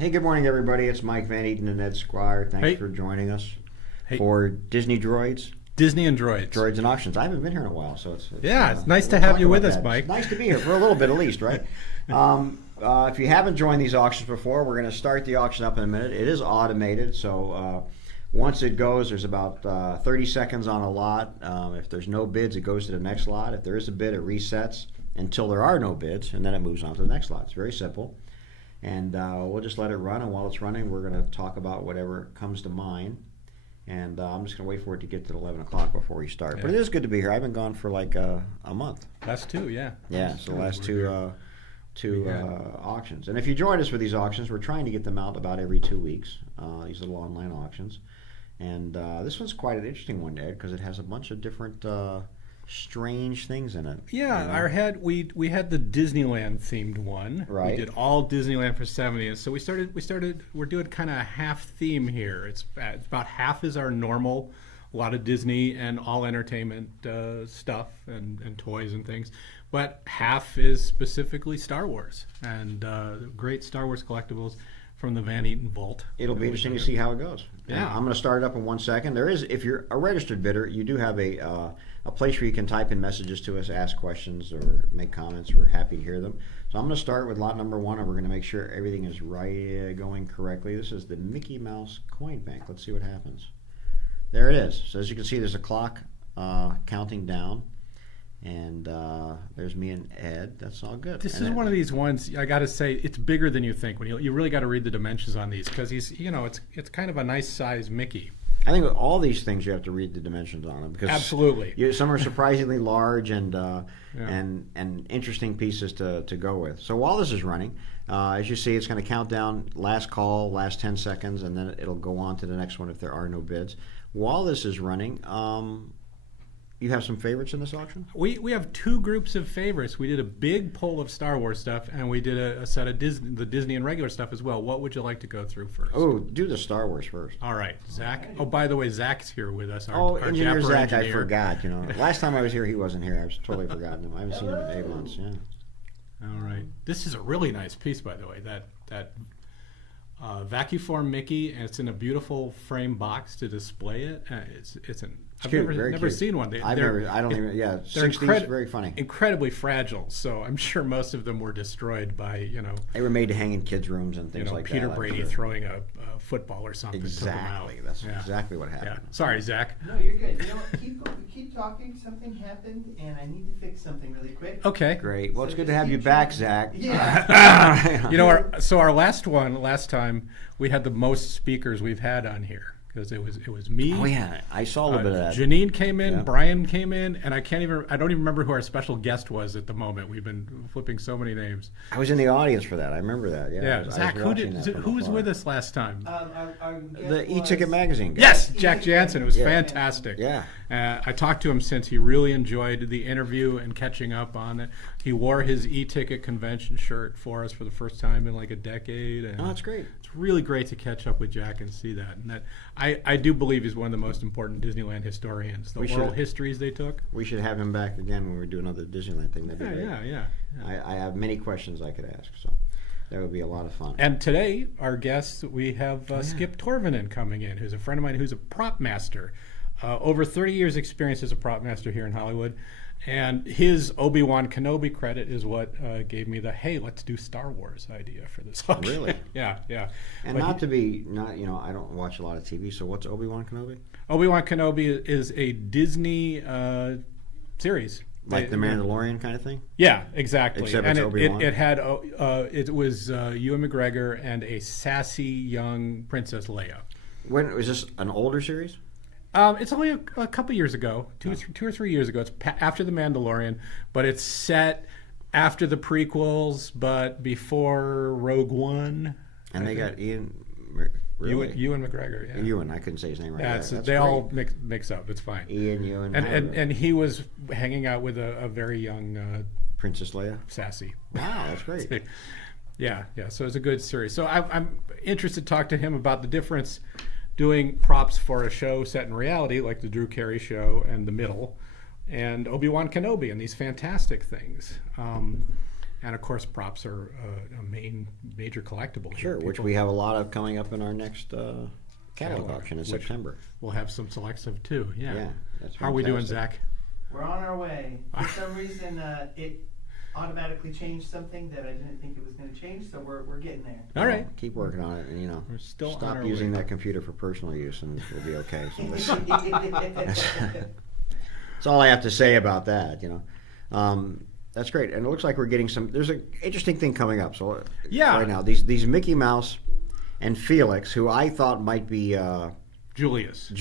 Hey, good morning, everybody. It's Mike Van Eaton and Ed Squair. Thanks for joining us for Disney Droids. Disney and Droids. Droids and Auctions. I haven't been here in a while, so it's nice to have you with us, Mike. It's nice to be here for a little bit at least, right? If you haven't joined these auctions before, we're going to start the auction up in a minute. It is automated, so once it goes, there's about 30 seconds on a lot. If there's no bids, it goes to the next lot. If there is a bid, it resets until there are no bids, and then it moves on to the next lot. It's very simple. And we'll just let it run, and while it's running, we're going to talk about whatever comes to mind. And I'm just going to wait for it to get to 11 o'clock before we start. Yeah. But it is good to be here. I've been gone for like a month. Last two, yeah. Yeah, so the last two auctions. And if you join us for these auctions, we're trying to get them out about every 2 weeks, these little online auctions. And this one's quite an interesting one, Ed, because it has a bunch of different strange things in it. Yeah, we had the Disneyland themed one. Right. We did all Disneyland for 70, and so we're doing kind of a half theme here. It's about half is our normal, a lot of Disney and all entertainment stuff and toys and things, but half is specifically Star Wars and great Star Wars collectibles from the Van Eaton Vault. It'll be interesting to see how it goes. Yeah. I'm going to start it up in 1 second. There is, if you're a registered bidder, you do have a place where you can type in messages to us, ask questions, or make comments. We're happy to hear them. So I'm going to start with lot number 1, and we're going to make sure everything is going correctly. This is the Mickey Mouse Coin Bank. Let's see what happens. There it is. So as you can see, there's a clock counting down. And there's me and Ed. That's all good. This is one of these ones, I got to say, it's bigger than you think. When you really got to read the dimensions on these, because it's kind of a nice size Mickey. I think with all these things you have to read the dimensions on them, because absolutely some are surprisingly large and interesting pieces to go with. So while this is running, as you see, it's going to count down last call, last 10 seconds, and then it'll go on to the next one if there are no bids. While this is running, you have some favorites in this auction? We have two groups of favorites. We did a big poll of Star Wars stuff, and we did a set of the Disney and regular stuff as well. What would you like to go through first? Oh, do the Star Wars first. All right, Zach. Oh, by the way, Zach's here with us. Our Engineer Zach, I forgot. Last time I was here, he wasn't here. I was totally forgotten him. I haven't seen him in 8 months. Yeah. All right. This is a really nice piece, by the way. That vacuform Mickey, and it's in a beautiful frame box to display it. I've never seen one. I don't even. Yeah, 60s, very funny. Incredibly fragile. So I'm sure most of them were destroyed by They were made to hang in kids' rooms and things like Peter that. Brady throwing a football or something. Exactly. That's exactly what happened. Yeah. Sorry, Zach. No, you're good. Keep talking. Something happened, and I need to fix something really quick. Okay. Great. Well, it's good to have you back, Zach. Yeah. Our last time we had the most speakers we've had on here. Because it was me. Oh yeah, I saw a little bit of that. Janine came in, Brian came in, and I don't even remember who our special guest was at the moment. We've been flipping so many names. I was in the audience for that. I remember that. Yeah. Zach, who was with us last time? The E-Ticket magazine guy. Yes, Jack Jansen. It was fantastic. Yeah. I talked to him since. He really enjoyed the interview and catching up on it. He wore his E-Ticket convention shirt for us for the first time in like a decade. And that's great. It's really great to catch up with Jack and see that. And that I do believe he's one of the most important Disneyland historians. The oral histories they took. We should have him back again when we do another Disneyland thing. Yeah. I have many questions I could ask, so that would be a lot of fun. And today, our guest, we have Skip Torvinen coming in, who's a friend of mine who's a prop master. Over 30 years experience as a prop master here in Hollywood. And his Obi-Wan Kenobi credit is what gave me the, hey, let's do Star Wars idea for this auction. Really? Yeah. And I don't watch a lot of TV, so what's Obi-Wan Kenobi? Obi-Wan Kenobi is a Disney series. Like The Mandalorian kind of thing? Yeah, exactly. Except it's Obi-Wan? It was Ewan McGregor and a sassy young Princess Leia. When was this an older series? It's only a couple years ago, two or 3 years ago. It's after The Mandalorian, but it's set after the prequels, but before Rogue One. And they got Ian. Really? Ewan McGregor. Yeah. Ewan, I couldn't say his name right. That's they great. All mix up. It's fine. Ewan. And he was hanging out with a very young Princess Leia. Sassy. Wow, that's great. Yeah. So it's a good series. So I'm interested to talk to him about the difference doing props for a show set in reality, like the Drew Carey show and The Middle, and Obi-Wan Kenobi and these fantastic things. And of course, props are a major collectible. Sure, here. which People- we have a lot of coming up in our next catalog auction in which September. We'll have some selects of too. Yeah. Yeah, that's How are we doing, fantastic. Zach? We're on our way. For some reason, it automatically changed something that I didn't think it was going to change, so we're getting there. All right. Keep working on it, and We're still on stop our using way. that computer for personal use, and we'll be okay. So that's all I have to say about that. That's great, and it looks like we're getting some. There's an interesting thing coming up. So Yeah. right now these Mickey Mouse and Felix, who I thought might be Julius.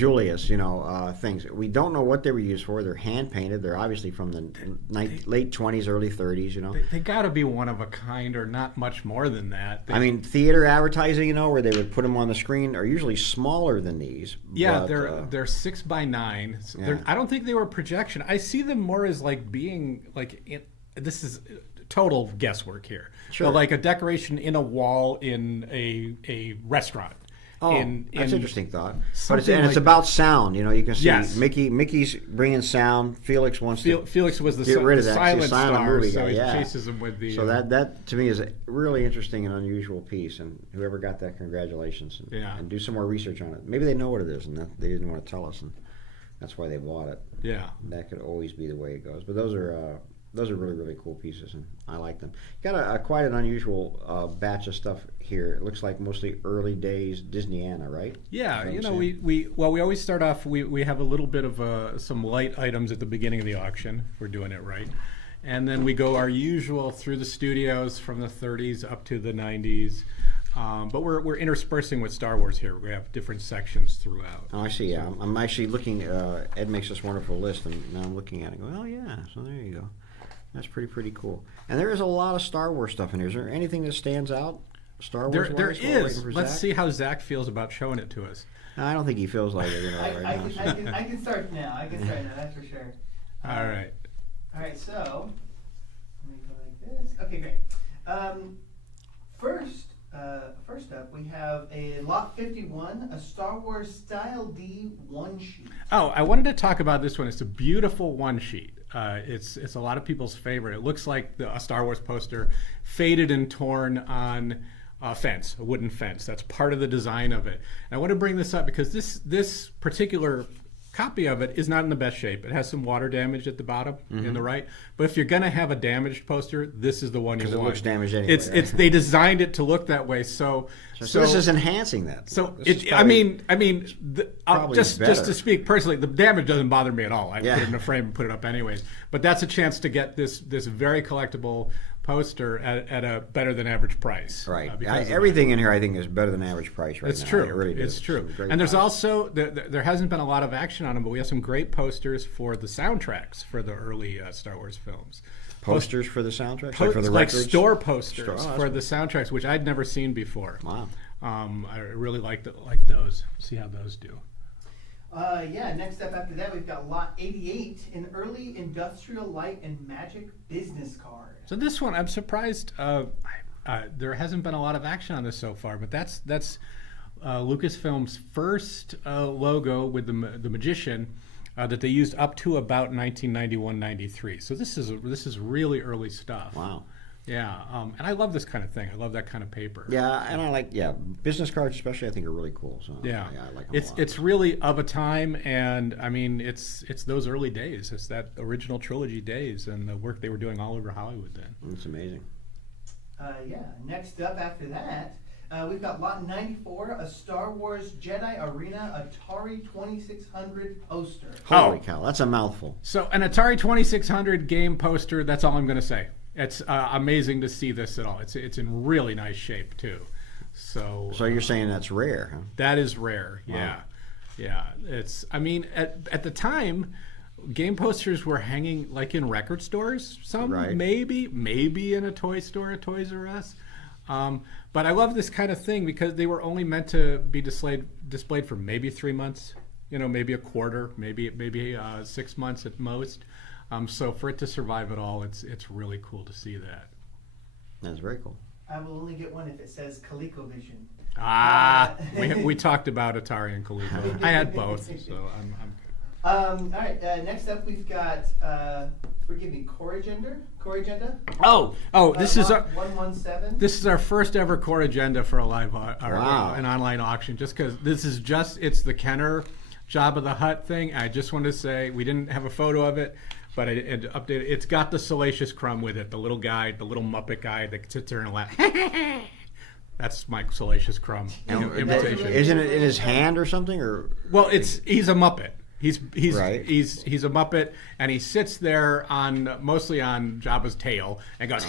things. We don't know what they were used for. They're hand painted. They're obviously from the late 20s, early 30s. They got to be one of a kind, or not much more than that. I mean, theater advertising, where they would put them on the screen, are usually smaller than these. Yeah, but, they're 6x9. So Yeah. I don't think they were projection. I see them more as this is total guesswork here. Sure. But like a decoration in a wall in a restaurant. Oh, in that's an interesting thought. But it's something like- about sound. You can see Yes. Mickey's bringing sound. Felix wants to Felix was the get rid of the that. 'cause he's a silent silent star, movie so guy. he Yeah. chases him with the. So that to me is a really interesting and unusual piece. And whoever got that, congratulations. And do some more research on it. Maybe they know what it is, and that they didn't want to tell us, and that's why they bought it. Yeah. That could always be the way it goes. But those are really, really cool pieces, and I like them. Got quite an unusual batch of stuff here. It looks like mostly early days Disneyana, right? Yeah, Is that what I'm saying? we always start off. We have a little bit of some light items at the beginning of the auction. If we're doing it right, and then we go our usual through the studios from the 30s up to the 90s. But we're interspersing with Star Wars here. We have different sections throughout. Oh, I see. Yeah, I'm actually looking. Ed makes this wonderful list, and now I'm looking at it. And go, oh yeah. So there you go. That's pretty cool. And there is a lot of Star Wars stuff in here. Is there anything that stands out? Star Wars. There is. Let's see how Zach feels about showing it to us. I don't think he feels like it. I Right now. can start now. That's for sure. All right. All right, so let me go like this. Okay, great. First up, we have a Lot 51, a Star Wars Style D one sheet. Oh, I wanted to talk about this one. It's a beautiful one sheet. It's a lot of people's favorite. It looks like a Star Wars poster, faded and torn on a fence, a wooden fence. That's part of the design of it. And I want to bring this up because this particular copy of it is not in the best shape. It has some water damage at the bottom in the right. But if you're going to have a damaged poster, this is the one you want. Because it looks damaged anyway. It's they designed it to look that way. So this is enhancing that. So This is probably just better. to speak personally, the damage doesn't bother me at all. I Yeah. put it in a frame and put it up anyways. But that's a chance to get this very collectible poster at a better than average price. Right. Because of Everything in here, I think, is better than average price right it's now. true. It really It's is. true. It's a great And there's buy. also there hasn't been a lot of action on them, but we have some great posters for the soundtracks for the early Star Wars films. posters for the soundtracks, like for the like records? store posters Oh, that's for the soundtracks, which I'd never seen before. Wow. I really like those. See how those do. Next up after that, we've got Lot 88, an early industrial light and magic business card. So this one, I'm surprised. There hasn't been a lot of action on this so far, but that's Lucasfilm's first logo with the magician that they used up to about 1991-93. So this is really early stuff. Wow. Yeah, and I love this kind of thing. I love that kind of paper. Yeah, and I like business cards especially. I think are really cool. So Yeah, I like them a lot. it's really of a time, and I mean it's those early days. It's that original trilogy days and the work they were doing all over Hollywood then. It's amazing. Next up after that, we've got Lot 94, a Star Wars Jedi Arena Atari 2600 poster. Holy cow, that's a mouthful. So an Atari 2600 game poster. That's all I'm going to say. It's amazing to see this at all. It's in really nice shape too. So you're saying that's rare, huh? that is rare. Wow. Yeah, yeah. It's. I mean, at the time, game posters were hanging like in record stores. Some Right. maybe in a toy store, a Toys R Us. But I love this kind of thing because they were only meant to be displayed for maybe 3 months. Maybe a quarter, maybe 6 months at most. So for it to survive at all, it's really cool to see that. That's very cool. I will only get one if it says ColecoVision. We talked about Atari and Coleco. I had both, so I'm All right, next up we've got forgive me, Corrigenda? Oh, this is our 117. this is our first ever core agenda for a live Wow. an online auction. Just because it's the Kenner Jabba the Hutt thing. I just wanted to say we didn't have a photo of it, but I updated. It's got the Salacious Crumb with it, the little guy, the little Muppet guy that sits there and laughs. That's my Salacious Crumb imitation. Isn't it in his hand or something? Or Well, he's a Muppet. He's Right. he's a Muppet, and he sits there mostly on Jabba's tail and goes.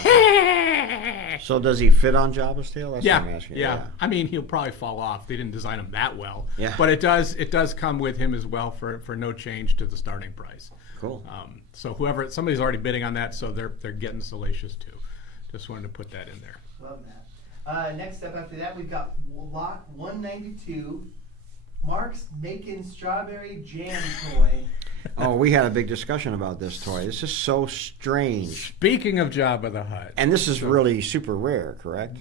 so does he fit on Jabba's tail? That's what I'm asking. Yeah. I mean, he'll probably fall off. They didn't design him that well. Yeah. But it does come with him as well for no change to the starting price. Cool. So somebody's already bidding on that, so they're getting Salacious too. Just wanted to put that in there. Love that. Next up after that, we've got lot 192. Mark's Bacon Strawberry Jam Toy. Oh, we had a big discussion about this toy. This is so strange. Speaking of Jabba the Hutt, And this is really super rare, correct?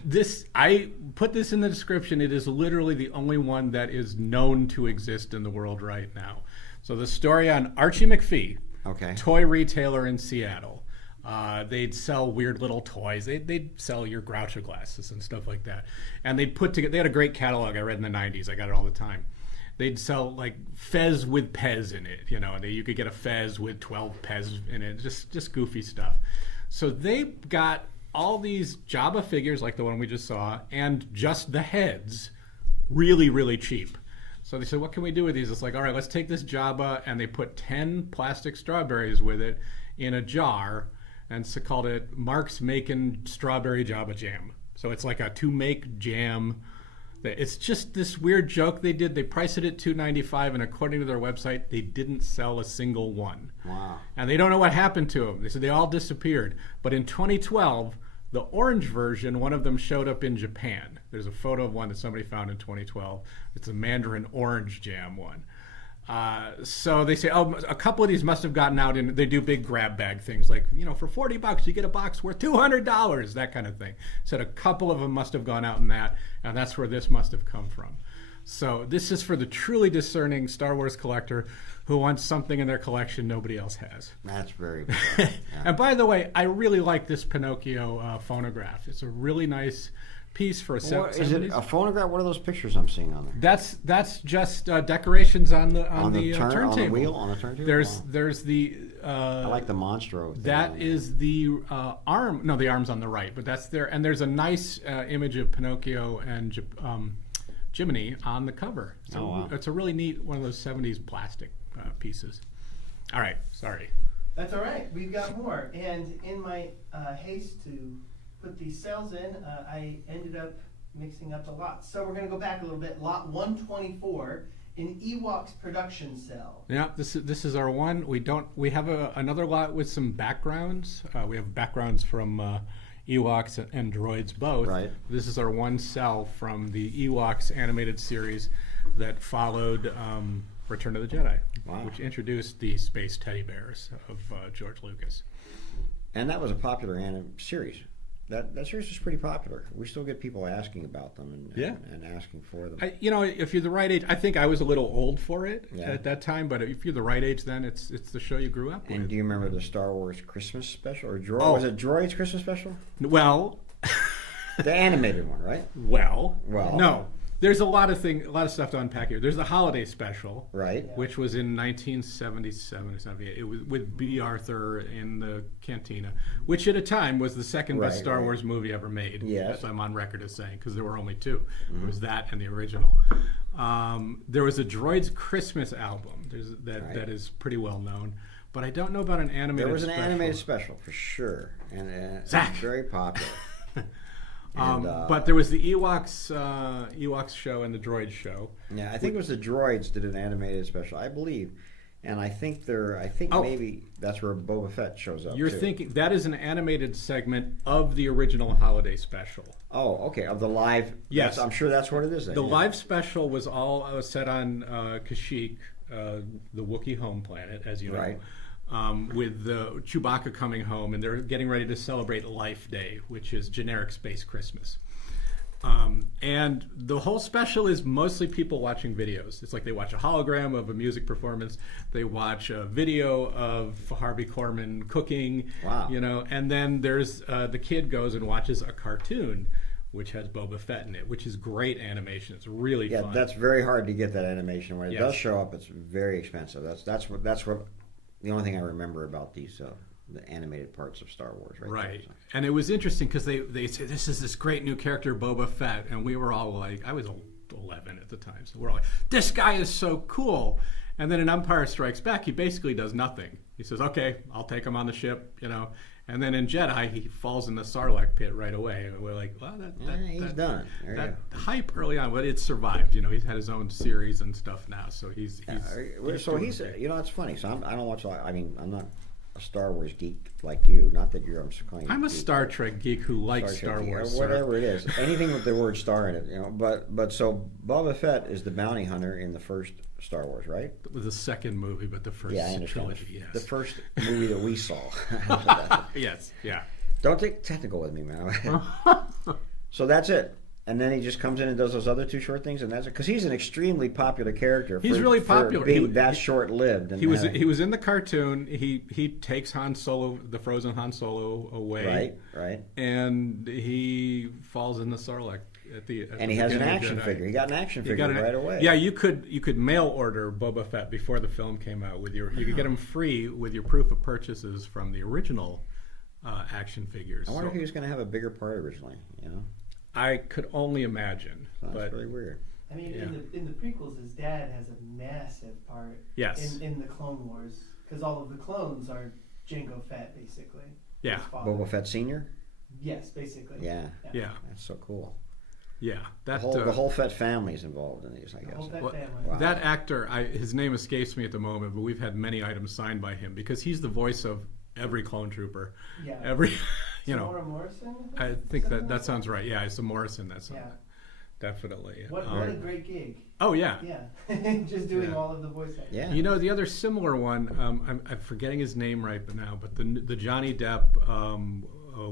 I put this in the description. It is literally the only one that is known to exist in the world right now. So the story on Archie McPhee, Okay. toy retailer in Seattle. They'd sell weird little toys. They'd sell your Groucho glasses and stuff like that. And they'd put together. They had a great catalog I read in the '90s. I got it all the time. They'd sell like Fez with Pez in it, and you could get a Fez with 12 Pez in it, just goofy stuff. So they got all these Jabba figures like the one we just saw, and just the heads, really, really cheap. So they said, what can we do with these? It's like, all right, let's take this Jabba, and they put 10 plastic strawberries with it in a jar, and so called it Mark's Making Strawberry Jabba Jam. So it's like a to-make jam. It's just this weird joke they did. They priced it at $2.95, and according to their website, they didn't sell a single one. Wow. And they don't know what happened to them. They said they all disappeared. But in 2012, the orange version, one of them showed up in Japan. There's a photo of one that somebody found in 2012. It's a Mandarin orange jam one. So they say, a couple of these must have gotten out, and they do big grab bag things like, for $40 you get a box worth $200, that kind of thing. Said a couple of them must have gone out in that, and that's where this must have come from. So this is for the truly discerning Star Wars collector who wants something in their collection nobody else has. That's very bizarre. Yeah. And by the way, I really like this Pinocchio phonograph. It's a really nice piece for a What, 70s. is it a phonograph? What are those pictures I'm seeing on there? That's just decorations on the turntable. On the wheel, on the turntable. There's the I like the Monstro thing. that is the arm. No, the arm's on the right, but that's there. And there's a nice image of Pinocchio and Jiminy on the cover. So wow. It's a really neat one of those 70s plastic pieces. All right, sorry. That's all right. We've got more. And in my haste to put these cells in, I ended up mixing up the lots. So we're going to go back a little bit. Lot 124, an Ewoks production cell. Yeah, this is our one. We have another lot with some backgrounds. We have backgrounds from Ewoks and Droids both. Right. This is our one cell from the Ewoks animated series that followed Return of the Jedi, Wow. which introduced the space teddy bears of George Lucas. And that was a popular series. That series was pretty popular. We still get people asking about them and asking for them. If you're the right age, I think I was a little old for it Yeah. at that time, but if you're the right age, then it's the show you grew up with. And do you remember the Star Wars Christmas special? Or Oh. was it Droids Christmas special? Well, The animated one, right? Well, Well. no. There's a lot of stuff to unpack here. There's the holiday special, Right. which was in 1977 or 78. It was with B. Arthur in the cantina, which at a time was the second best Right, Star right. Wars movie ever made. Yes. So I'm on record as saying, because there were only two. It was that and the original. There was a Droids Christmas album Right. that is pretty well known, but I don't know about an animated There was an special. animated special for sure, and Zach. very popular. And, But there was the Ewoks show and the Droids show. yeah, I think it was the Droids did an animated special, I believe, and I think maybe that's where Boba Fett shows up. You're too. thinking that is an animated segment of the original holiday special. Oh, okay, of the live. Yes. I'm sure that's what it is. Then, The yeah. live special was all set on Kashyyyk, the Wookiee home planet, as you know. Right. With Chewbacca coming home, and they're getting ready to celebrate Life Day, which is generic space Christmas. And the whole special is mostly people watching videos. It's like they watch a hologram of a music performance, they watch a video of Harvey Korman cooking, Wow. you know, and then there's the kid goes and watches a cartoon which has Boba Fett in it, which is great animation. It's really Yeah, fun. that's very hard to get that animation. When it Yes. does show up, it's very expensive. That's what the only thing I remember about these the animated parts of Star Wars. Right. There, so. And it was interesting because they say this is this great new character, Boba Fett, and we were all like, I was 11 at the time, so we're all like, this guy is so cool. And then in Empire Strikes Back, he basically does nothing. He says, okay, I'll take him on the ship, you know. And then in Jedi, he falls in the Sarlacc pit right away. And we're like, well, He's done. There you that go. hype early on, but it survived. You know, he's had his own series and stuff now, so he's So doing he's great. you know, it's funny. So I don't watch a lot. I mean, I'm not a Star Wars geek like you. Not that you're. I'm just calling you I'm a geek, Star but Trek geek who likes Trek Star geek, Wars. or whatever it is. Anything with the word star in it, you know. But so Boba Fett is the bounty hunter in the first Star Wars, right? It was the second movie, but the first Yeah, I understand. trilogy, yes. The first movie that we saw. Yes, yeah. Don't get technical with me, man. So that's it. And then he just comes in and does those other two short things, and that's it. Because he's an extremely popular character. He's really popular. For being that short-lived. And He was in the cartoon. He takes Han Solo, the frozen Han Solo, away. Right. And he falls in the Sarlacc at the. And he has an beginning of action Jedi. figure. He got an action figure right away. Yeah, you could mail order Boba Fett before the film came out with you could get him free with your proof of purchases from the original action figures. I wonder So if he was going to have a bigger part originally. You know, I could only imagine. that's But really weird. I mean, Yeah. in the prequels, his dad has a massive part. Yes. In the Clone Wars, because all of the clones are Jango Fett, basically. Yeah. His father. Boba Fett Senior. Yes, basically. Yeah, yeah, that's so cool. yeah. That The whole Fett family is involved in these, I The guess. whole Fett Well, family. Wow. that actor, his name escapes me at the moment, but we've had many items signed by him because he's the voice of every clone trooper. Yeah. Every, you know, Samora Morrison? I think Something that like sounds right. Yeah, it's a Morrison. That's Yeah. definitely. What a great gig. Oh yeah. Yeah. Just doing Yeah. all of the voice acting. Yeah. You know the other similar one. I'm forgetting his name right now, but the Johnny Depp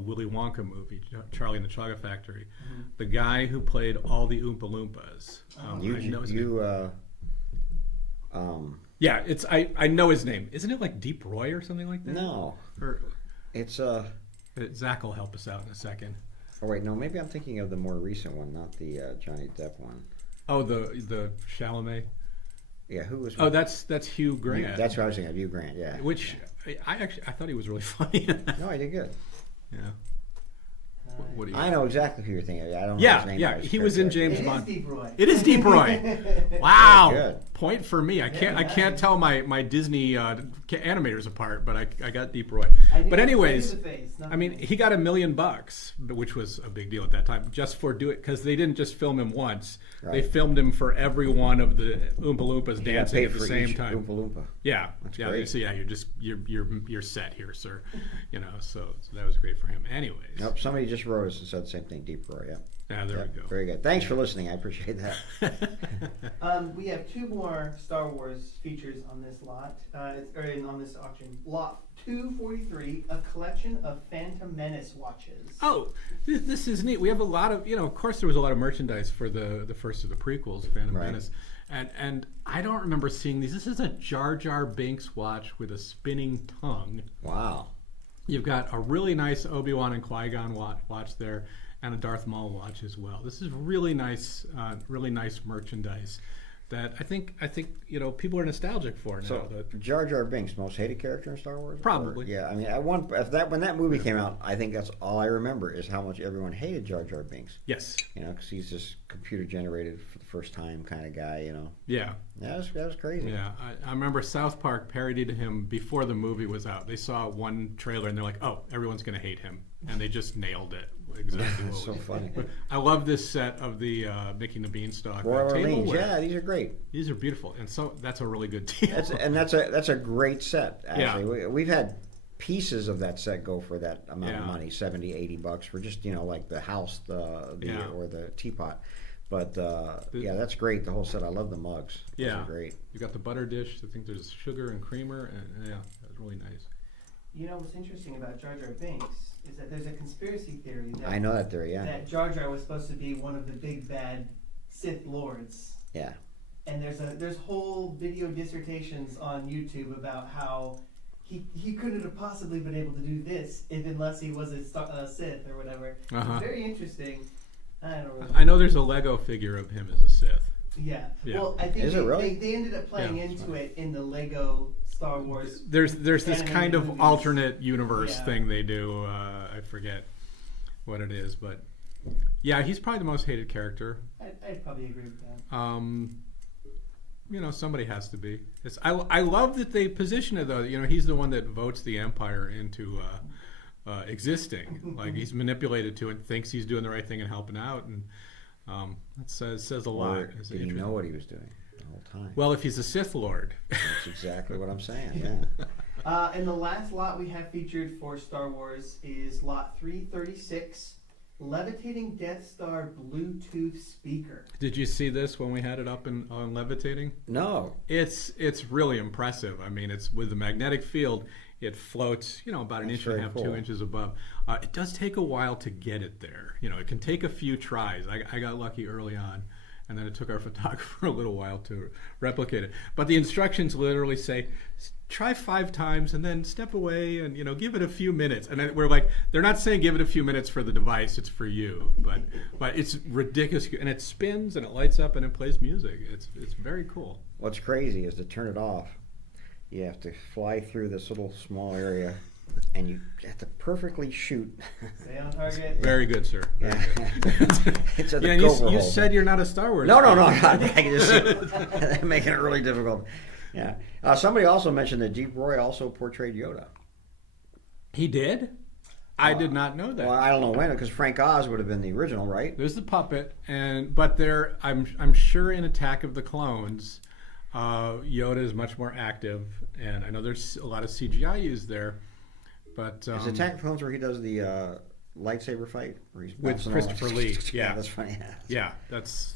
Willy Wonka movie, Charlie and the Chocolate Factory. Mm-hmm. The guy who played all the Oompa Loompas. I know his name. Yeah, it's I know his name. Isn't it like Deep Roy or something like that? No, Or it's Zach will help us out in a second. Oh wait, no. Maybe I'm thinking of the more recent one, not the Johnny Depp one. Oh, the Chalamet. Yeah, who was? Oh, that's Hugh Grant. That's what I was thinking of. Hugh Grant. Yeah. Which I thought he was really funny in that. No, I did good. Yeah. What do you? I know exactly who you're thinking of. I don't know Yeah, his name. yeah. He was in James It is Bond. Deep Roy. It is Deep Roy. Wow. Very good. Point for me. I can't tell my Disney animators apart, but I got Deep Roy. But anyways, the face, not I mean, the name. he got $1 million, which was a big deal at that time, just for because they didn't just film him once. They Right. filmed him for every one of the Oompa Loompas He got dancing paid at the for same each time. Oompa Loompa. Yeah, That's yeah. great. So yeah, you're set here, sir. You know, so that was great for him. Anyways, Nope. Somebody just wrote us and said the same thing. Deep Roy. Yeah. yeah, there Yeah, we go. Very good. Thanks for listening. I appreciate that. We have two more Star Wars features on this lot, on this auction. Lot 243, a collection of Phantom Menace watches. Oh, this is neat. We have a lot of, of course there was a lot of merchandise for the first of the prequels, Phantom Right. Menace. And I don't remember seeing these. This is a Jar Jar Binks watch with a spinning tongue. Wow. You've got a really nice Obi-Wan and Qui-Gon watch there, and a Darth Maul watch as well. This is really nice merchandise that I think people are nostalgic for now. So Jar Jar Binks, most hated character in Star Wars? Probably. Or, yeah. I mean, when that movie came out, I think that's all I remember is how much everyone hated Jar Jar Binks. Yes. Because he's just computer generated for the first time kind of guy. Yeah. That was crazy. Yeah, I remember South Park parodied him before the movie was out. They saw one trailer and they're like, "Oh, everyone's going to hate him," and they just nailed it exactly. That's so funny. But I love this set of the Mickey and the Beanstalk Royal Orleans, tableware. yeah, these are great. These are beautiful, and so that's a really good deal. That's a great set. Actually, Yeah. we've had pieces of that set go for that amount of Yeah. money, $70-$80 for just like the house, Yeah. or the teapot. But that's great. The whole set. I love the mugs. Those Yeah. are great. You got the butter dish. I think there's sugar and creamer, and yeah, that's really nice. You know what's interesting about Jar Jar Binks is that there's a conspiracy theory that I know that theory, yeah. that Jar Jar was supposed to be one of the big bad Sith Lords. Yeah. And there's whole video dissertations on YouTube about how he couldn't have possibly been able to do this unless he was a Sith or whatever. It's very interesting. I don't really I know there's a Lego figure of him as a Sith. Yeah. Yeah. Well, I think Is it really? they ended up playing into it in the Lego Star Wars. There's this animated kind of movies. alternate universe Yeah. thing they do. I forget what it is, but yeah, he's probably the most hated character. I'd probably agree with that. You know, somebody has to be. I love that they position it though. You know, he's the one that votes the Empire into existing. Like he's manipulated to it, thinks he's doing the right thing and helping out, and that says a lot. Or It's did he interesting. know what he was doing the whole time? Well, if he's a Sith Lord. That's exactly what I'm saying, yeah. And the last lot we have featured for Star Wars is lot 336, levitating Death Star Bluetooth speaker. Did you see this when we had it up on levitating? No. It's really impressive. I mean, it's with the magnetic field, it floats, you know, about an That's inch and a very half, cool. 2 inches above. It does take a while to get it there. You know, it can take a few tries. I got lucky early on, and then it took our photographer a little while to replicate it. But the instructions literally say, try 5 times and then step away and, you know, give it a few minutes. And then we're like, they're not saying give it a few minutes for the device, it's for you. But it's ridiculous. And it spins and it lights up and it plays music. It's very cool. What's crazy is to turn it off, you have to fly through this little small area, and you have to perfectly shoot. Stay on target. Very good, sir. Very Yeah. good. It's at Yeah, the and Cobra you hole. said you're not a Star Wars No, fan. I can just see making it really difficult. Yeah. Somebody also mentioned that Deep Roy also portrayed Yoda. He did? I did not know that. Well, I don't know when, because Frank Oz would have been the original, right? There's the puppet, but there, I'm sure in Attack of the Clones, Yoda is much more active, and I know there's a lot of CGI used there. But Is Attack of the Clones where he does the lightsaber fight? Where he's with bouncing Christopher Lee, yeah, that's funny. yeah, that's.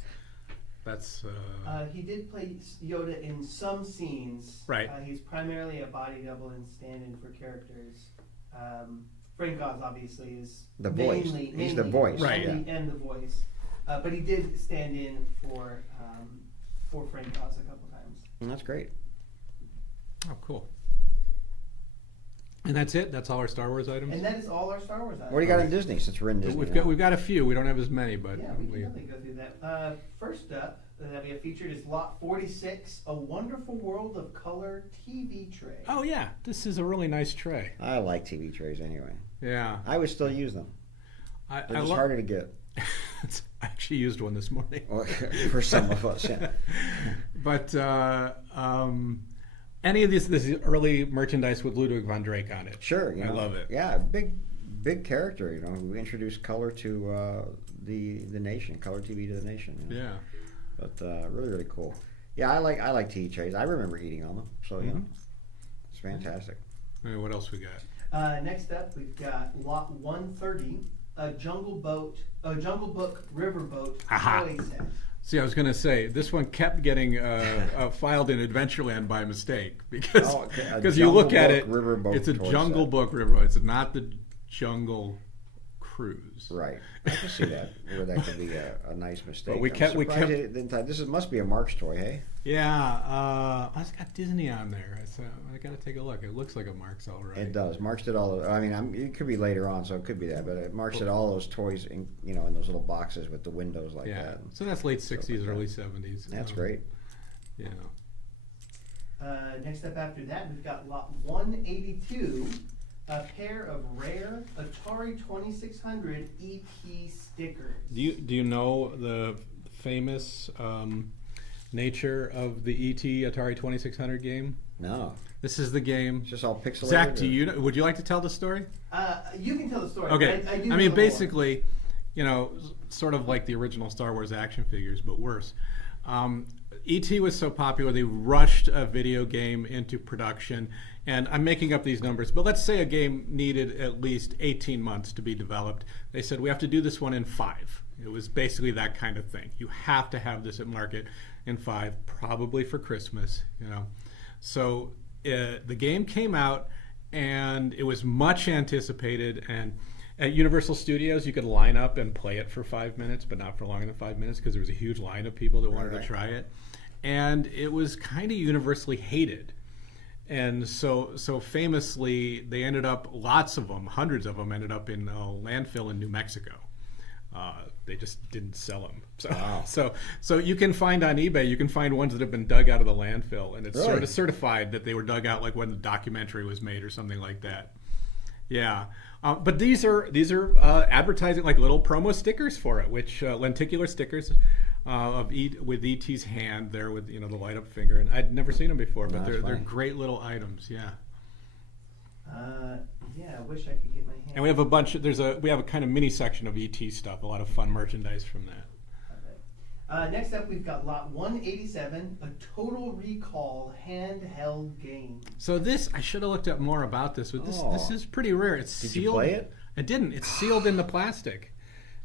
He did play Yoda in some scenes. Right. He's primarily a body double and stand-in for characters. Frank Oz obviously is The voice. mainly, He's the voice, right. and the voice. But he did stand in for Frank Oz a couple times. That's great. Oh, cool. And that's it. That's all our Star Wars items. And that is all our Star Wars items. What do you got in Disney, since we're in Disney? We've now? got a few. We don't have as many, but Yeah, we can definitely go through that. First up, that we have featured is Lot 46, A Wonderful World of Color TV Tray. oh yeah, this is a really nice tray. I like TV trays anyway. Yeah, I would still use them. I They're just harder to get. I actually used one this morning. Or for some of us, yeah. But any of this early merchandise with Ludwig von Drake on it. Sure, you know, I love it. Yeah, big character. You know, who introduced color to the nation, color TV to the nation. You know? Yeah. But really cool. Yeah, I like tea trays. I remember eating on them, so you know, it's fantastic. All right, what else we got? Next up, we've got Lot 130, a Jungle Book Riverboat Aha. toy set. See, I was going to say this one kept getting filed in Adventureland by mistake because Oh, okay. A you look Jungle at Book it, Riverboat it's a toy Jungle set. Book Riverboat. It's not the Jungle Cruise. Right, I can see that where that could be a nice mistake. But we kept- It didn't type. This must be a Mark's toy, hey? Yeah, it's got Disney on there. I got to take a look. It looks like a Mark's, all right. It does. Mark's did all. I mean, it could be later on, so it could be that. But Mark's did all those toys, in those little boxes with the windows like Yeah, that. so that's late '60s, like that. early '70s. That's great. Yeah. Next up after that, we've got Lot 182, a pair of rare Atari 2600 EP stickers. Do you know the famous nature of the ET Atari 2600 game? No, This is the game. it's just all pixelated. Zach, do or- you know, would you like to tell the story? You can tell the story. Okay. I do I know mean, the basically, sort of like the original Star Wars action figures, but worse. E.T. was so popular, they rushed a video game into production. And I'm making up these numbers, but let's say a game needed at least 18 months to be developed. They said, we have to do this one in 5. It was basically that kind of thing. You have to have this at market in 5, probably for Christmas, So the game came out, and it was much anticipated, and At Universal Studios, you could line up and play it for 5 minutes, but not for longer than 5 minutes because there was a huge line of people that wanted to try it. And it was kind of universally hated. And so famously, they ended up, lots of them, hundreds of them, ended up in a landfill in New Mexico. They just didn't sell them. So, Wow. so you can find on eBay, you can find ones that have been dug out of the landfill, and it's Really? sort of certified that they were dug out like when the documentary was made or something like that. Yeah, but these are advertising, like little promo stickers for it, which lenticular stickers with ET's hand there with the light up finger, and I'd never seen them before, but That's they're funny. great little items. Yeah. Yeah, I wish I could get my hand. And we have a bunch. We have a kind of mini section of ET stuff. A lot of fun merchandise from that. Next up, we've got lot 187, a Total Recall handheld game. So this, I should have looked up more about this. But this is pretty rare. It's Did sealed. you play it? I didn't. It's sealed in the plastic.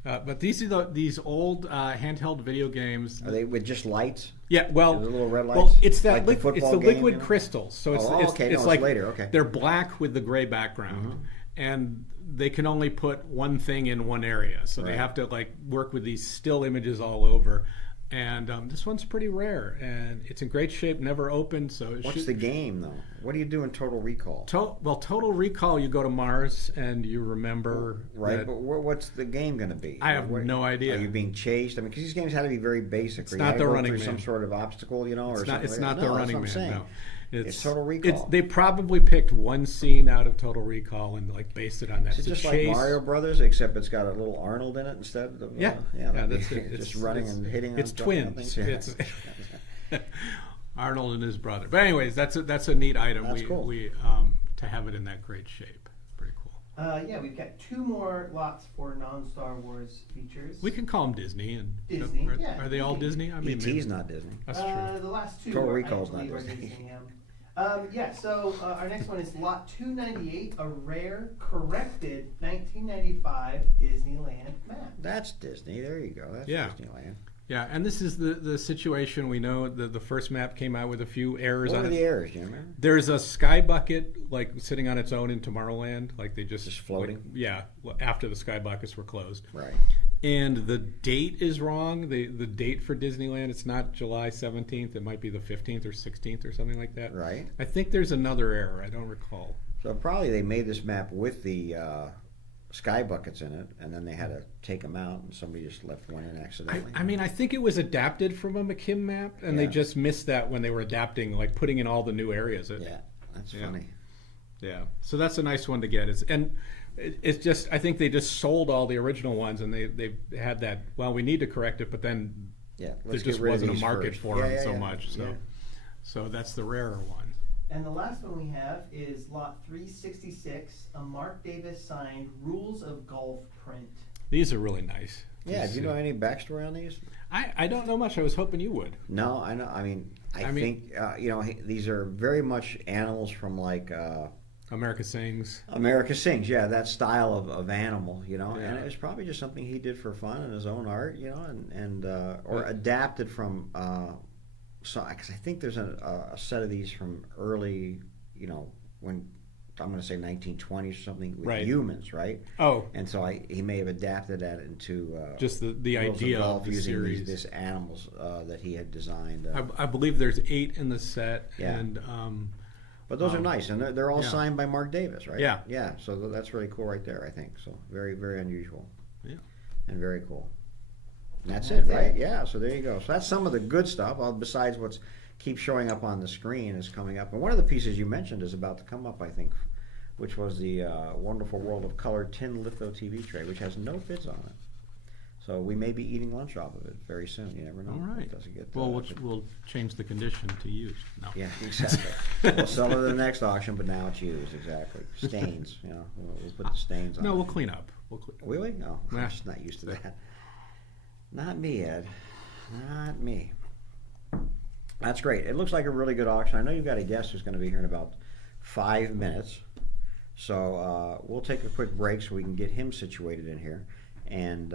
But these are these old handheld video games. Are they with just lights? Yeah, well, The little red well, lights? it's that Like the it's football the game, liquid you know? crystals. So it's Oh, okay. No, it's it's like later, okay. they're black with the gray background, and they can only put one thing in one area. So they Right. have to like work with these still images all over. And this one's pretty rare, and it's in great shape, never opened. So it What's should, the game though? What do you do in Total Recall? Total Recall, you go to Mars and you remember. Right, that- but what's the game going to be? I have no idea. Are you being chased? I mean, because these games had to be very basic. It's or you not had to the go Running through Man. some sort of obstacle, or It's something. not. It's like not that. the No, that's Running what I'm Man. saying. No, It's Total Recall. They probably picked one scene out of Total Recall and like based it on that. Is it It's a just chase. like Mario Brothers, except it's got a little Arnold in it instead of Yeah, that'd that's be- it. just It's- running it's- and hitting. It's on twins. things. Yeah. It's Arnold and his brother. But anyways, that's a neat item. That's cool. We to have it in that great shape. Pretty cool. Yeah, we've got 2 more lots for non-Star Wars features. We can call them Disney, and Disney, are, yeah. are they all Disney? I mean, maybe- ET's not Disney. That's true. The last 2 Total are, Recall's I not believe, are Disney. Disney, yeah. So our next one is lot 298, a rare corrected 1995 Disneyland map. That's Disney. There you go. That's Yeah. Disneyland. Yeah, and this is the situation. We know the first map came out with a few errors What on were it. the errors? Do you remember? There's a sky bucket like sitting on its own in Tomorrowland, like they just floating? like, yeah, after the sky buckets were closed. Right. And the date is wrong. The date for Disneyland, it's not July 17th. It might be the 15th or 16th or something like that. Right. I think there's another error. I don't recall. So probably they made this map with the sky buckets in it, and then they had to take them out, and somebody just left one in accidentally. I mean, I think it was adapted from a McKim map, and they Yeah. just missed that when they were adapting, like putting in all the new areas. Yeah, that's Yeah. funny. Yeah, so that's a nice one to get. It's just, I think they just sold all the original ones, and they had that. Well, we need to correct it, but then Yeah, there let's just get rid of wasn't a these market first. for Yeah, them yeah, so yeah. much. So, Yeah. so that's the rarer one. And the last one we have is lot 366, a Mark Davis signed Rules of Golf print. These are really nice. Yeah, do you know any backstory on these? I don't know much. I was hoping you would. No, I know. I mean, I mean- think these are very much animals from like America Sings. America Sings. Yeah, that style of animal. And Yeah. it was probably just something he did for fun in his own art. And or adapted from. So, because I think there's a set of these from early, when I'm going to say 1920s or something with Right. humans, right? Oh, And so he may have adapted that into just the Rules idea Golf of the using series. this animals that he had designed. I believe there's 8 in the set, Yeah. and But those are nice, and they're all yeah. signed by Mark Davis, right? Yeah. Yeah, so that's really cool right there, I think. So very, very unusual. Yeah. And very cool. And that's That's it, right? it. Yeah, so there you go. So that's some of the good stuff, besides what's keeps showing up on the screen is coming up. And one of the pieces you mentioned is about to come up, I think, which was the Wonderful World of Color tin litho TV tray, which has no bids on it. So we may be eating lunch off of it very soon. You never know. all right. It doesn't get, Well, we'll change the condition to used. No. yeah, exactly. We'll sell it at the next auction, but now it's used, exactly. Stains, we'll put the stains on No, it. we'll clean up. We'll clean. Will we? No, Nah. I'm just not used to that. Not me, Ed. Not me. That's great. It looks like a really good auction. I know you've got a guest who's going to be here in about 5 minutes. So we'll take a quick break so we can get him situated in here. And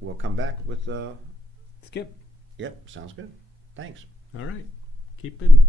we'll come back with... Skip. Yep, sounds good. Thanks. All right. Keep bidding.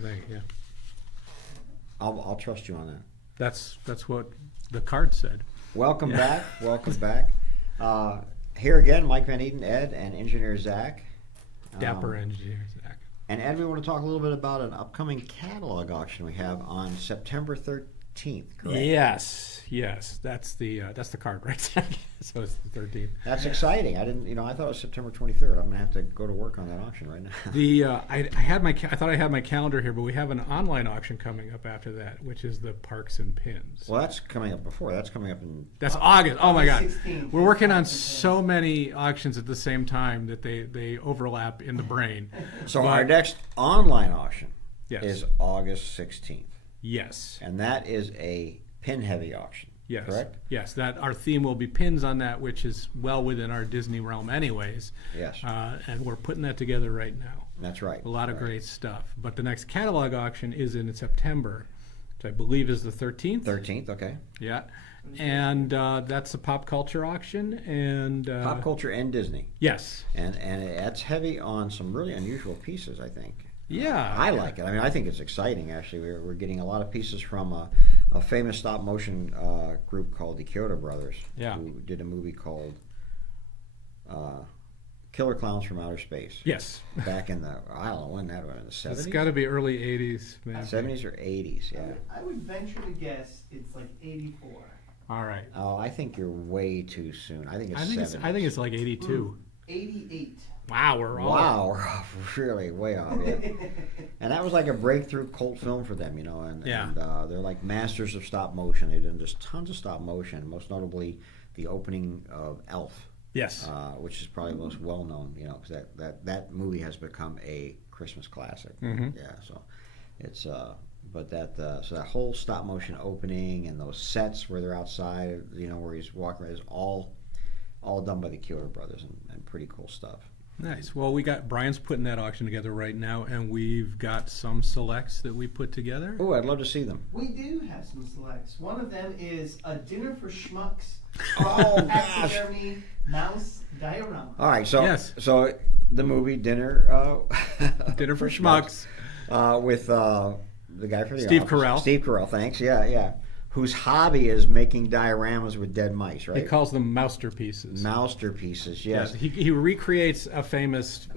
I think, yeah. I'll trust you on that. That's what the card said. Welcome back. Welcome back. Here again, Mike Van Eaton, Ed, and engineer Zach. Dapper engineer, Zach. And Ed, we want to talk a little bit about an upcoming catalog auction we have on September 13th, correct? Yes. That's the card, right? So it's the 13th. That's exciting. I thought it was September 23rd. I'm gonna have to go to work on that auction right now. I thought I had my calendar here, but we have an online auction coming up after that, which is the Parks and Pins. Well, that's coming up before. That's coming up in. That's August. Oh my God, 16th. we're working on so many auctions at the same time that they overlap in the brain. So our next online auction Yes. is August 16th, Yes. and that is a pin-heavy auction. Yes. Correct. Yes. That our theme will be pins on that, which is well within our Disney realm, anyways. Yes. And we're putting that together right now. That's right. A lot of Right. great stuff. But the next catalog auction is in September, which I believe is the 13th. 13th. Okay. Yeah. And that's a pop culture auction. And Pop culture and Disney, yes. and that's heavy on some really unusual pieces, I think. Yeah. I like it. I mean, I think it's exciting. Actually, we're getting a lot of pieces from a famous stop motion group called the Kyoto Brothers, Yeah. who did a movie called Killer Clowns from Outer Space. Yes. Back in the I don't know when that was, in the 70s. It's got to be early 80s, maybe. 70s or 80s, yeah. I would venture to guess it's like 84. All right. Oh, I think you're way too soon. I think it's I think 70s. I think it's like 82. 88. Wow, we're all Wow, we're off really way off. Yeah. And that was like a breakthrough cult film for them, and Yeah. they're like masters of stop motion. They've done just tons of stop motion, most notably the opening of Elf, Yes. which is probably the most well known, because that movie has become a Christmas classic. Mhm. Yeah, so it's but so that whole stop motion opening and those sets where they're outside, where he's walking around, is all done by the Kyoto Brothers and pretty cool stuff. Nice. Well, Brian's putting that auction together right now, and we've got some selects that we put together. Oh, I'd love to see them. We do have some selects. One of them is a dinner for schmucks. Oh, gosh. Taxidermy mouse diorama. All right, so Yes. so the movie Dinner Dinner for Schmucks. with the guy for the Steve Office. Carell. Steve Carell, thanks. Yeah. Whose hobby is making dioramas with dead mice, He right? calls them mousterpieces. Masterpieces, yes. He recreates a famous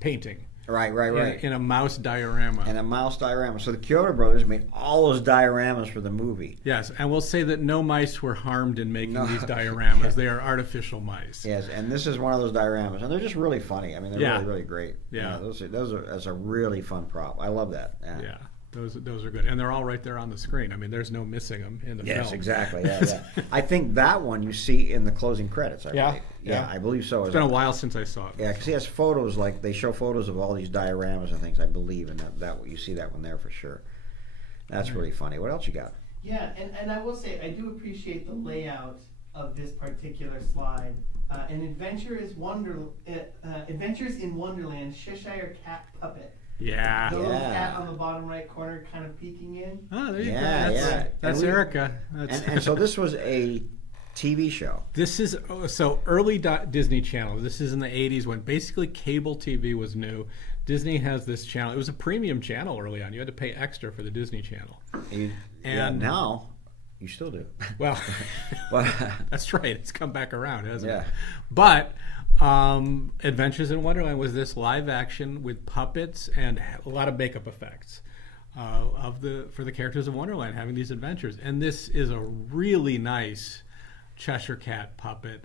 painting Right. in a mouse diorama. And a mouse diorama. So the Kyoto Brothers made all those dioramas for the movie. Yes, and we'll say that no mice were harmed in making these dioramas. They are artificial mice. Yes, and this is one of those dioramas, and they're just really funny. I mean, they're Yeah. really, really great. Yeah. That's a really fun prop. I love that. Yeah, those are good, and they're all right there on the screen. I mean, there's no missing them in the film. Yes, exactly. Yeah. I think that one you see in the closing credits. I Yeah, believe. yeah. I believe so. It's been a while since I saw it. Yeah, because he has photos, like they show photos of all these dioramas and things, I believe, and that you see that one there for sure. That's really funny. What else you got? Yeah, and I will say, I do appreciate the layout of this particular slide. Adventures in Wonderland, Cheshire Cat Puppet. Yeah. The little Yeah. cat on the bottom right corner kind of peeking in. Oh, there you Yeah, go. yeah. That's And we- Erica. That's, And so this was a TV show. This is so early Disney Channel. This is in the 80s when basically cable TV was new. Disney has this channel. It was a premium channel early on. You had to pay extra for the Disney Channel. Yeah, And- now you still do. Well, But that's right. It's come back around, hasn't Yeah. it? But Adventures in Wonderland was this live action with puppets and a lot of makeup effects for the characters of Wonderland having these adventures. And this is a really nice Cheshire Cat puppet.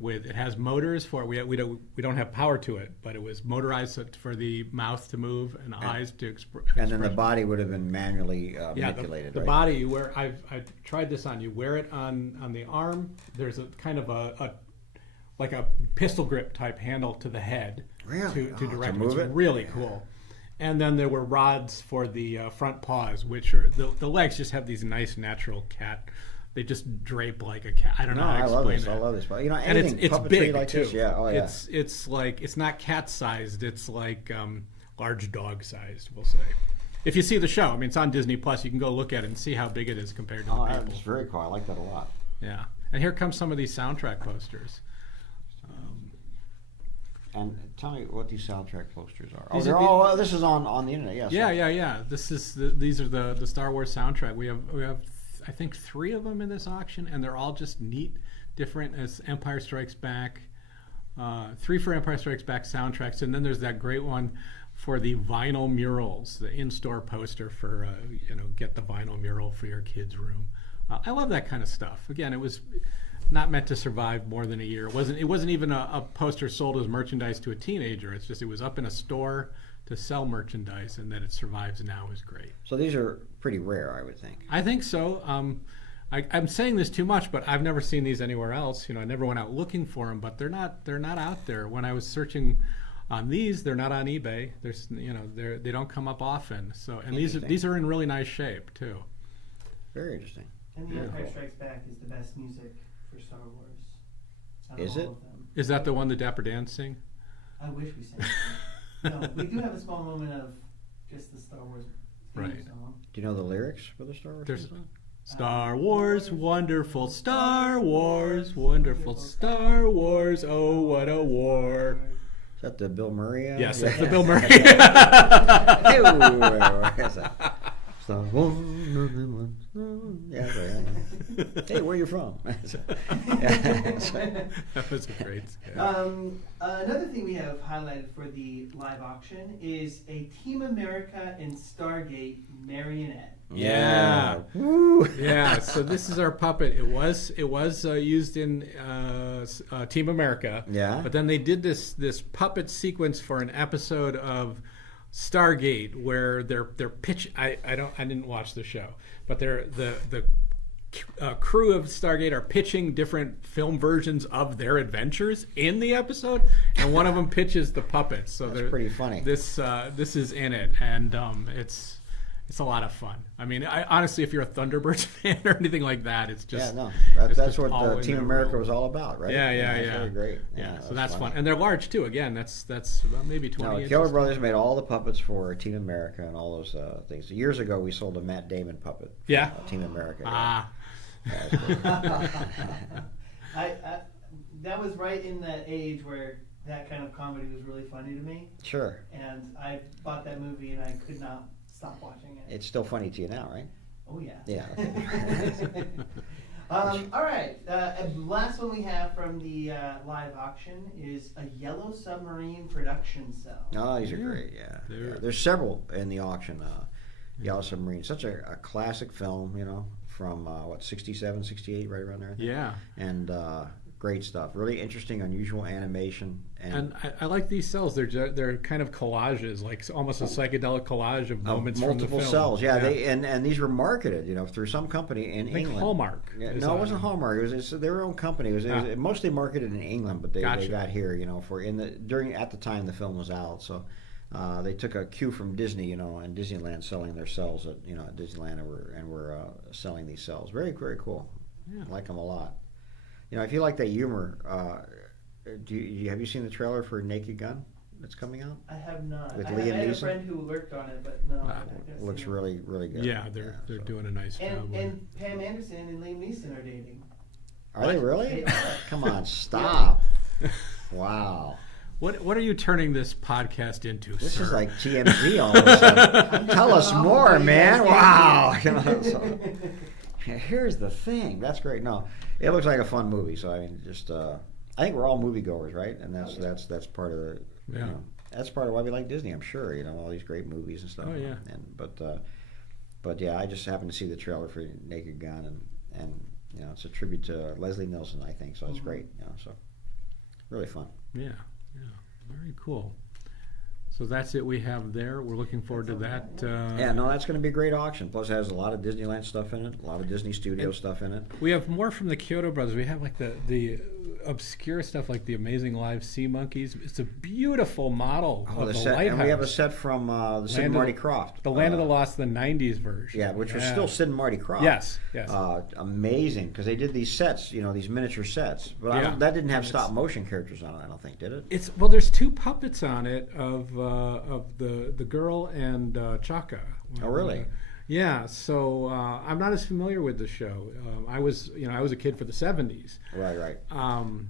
It has motors for it. We don't have power to it, but it was motorized for the mouth to move and eyes to express. and then the body would have been manually manipulated. The right? body you wear. I've tried this on. You wear it on the arm. There's a kind of a like a pistol grip type handle to the head. Really? To direct to move It's it? really cool. And then there were rods for the front paws, which are the legs just have these nice natural cat. They just drape like a cat. I don't No, know how to I love explain this. that. I love this. But And anything it's puppetry big like too. this, yeah. Oh yeah. It's like it's not cat sized. It's like large dog sized. We'll say. If you see the show, I mean, it's on Disney Plus. You can go look at it and see how big it is compared to the people. That's very cool. I like that a lot. Yeah, and here come some of these soundtrack posters. And tell me what these soundtrack posters are. Oh, These they're are all. This is on the internet. Yes. Yeah. These are the Star Wars soundtrack. We have I think 3 of them in this auction, and they're all just neat, different as Empire Strikes Back. 3 for Empire Strikes Back soundtracks, and then there's that great one for the vinyl murals, the in-store poster for get the vinyl mural for your kid's room. I love that kind of stuff. Again, it was not meant to survive more than a year. It wasn't even a poster sold as merchandise to a teenager. It's just it was up in a store to sell merchandise, and that it survives now is great. So these are pretty rare, I would think. I think so. I'm saying this too much, but I've never seen these anywhere else. I never went out looking for them, but they're not out there. When I was searching on these, they're not on eBay. They don't come up often. So, and these are in really nice shape too. Very interesting. And The Empire Strikes Back is the best music for Star Wars. Is it? All of them. Is that the one that Dapper Dan sing? I wish we sang it. No, we do have a small moment of just the Star Wars theme Right. song. Do you know the lyrics for the Star Wars? There's song? Star Wars, wonderful Star Wars, wonderful Star Wars, oh what a war. Is that the Bill Murray? Yes, that's the Bill Murray. Hey, where's that? Star Wars. Yeah, right. Hey, where you from? That was a great sketch. Another thing we have highlighted for the live auction is a Team America and Stargate marionette. Yeah. Woo. Yeah, so this is our puppet. It was used in Team America. Yeah. But then they did this puppet sequence for an episode of Stargate where they're pitch. I didn't watch the show, but the crew of Stargate are pitching different film versions of their adventures in the episode, and one of them pitches the puppets. So That's pretty funny. This is in it, and it's a lot of fun. I mean, honestly, if you're a Thunderbirds fan or anything like that, it's just that's just what all in Team their America world. was all about, right? Yeah. That's really great. Yeah, so that that's was fun, funny. and they're large too. Again, that's about maybe 20 No, inches. Keller Brothers made all the puppets for Team America and all those things. Years ago, we sold a Matt Damon puppet. Yeah. Team America. Ah. Yeah, that's I that was right in that age where that kind of comedy was really funny to me, sure. and I bought that movie and I could not stop watching it. It's still funny to you now, right? Oh yeah. Yeah. All right. Last one we have from the live auction is a Yellow Submarine production cell. Oh, these are great. Yeah. There's several in the auction. Yellow Submarine, such a classic film, from 67, 68, right around there. I think. Yeah. And great stuff. Really interesting, unusual animation. And I like these cells. They're kind of collages, like almost a psychedelic collage of moments from the multiple film. cells. Yeah, they and these were marketed, through some company in Like England. Hallmark. Yeah, no, it wasn't Hallmark. It was their own company. It was mostly marketed in England, but they got here, at the time the film was out. So they took a cue from Disney, and Disneyland selling their cells at Disneyland, and were selling these cells. Very, very cool. Yeah. I like them a lot. If you like that humor, have you seen the trailer for Naked Gun that's coming out? I have not. With I Liam had a Neeson? friend who worked on it, but no. I haven't Looks seen it. really, really good. Yeah, they're doing a nice job. with it. And Pam Anderson and Liam Neeson are dating. Are they really? They are. Come on, stop. Wow. What are you turning this podcast into, This sir? is like TMZ all of a sudden. Tell us more, man. Wow. Here's the thing. That's great. No, it looks like a fun movie. So I mean, I think we're all moviegoers, right? And that's part of the. That's part of why we like Disney. I'm sure. All these great movies and stuff. Oh yeah. But yeah, I just happened to see the trailer for Naked Gun, and it's a tribute to Leslie Nielsen, I think. So it's great. So really fun. Yeah. Very cool. So that's it we have there. We're looking forward to that. That's going to be a great auction. Plus, it has a lot of Disneyland stuff in it, a lot of Disney Studio stuff in it. We have more from the Kyoto Brothers. We have like the obscure stuff like the Amazing Live Sea Monkeys. It's a beautiful model of the set, lighthouse. and we have a set from the Sid and Marty Krofft. The Land of the Lost, the 90s version. Yeah, which was still Sid and Marty Krofft. Yes. Amazing, because they did these sets, these miniature sets. But that didn't have stop motion characters on it, I don't think, did it? There's 2 puppets on it of the girl and Chaka. Oh, really? Yeah, so I'm not as familiar with the show. I was a kid for the 70s. Right.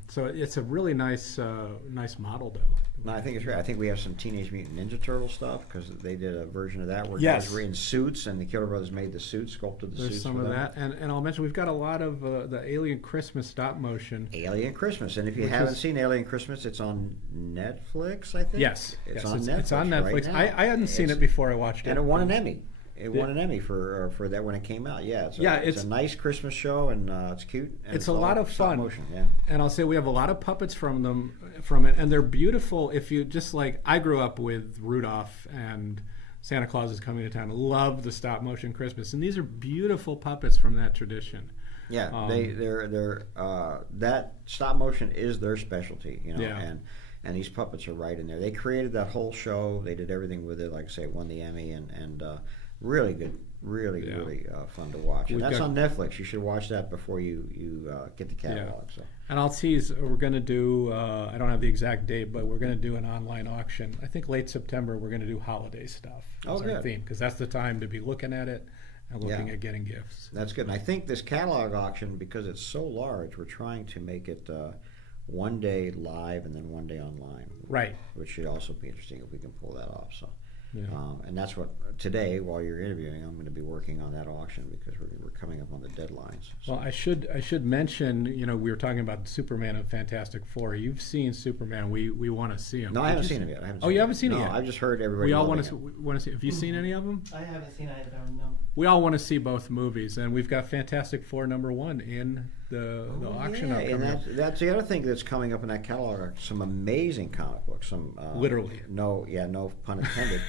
So it's a really nice model, though. No, I think it's great. I think we have some Teenage Mutant Ninja Turtle stuff because they did a version of that where Yes. guys were in suits and the Killer Brothers made the suits, sculpted the There's suits. some for of them. that, and I'll mention we've got a lot of the Alien Christmas stop motion. Alien Christmas, and if you Which haven't is- seen Alien Christmas, it's on Netflix, I think. Yes, it's yes, on Netflix. It's on Netflix. Right now. I hadn't seen It's- it before I watched it, and it won an Emmy. It Yeah. won an Emmy for that when it came out. Yeah, it's it's a nice Christmas show, and it's cute. And it's a all lot of stop fun. motion, yeah. And I'll say we have a lot of puppets from it, and they're beautiful. If you just like, I grew up with Rudolph and Santa Claus is Coming to Town. Love the stop motion Christmas, and these are beautiful puppets from that tradition. Yeah, Um, they're that stop motion is their specialty, you know, Yeah. and these puppets are right in there. They created that whole show. They did everything with it. Like I say, it won the Emmy, and really good, really fun to watch. And We've that's got- on Netflix. You should watch that before you get the catalog. So And I'll tease, we're going to do, I don't have the exact date, but we're going to do an online auction. I think late September, we're going to do holiday stuff as Oh, our good. theme, because that's the time to be looking at it and looking Yeah. at getting gifts. that's good. And I think this catalog auction, because it's so large, we're trying to make it one day live and then one day online. Right. Which should also be interesting if we can pull that off. So. Yeah. And that's what today, while you're interviewing, I'm going to be working on that auction because we're coming up on the deadlines. So. Well, I should mention, we were talking about Superman and Fantastic Four. You've seen Superman. We want to see him. No, I Did haven't you seen see- him yet. I haven't Oh, you haven't seen it no, yet? I've just heard everybody. We all loving want to see. Have you seen any of them? I haven't seen either. No. We all want to see both movies, and we've got Fantastic Four #1 in the auction. Yeah, upcoming up. and that's the other thing that's coming up in that catalog. Are some amazing comic books. Some Literally. No pun intended.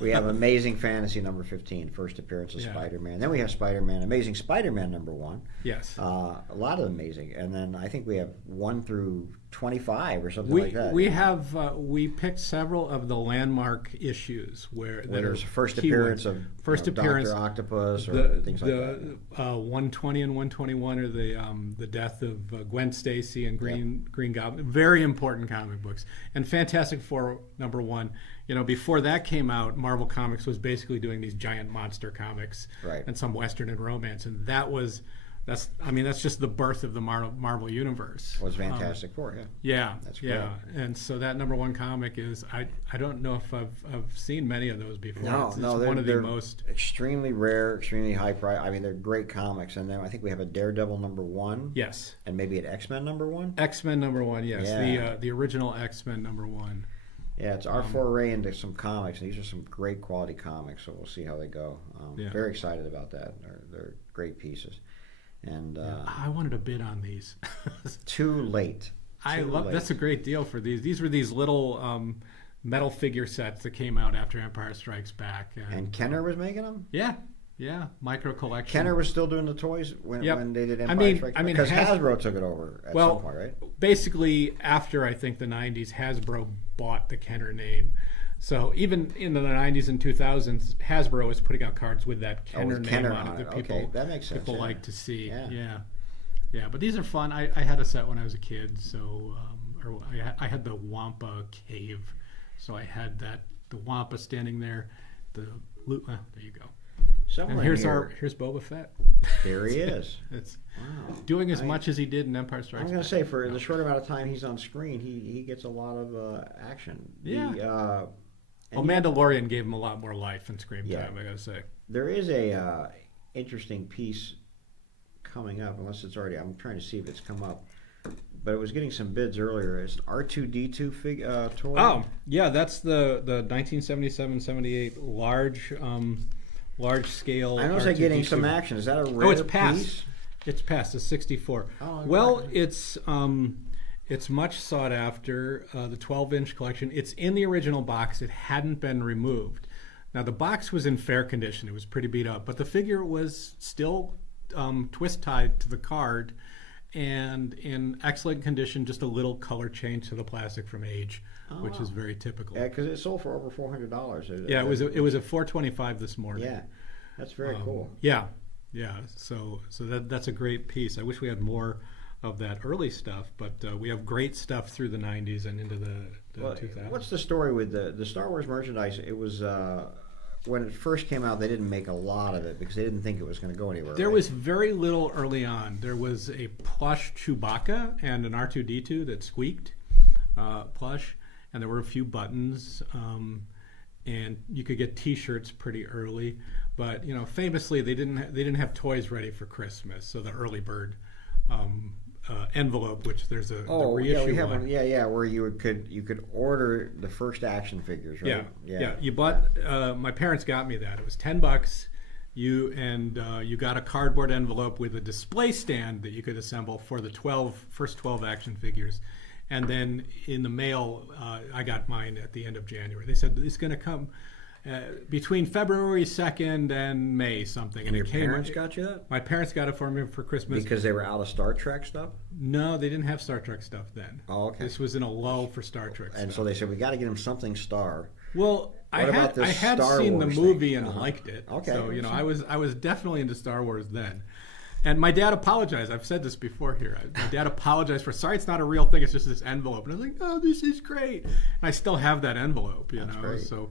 We have Amazing Fantasy #15, first appearance of Yeah. Spider-Man. Then we have Spider-Man, Amazing Spider-Man #1. Yes. A lot of amazing, and then I think we have 1 through 25 or something We like that. we have we picked several of the landmark issues where There's are first key appearance ones. of First Dr. appearance, Octopus or the things like that. 120 and 121 are the death of Gwen Stacy and Green Goblin. Very important comic books. And Fantastic Four #1. Before that came out, Marvel Comics was basically doing these giant monster comics Right. and some Western and romance, and that's just the birth of the Marvel universe. Was Fantastic Four, yeah. Yeah, That's great. yeah, and so that #1 comic is I don't know if I've seen many of those before. It's They're, one of the they're most. extremely rare, extremely high price. I mean, they're great comics, and then I think we have a Daredevil #1, Yes, and maybe an X-Men #1. X-Men #1. Yes, Yeah. the original X-Men #1. Yeah, it's our foray into some comics, and these are some great quality comics. So we'll see how they go. Yeah. Very excited about that. They're great pieces, and I wanted to bid on these. too late. Too late. That's a great deal for these. These were these little metal figure sets that came out after Empire Strikes Back. And Kenner was making them. Yeah, micro collection. Kenner was still doing the toys when they did Empire Strikes Back. I mean, Because Hasbro took it over at some point, right? Basically, after I think the 90s, Hasbro bought the Kenner name. So even in the 90s and 2000s, Hasbro was putting out cards with that Kenner with name Kenner on on it it. that people, Okay, that makes sense, people yeah. like to see. Yeah. Yeah. But these are fun. I had a set when I was a kid, so I had the Wampa cave, so I had the Wampa standing there. There you go. Somewhere And here's here, here's Boba Fett. there he is. It's Wow. doing as much as he did in Empire Strikes I'm Back. going to say, for the short amount of time he's on screen, he gets a lot of action. Yeah. And Mandalorian gave him a lot more life and screen Yeah. time, I gotta say. there is a interesting piece coming up, unless it's already. I'm trying to see if it's come up, but it was getting some bids earlier. It's an R2D2 toy. Oh, yeah, that's the 1977-78 large scale. I noticed they're getting R2D2. some action. Is that a rare it's passed. piece? It's past. It's 64. Oh, well, okay. it's much sought after. The 12-inch collection. It's in the original box. It hadn't been removed. Now the box was in fair condition. It was pretty beat up, but the figure was still twist tied to the card, and in excellent condition. Just a little color change to the plastic from age, which is very typical. Yeah, because it sold for over $400. Yeah, it was a $425 this morning. Yeah, that's very cool. Yeah. So that's a great piece. I wish we had more of that early stuff, but we have great stuff through the 90s and into the Well, 2000s. what's the story with the Star Wars merchandise? It was when it first came out, they didn't make a lot of it because they didn't think it was going to go anywhere. There right? was very little early on. There was a plush Chewbacca and an R2-D2 that squeaked plush, and there were a few buttons, and you could get T-shirts pretty early. But famously, they didn't have toys ready for Christmas, so the early bird envelope, which there's the reissue one. Where you could order the first action figures, right? Yeah. You bought. My parents got me that. It was $10. You got a cardboard envelope with a display stand that you could assemble for the first 12 action figures, and then in the mail, I got mine at the end of January. They said it's going to come between February 2nd and May something. And your parents got you that? My parents got it for me for Christmas. Because they were out of Star Trek stuff? No, they didn't have Star Trek stuff then. Oh, okay. This was in a lull for Star Trek and stuff. so they said, we got to get him something Star. Well, I had Star seen the Wars movie thing? and liked it. Okay. So, I was definitely into Star Wars then. And my dad apologized. I've said this before here. My dad apologized for, sorry, it's not a real thing. It's just this envelope. And I was like, oh, this is great. And I still have that envelope, That's great. So,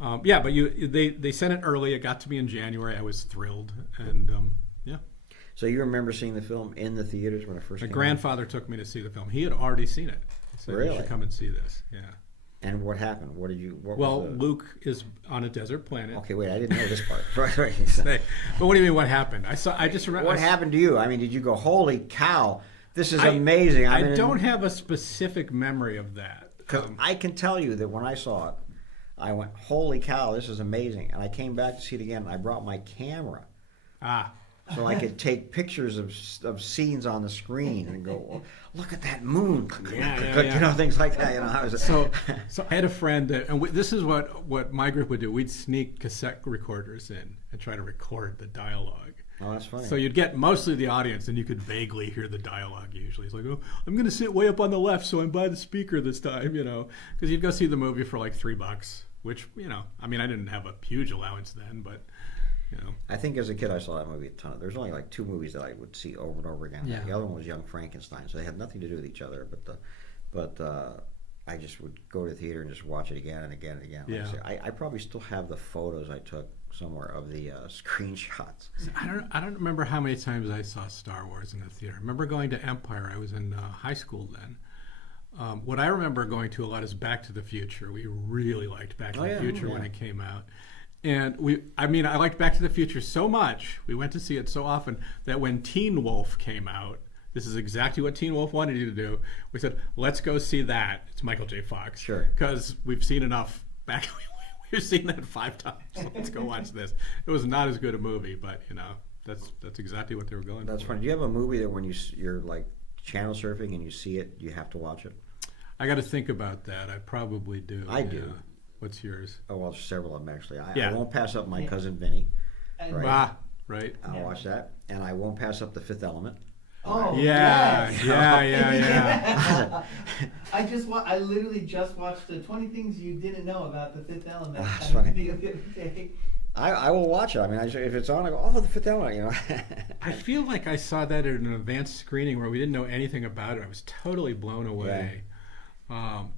but they sent it early. It got to me in January. I was thrilled. And, So you remember seeing the film in the theaters when it first My came grandfather took me to see the film. He had already seen it. He said, Really? You should come and see this. Yeah. And what happened? What Well, was the... Luke is on a desert planet. Okay, wait, I didn't know this part. Right. But what do you mean, what happened? I just remember. What happened to you? I mean, did you go, holy cow, this is amazing? I don't have a specific memory of that. Because I can tell you that when I saw it, I went, holy cow, this is amazing. And I came back to see it again, and I brought my camera. So I could take pictures of scenes on the screen and go, oh, look at that moon. Things like that. I was so I had a friend that, and this is what my group would do. We'd sneak cassette recorders in and try to record the dialogue. Oh, that's funny. So you'd get mostly the audience, and you could vaguely hear the dialogue usually. It's like, oh, I'm going to sit way up on the left, so I'm by the speaker this time, because you'd go see the movie for like $3, which, I mean, I didn't have a huge allowance then, but, I think as a kid I saw that movie a ton. There's only like 2 movies that I would see over and over again. Yeah. The other one was Young Frankenstein, so they had nothing to do with each other. But I just would go to the theater and just watch it again and again and again. Like I probably still have the photos I took somewhere of the screenshots. I don't remember how many times I saw Star Wars in the theater. I remember going to Empire. I was in high school then. What I remember going to a lot is Back to the Future. We really liked Back to the Future when it came out. And I liked Back to the Future so much, we went to see it so often, that when Teen Wolf came out, this is exactly what Teen Wolf wanted you to do. We said, let's go see that. It's Michael J. Fox. Sure. Because we've seen enough back. We've seen that 5 times. Let's go watch this. It was not as good a movie, but, that's exactly what they were going for. That's funny. Do you have a movie that when you're like channel surfing and you see it, you have to watch it? I got to think about that. I probably do. I do. What's yours? Oh, well, several of them actually. I won't pass up My Cousin Vinny. Right. Right. I'll watch that, and I won't pass up The Fifth Element. Oh, yeah, yes. yeah. I literally just watched the 20 Things You Didn't Know About the Fifth Element. That's funny. The other day. I will watch it. I mean, if it's on, I go, oh, The Fifth Element, I feel like I saw that at an advanced screening where we didn't know anything about it. I was totally blown away.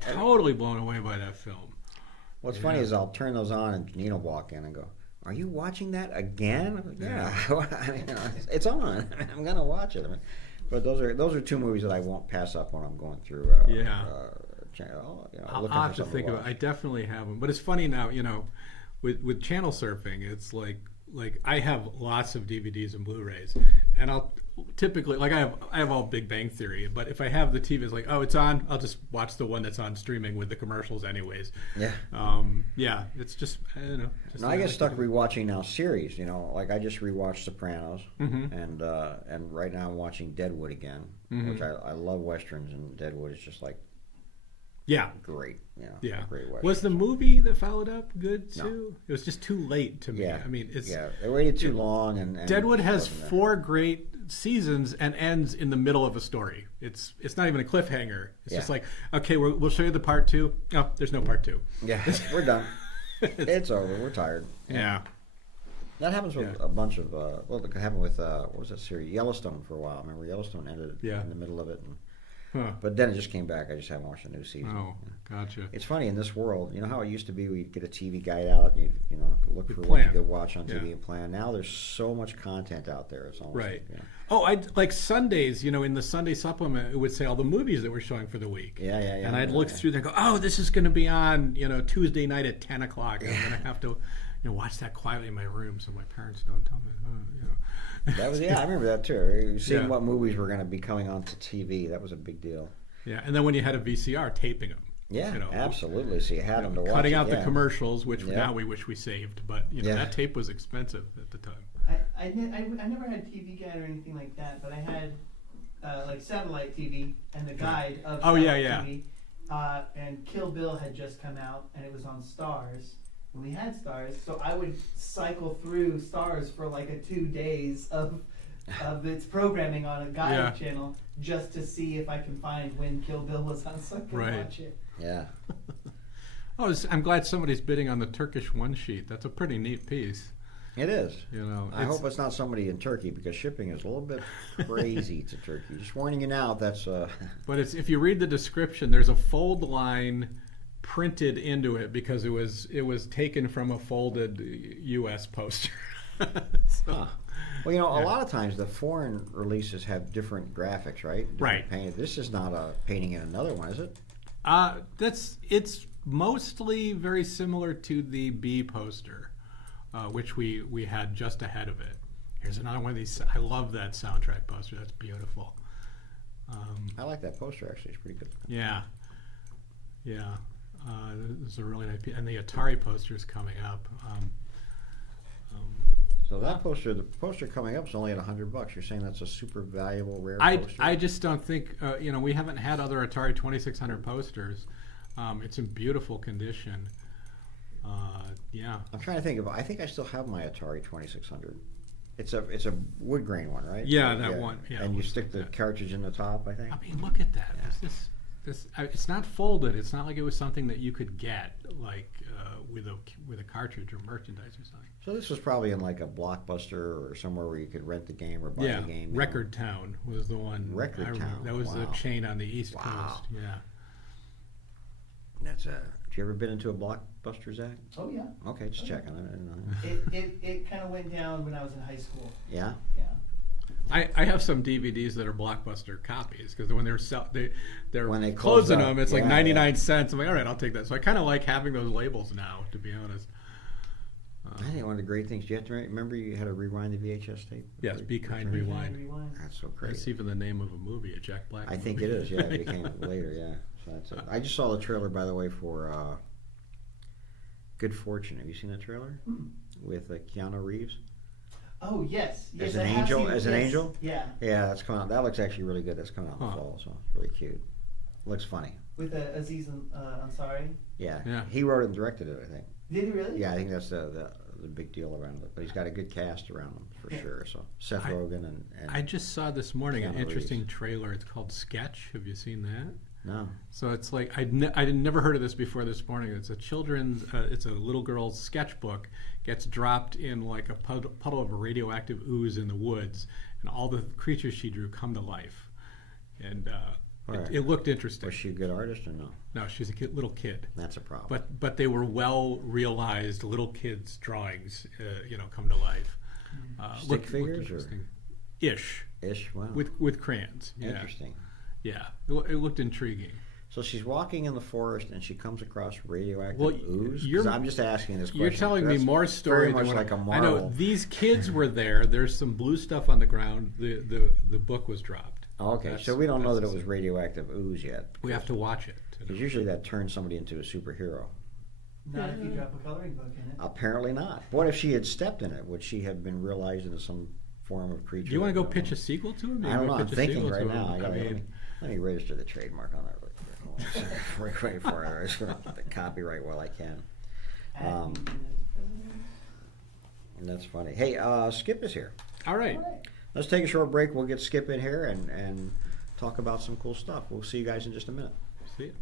Totally blown away by that film. What's funny is I'll turn those on and Janine will walk in and go, are you watching that again? I'm like, yeah. I mean, it's on. I'm going to watch it. I mean, but those are 2 movies that I won't pass up when I'm going through. I'll have to think about it. I definitely have them. But it's funny now, with channel surfing, it's like I have lots of DVDs and Blu-rays, and I'll typically, like, I have all Big Bang Theory, but if I have the TV, it's like, oh, it's on, I'll just watch the one that's on streaming with the commercials anyways. Yeah. It's just, I don't know. Now I get stuck rewatching now series, like I just rewatched Sopranos, and right now I'm watching Deadwood again, which I love Westerns, and Deadwood is just like great. Great Western. Was the movie that followed up good too? No. It was just too late to me. I mean, they waited too long, and Deadwood has 4 great seasons and ends in the middle of a story. It's not even a cliffhanger. It's just like, okay, we'll show you the part 2. Oh, there's no part 2. Yeah, we're done. It's over. We're tired. Yeah. That happens with a bunch of it happened with what was that series, Yellowstone, for a while. Remember Yellowstone ended in the middle of it, and Huh. But then it just came back. I just haven't watched the new season. Oh, gotcha. It's funny in this world. You know how it used to be? We'd get a TV guide out, and you look for what plan. you could watch on TV Yeah. and plan. Now there's so much content out there. It's almost Right. Like, Oh, I like Sundays. In the Sunday supplement, it would say all the movies that we're showing for the week. Yeah. And I'd look through there and go, oh, this is going to be on, Tuesday night at 10 o'clock. I'm going to have to, watch that quietly in my room so my parents don't tell me. That was I remember that too. Seeing Yeah. what movies were going to be coming onto TV. That was a big deal. Yeah, and then when you had a VCR, taping them. Yeah, absolutely. So you had them to watch. Cutting out it, the commercials, which Yeah. now we wish we saved, but that tape was expensive at the time. I never had TV guide or anything like that, but I had like satellite TV and the guide of satellite TV. And Kill Bill had just come out, and it was on Stars. And we had Stars, so I would cycle through Stars for like 2 days of its programming on a guide channel just to see if I can find when Kill Bill was on, so I could watch it. Yeah. I'm glad somebody's bidding on the Turkish one sheet. That's a pretty neat piece. It is. I It's- hope it's not somebody in Turkey because shipping is a little bit crazy to Turkey. Just warning you now. That's. But if you read the description, there's a fold line printed into it because it was taken from a folded U.S. poster. So, Well, a lot of times the foreign releases have different graphics, right? Different Right. Paint. This is not a painting in another one, is it? it's mostly very similar to the B poster, which we had just ahead of it. Here's another one of these. I love that soundtrack poster. That's beautiful. I like that poster actually. It's pretty good. Yeah. This is a really nice piece. And the Atari poster is coming up. So that poster, the poster coming up is only at $100. You're saying that's a super valuable, rare poster? I just don't think, we haven't had other Atari 2600 posters. It's in beautiful condition. Yeah. I'm trying to think of. I think I still have my Atari 2600. It's a wood grain one, right? Yeah, that one. Yeah, and you stick the cartridge in the top, I think. I mean, look at that. This it's not folded. It's not like it was something that you could get with a cartridge or merchandise or something. So this was probably in like a Blockbuster or somewhere where you could rent the game or buy the game. Record Town was the one. Record Town. That was the Wow. chain on the East Coast. Yeah. That's Have you ever been into a Blockbuster, Zach? Oh yeah. Okay, just checking. I didn't know. It kind of went down when I was in high school. Yeah. Yeah. I have some DVDs that are Blockbuster copies because when they're When they close closing up, them, it's like yeah, 99 cents. I'm like, all right, I'll take that. So I kind of like having those labels now, to be honest. I think one of the great things, do you have to remember you had to rewind the VHS tape? Yes, Be Kind, Rewind. That's so That's crazy. even the name of a movie, a Jack Black I movie. think it is, yeah. It became later, yeah. So that's it. I just saw the trailer, by the way, for Good Fortune. Have you seen that trailer? With Keanu Reeves? Oh yes. As Yes, an I have angel? seen it, As an yes. angel? Yeah. Yeah, that's coming out. That looks actually really good. That's coming out in the fall, so it's really cute. Looks funny. With Aziz Ansari. Yeah. Yeah. He wrote it and directed it, I think. Did he really? Yeah, I think that's the big deal around it. But he's got a good cast around him for sure. So Seth Rogen and I just saw this morning an Keanu interesting Reeves. trailer. It's called Sketch. Have you seen that? No. So it's like I'd never heard of this before this morning. It's a children's. It's a little girl's sketchbook. Gets dropped in like a puddle of a radioactive ooze in the woods, and all the creatures she drew come to life. And Right. it looked interesting. Was she a good artist or no? No, she's a little kid. That's a problem. But they were well realized little kids' drawings. Come to life. Stick figures or? interesting. Ish. Wow. With crayons. Yeah. Interesting. Yeah. It looked intriguing. So she's walking in the forest and she comes across radioactive Well, ooze. 'Cause you're- I'm just asking this question. You're telling me That's more story Very much than what like a I Marvel. know. These kids were there. There's some blue stuff on the ground. The book was dropped. Okay, so we don't know that it was radioactive ooze yet. We have to watch it. Because usually that turns somebody into a superhero. Not if you drop a coloring book in it. Apparently not. What if she had stepped in it? Would she have been realized into some form of creature? Do you want to that go we pitch a sequel to him? I don't know. I'm Pitch a thinking sequel right to now. him? Let me register the trademark on that. Wait for it. I'm just going to get the copyright while I can. And that's funny. Hey, Skip is here. All right. Let's take a short break. We'll get Skip in here and talk about some cool stuff. We'll see you guys in just a minute. See you.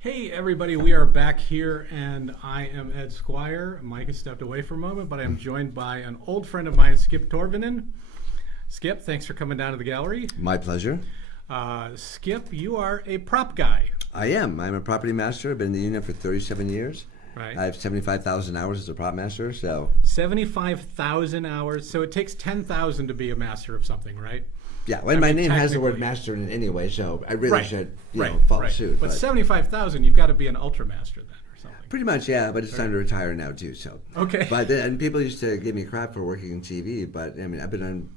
Hey everybody, we are back here and I am Ed Squair. Mike has stepped away for a moment, but I'm joined by an old friend of mine, Skip Torvinen. Skip, thanks for coming down to the gallery. My pleasure. Skip, you are a prop guy. I am. I'm a property master. I've been in the unit for 37 years. Right. I have 75,000 hours as a prop master, so... 75,000 hours, so it takes 10,000 to be a master of something, right? Yeah, well, my name has the word master in it anyway, so I really should, follow suit. But 75,000, you've got to be an ultra master then, or something. Pretty much, yeah, but it's time to retire now, too, so... Okay. But and people used to give me crap for working in TV, but, I mean, I've been on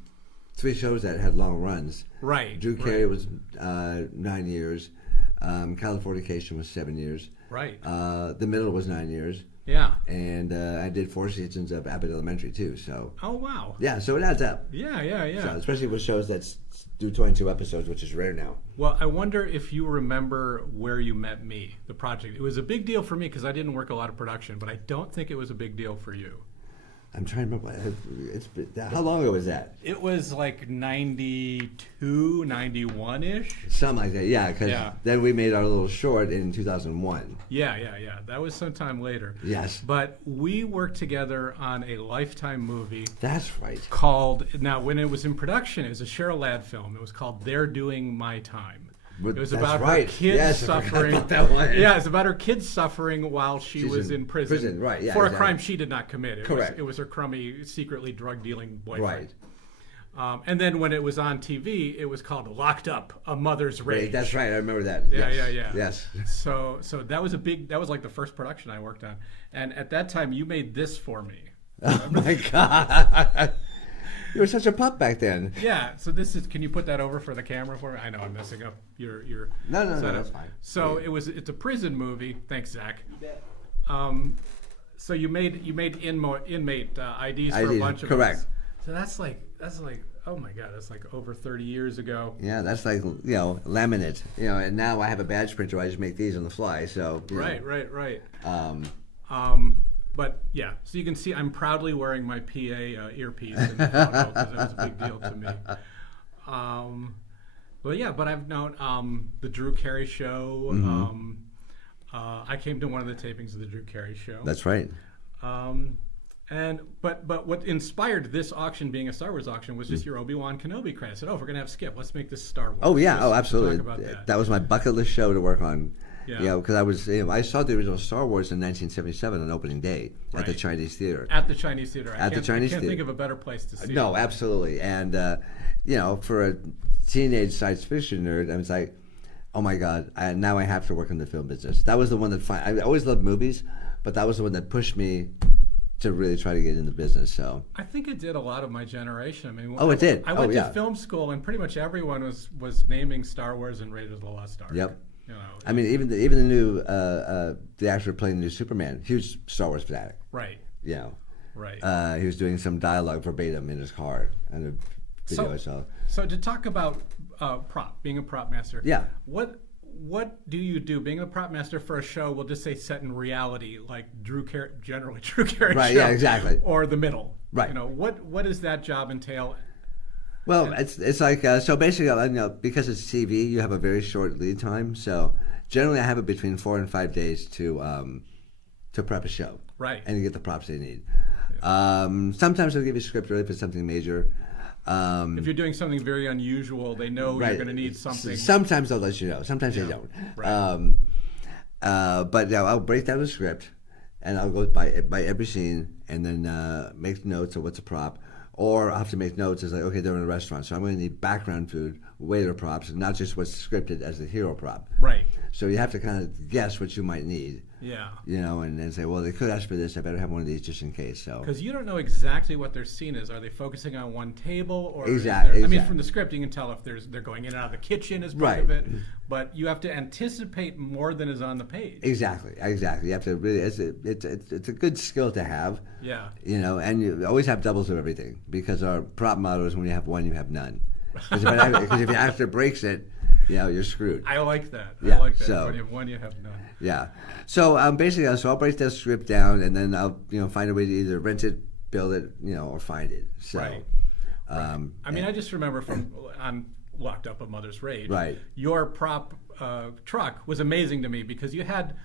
3 shows that had long runs. Right. Drew Carey was 9 years. Californication was 7 years. Right. The Middle was 9 years. Yeah. And I did 4 seasons of Abbott Elementary, too, so... Oh, wow. Yeah, so it adds up. Yeah. So, especially with shows that do 22 episodes, which is rare now. Well, I wonder if you remember where you met me, the project. It was a big deal for me because I didn't work a lot of production, but I don't think it was a big deal for you. I'm trying to remember. How long ago was that? It was like 92, 91-ish. Something like that, yeah, because then we made our little short in 2001. Yeah. That was sometime later. Yes. But we worked together on a Lifetime movie. That's right. Called, now when it was in production, it was a Cheryl Ladd film. It was called They're Doing My Time. But it was that's about right. her kids suffering. About that one. Yeah, it's about her kids suffering while she was in prison. Right, yeah, for exactly. a crime she did not commit. Correct. It was her crummy, secretly drug-dealing boyfriend. Right. And then when it was on TV, it was called Locked Up, A Mother's Rage. Right, that's right. I remember that. Yeah. Yes. So that was that was like the first production I worked on. And at that time, you made this for me. Oh, my God. You were such a pup back then. Yeah, so this is. Can you put that over for the camera for me? I know I'm messing up your. No, that's fine. So it's a prison movie. Thanks, Zach. You bet. So you made inmate IDs for a bunch of correct. us. So that's like oh my God, that's like over 30 years ago. Yeah, that's like laminate. And now I have a badge printer. I just make these on the fly. So Right. But yeah, so you can see I'm proudly wearing my PA earpiece in the photo because it was a big deal to me. But I've known the Drew Carey show. Mm-hmm. I came to one of the tapings of the Drew Carey show. That's right. But what inspired this auction being a Star Wars auction was just your Obi-Wan Kenobi credit. I said, if we're gonna have Skip, let's make this Star Wars. Oh yeah, Let's absolutely. talk about that. That was my bucket list show to work on. Yeah. Because I saw the original Star Wars in 1977 on opening day at the Chinese Theater. At the Chinese Theater. I can't Theater. think of a better place to see No, it. absolutely. And for a teenage science fiction nerd, I was like, oh my God, now I have to work in the film business. That was the one that I always loved movies, but that was the one that pushed me to really try to get into business. So I think it did a lot of my generation. I mean, it did. I went to film school, and pretty much everyone was naming Star Wars and Raiders of the Lost Ark. Yep. I mean, even the new the actor playing the new Superman, huge Star Wars fanatic. Right. Right. He was doing some dialogue verbatim in his car and a video I saw. So to talk about being a prop master. Yeah. What do you do? Being a prop master for a show, we'll just say set in reality, like Drew Carey Right. show, Yeah. Exactly. or The Middle. Right. What does that job entail? Well, it's like so basically, because it's TV, you have a very short lead time. So generally, I have it between 4 and 5 days to prep a show, Right. and to get the props they need. Sometimes they'll give you a script if it's something major. If you're doing something very unusual, they know you're going to need something. Sometimes they'll let you know. Sometimes they don't. Right. But I'll break down the script, and I'll go by every scene, and then make notes of what's a prop. Or I'll have to make notes as okay, they're in a restaurant, so I'm going to need background food, waiter props, and not just what's scripted as the hero prop. Right. So you have to kind of guess what you might need. Yeah. And then say, well, they could ask for this. I better have one of these just in case. So. Because you don't know exactly what their scene is. Are they focusing on one table, or exactly? I mean, from the script, you can tell if they're going in and out of the kitchen as part of it. But you have to anticipate more than is on the page. Exactly. You have to really. It's a good skill to have. Yeah. And you always have doubles of everything because our prop motto is when you have one, you have none. Because if your actor breaks it, you're screwed. I like that. Yeah, I like that. so, when you have one, you have none. Yeah. So basically, I'll break that script down, and then I'll find a way to either rent it, build it, or find it. So. Right. I mean, I just remember from on locked up a Mother's Rage. Right. Your prop truck was amazing to me because you had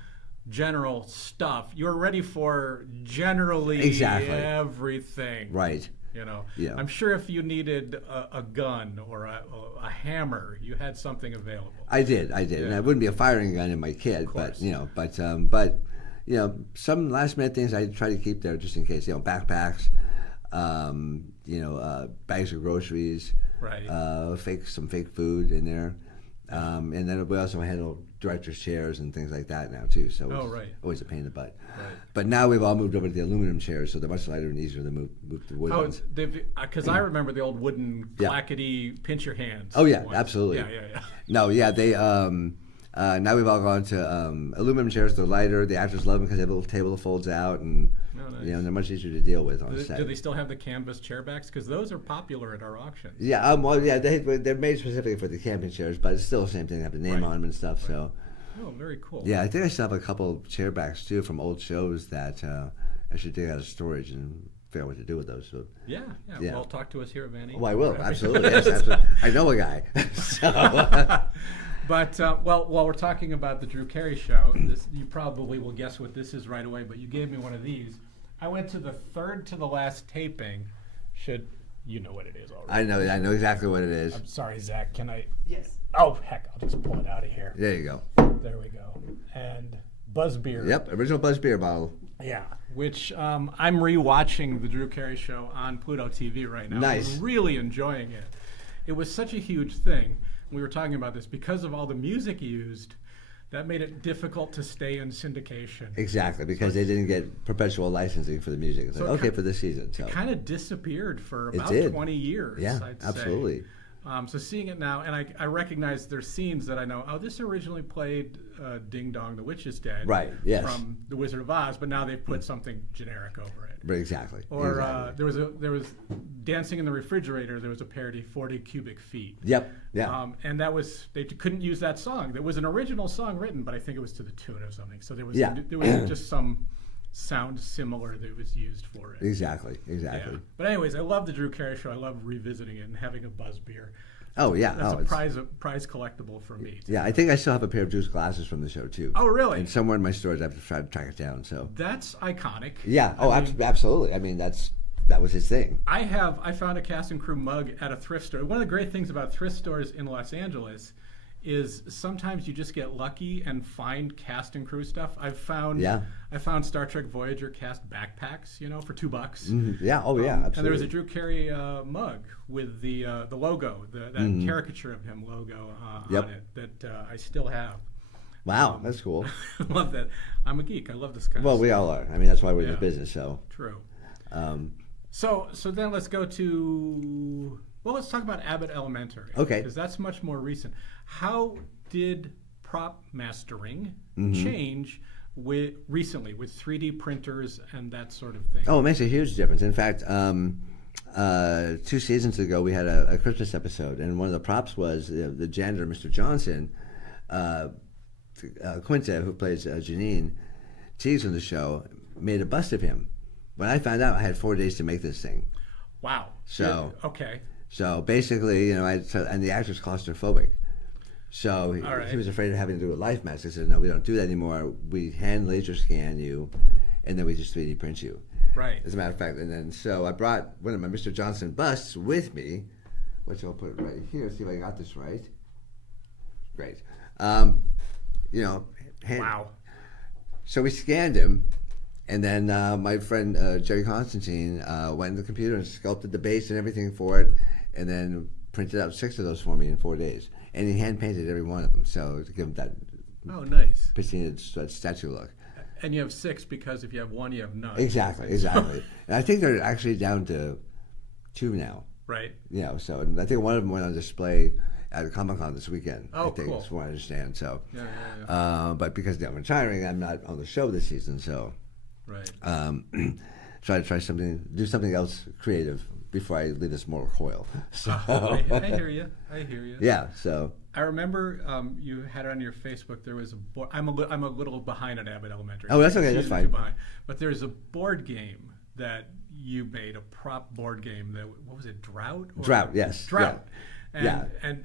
general stuff. You were ready for generally everything. Right. You know, Yeah. I'm sure if you needed a gun or a hammer, you had something available. I did, and I wouldn't be a firing gun in my kit, but some last minute things I try to keep there just in case. Backpacks, bags of groceries, Right. Some fake food in there, and then we also handle director's chairs and things like that now too. So it's always a pain in the butt. Right. But now we've all moved over to the aluminum chairs, so they're much lighter and easier to move to the wood ones. Because I remember the old wooden Yeah. clackety pinch your hands. Oh yeah, ones. absolutely. Yeah. No, yeah, they now we've all gone to aluminum chairs. They're lighter. The actors love them because they have a little table that folds out, and Nice. they're much easier to deal with on set. Do they still have the canvas chairbacks? Because those are popular at our auctions. Yeah, they're made specifically for the camping chairs, but it's still the same thing. They have the name on them and stuff. Right. So. Oh, very cool. Yeah, I think I still have a couple chairbacks too from old shows that I should dig out of storage and figure out what to do with those. So. Yeah. Well, talk to us here at Vanny. Oh, I will. Absolutely. Yes, absolutely. I know a guy. So. But while we're talking about the Drew Carey show, you probably will guess what this is right away. But you gave me one of these. I went to the third to the last taping. You know what it is already? I know exactly what it is. I'm sorry, Zach. Can I? Yes. Oh heck! I'll just pull it out of here. There you go. There we go. And Buzz Beer. Yep, original Buzz Beer bottle. Yeah, which I'm rewatching the Drew Carey show on Pluto TV right now. Nice. I'm really enjoying it. It was such a huge thing. We were talking about this because of all the music used. That made it difficult to stay in syndication. Exactly, because they didn't get perpetual licensing for the music. It's like, for this season. So. It kind of disappeared for about 20 years. Yeah, I'd say. absolutely. So seeing it now, and I recognize there's scenes that I know, this originally played Ding Dong, the Witch is Dead. Right, yes. From The Wizard of Oz, but now they've put something generic over it. Exactly. Or exactly. there was Dancing in the Refrigerator, there was a parody, 40 Cubic Feet. Yep, yeah. And that was, they couldn't use that song. There was an original song written, but I think it was to the tune of something. So there was just some sound similar that was used for it. Exactly. Yeah. But anyways, I love the Drew Carey show. I love revisiting it and having a Buzz Beer. Oh yeah, that's a prize collectible for me. Yeah, I think I still have a pair of Drew's glasses from the show too. Oh really? And somewhere in my storage, I have to try to track it down. So that's iconic. Yeah. Absolutely. I mean, that was his thing. I found a cast and crew mug at a thrift store. One of the great things about thrift stores in Los Angeles is sometimes you just get lucky and find cast and crew stuff. I found Star Trek Voyager cast backpacks, for $2. Mm-hmm. Yeah. Oh yeah. Absolutely. And there was a Drew Carey mug with the logo, that caricature of him logo on it that I still have. Wow, that's cool. I love that. I'm a geek. I love this kind of stuff. Well, we all are. I mean, that's why we're in this business. So true. So then let's go to. Well, let's talk about Abbott Elementary. Okay. Because that's much more recent. How did prop mastering change recently with 3D printers and that sort of thing? Oh, it makes a huge difference. In fact, 2 seasons ago, we had a Christmas episode, and one of the props was the janitor, Mr. Johnson, Quinta, who plays Janine Teagues in the show, made a bust of him. When I found out, I had 4 days to make this thing. Wow. So okay. So basically, and the actor's claustrophobic. So he was afraid of having to do a life mask. I said, no, we don't do that anymore. We hand laser scan you, and then we just 3D print you. Right. As a matter of fact, and then so I brought one of my Mr. Johnson busts with me, which I'll put right here. See if I got this right. Great. Wow. So we scanned him, and then my friend Jerry Constantine went in the computer and sculpted the base and everything for it, and then printed out 6 of those for me in 4 days. And he hand painted every one of them, so to give him that nice pristine statue look. And you have 6 because if you have 1, you have none. Exactly. And I think they're actually down to 2 now. Right. So and I think one of them went on display at Comic-Con this weekend. Oh, I think cool. That's what I understand. So, yeah. But because I'm retiring, I'm not on the show this season. So, right. Do something else creative before I leave this mortal coil. So, I hear you. Yeah. So I remember you had it on your Facebook. There was a board. I'm a little behind on Abbott Elementary. Oh, that's okay. That's fine. But there's a board game that you made, a prop board game. What was it? Drought. Drought. Yes. Drought. Yeah. And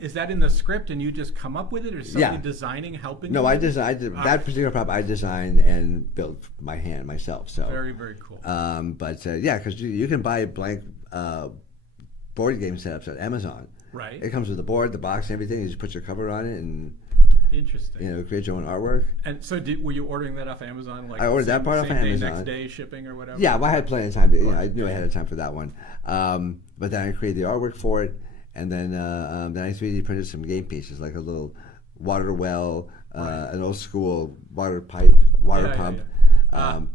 Is that in the script and you just come up with it, or is somebody Yeah. designing, helping No, you? I designed that particular prop. I designed and built by hand myself. So Very, very cool. but yeah, because you can buy blank board game setups at Amazon. Right. It comes with the board, the box, everything. You just put your cover on it and Interesting. create your own artwork. And so, were you ordering that off Amazon? Like I ordered that part off same day, Amazon. next day shipping or whatever. Yeah, well, I had plenty of time. I knew ahead of time for that one. But then I created the artwork for it, and then I 3D printed some game pieces, like a little water well, an old school water pump.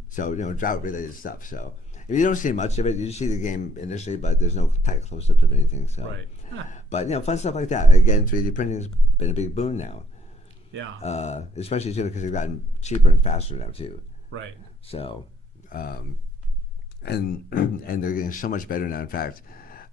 So drought related stuff. So if you don't see much of it, you see the game initially, but there's no tight close-ups of anything. So, Right. Huh. but fun stuff like that. Again, 3D printing has been a big boon now. Yeah. Especially because they've gotten cheaper and faster now too. Right. So, and they're getting so much better now. In fact,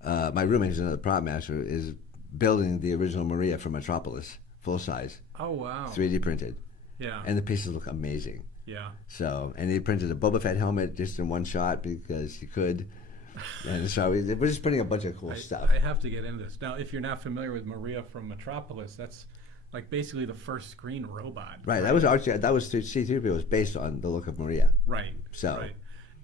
my roommate, who's another prop master, is building the original Maria from Metropolis, full size, Oh wow. 3D printed, Yeah. and the pieces look amazing. Yeah. So, and he printed a Boba Fett helmet just in one shot because he could, and so we're just putting a bunch of cool stuff. I have to get into this now. If you're not familiar with Maria from Metropolis, that's like basically the first screen robot. Right, that was C-3PO was based on the look of Maria. Right. So- Right.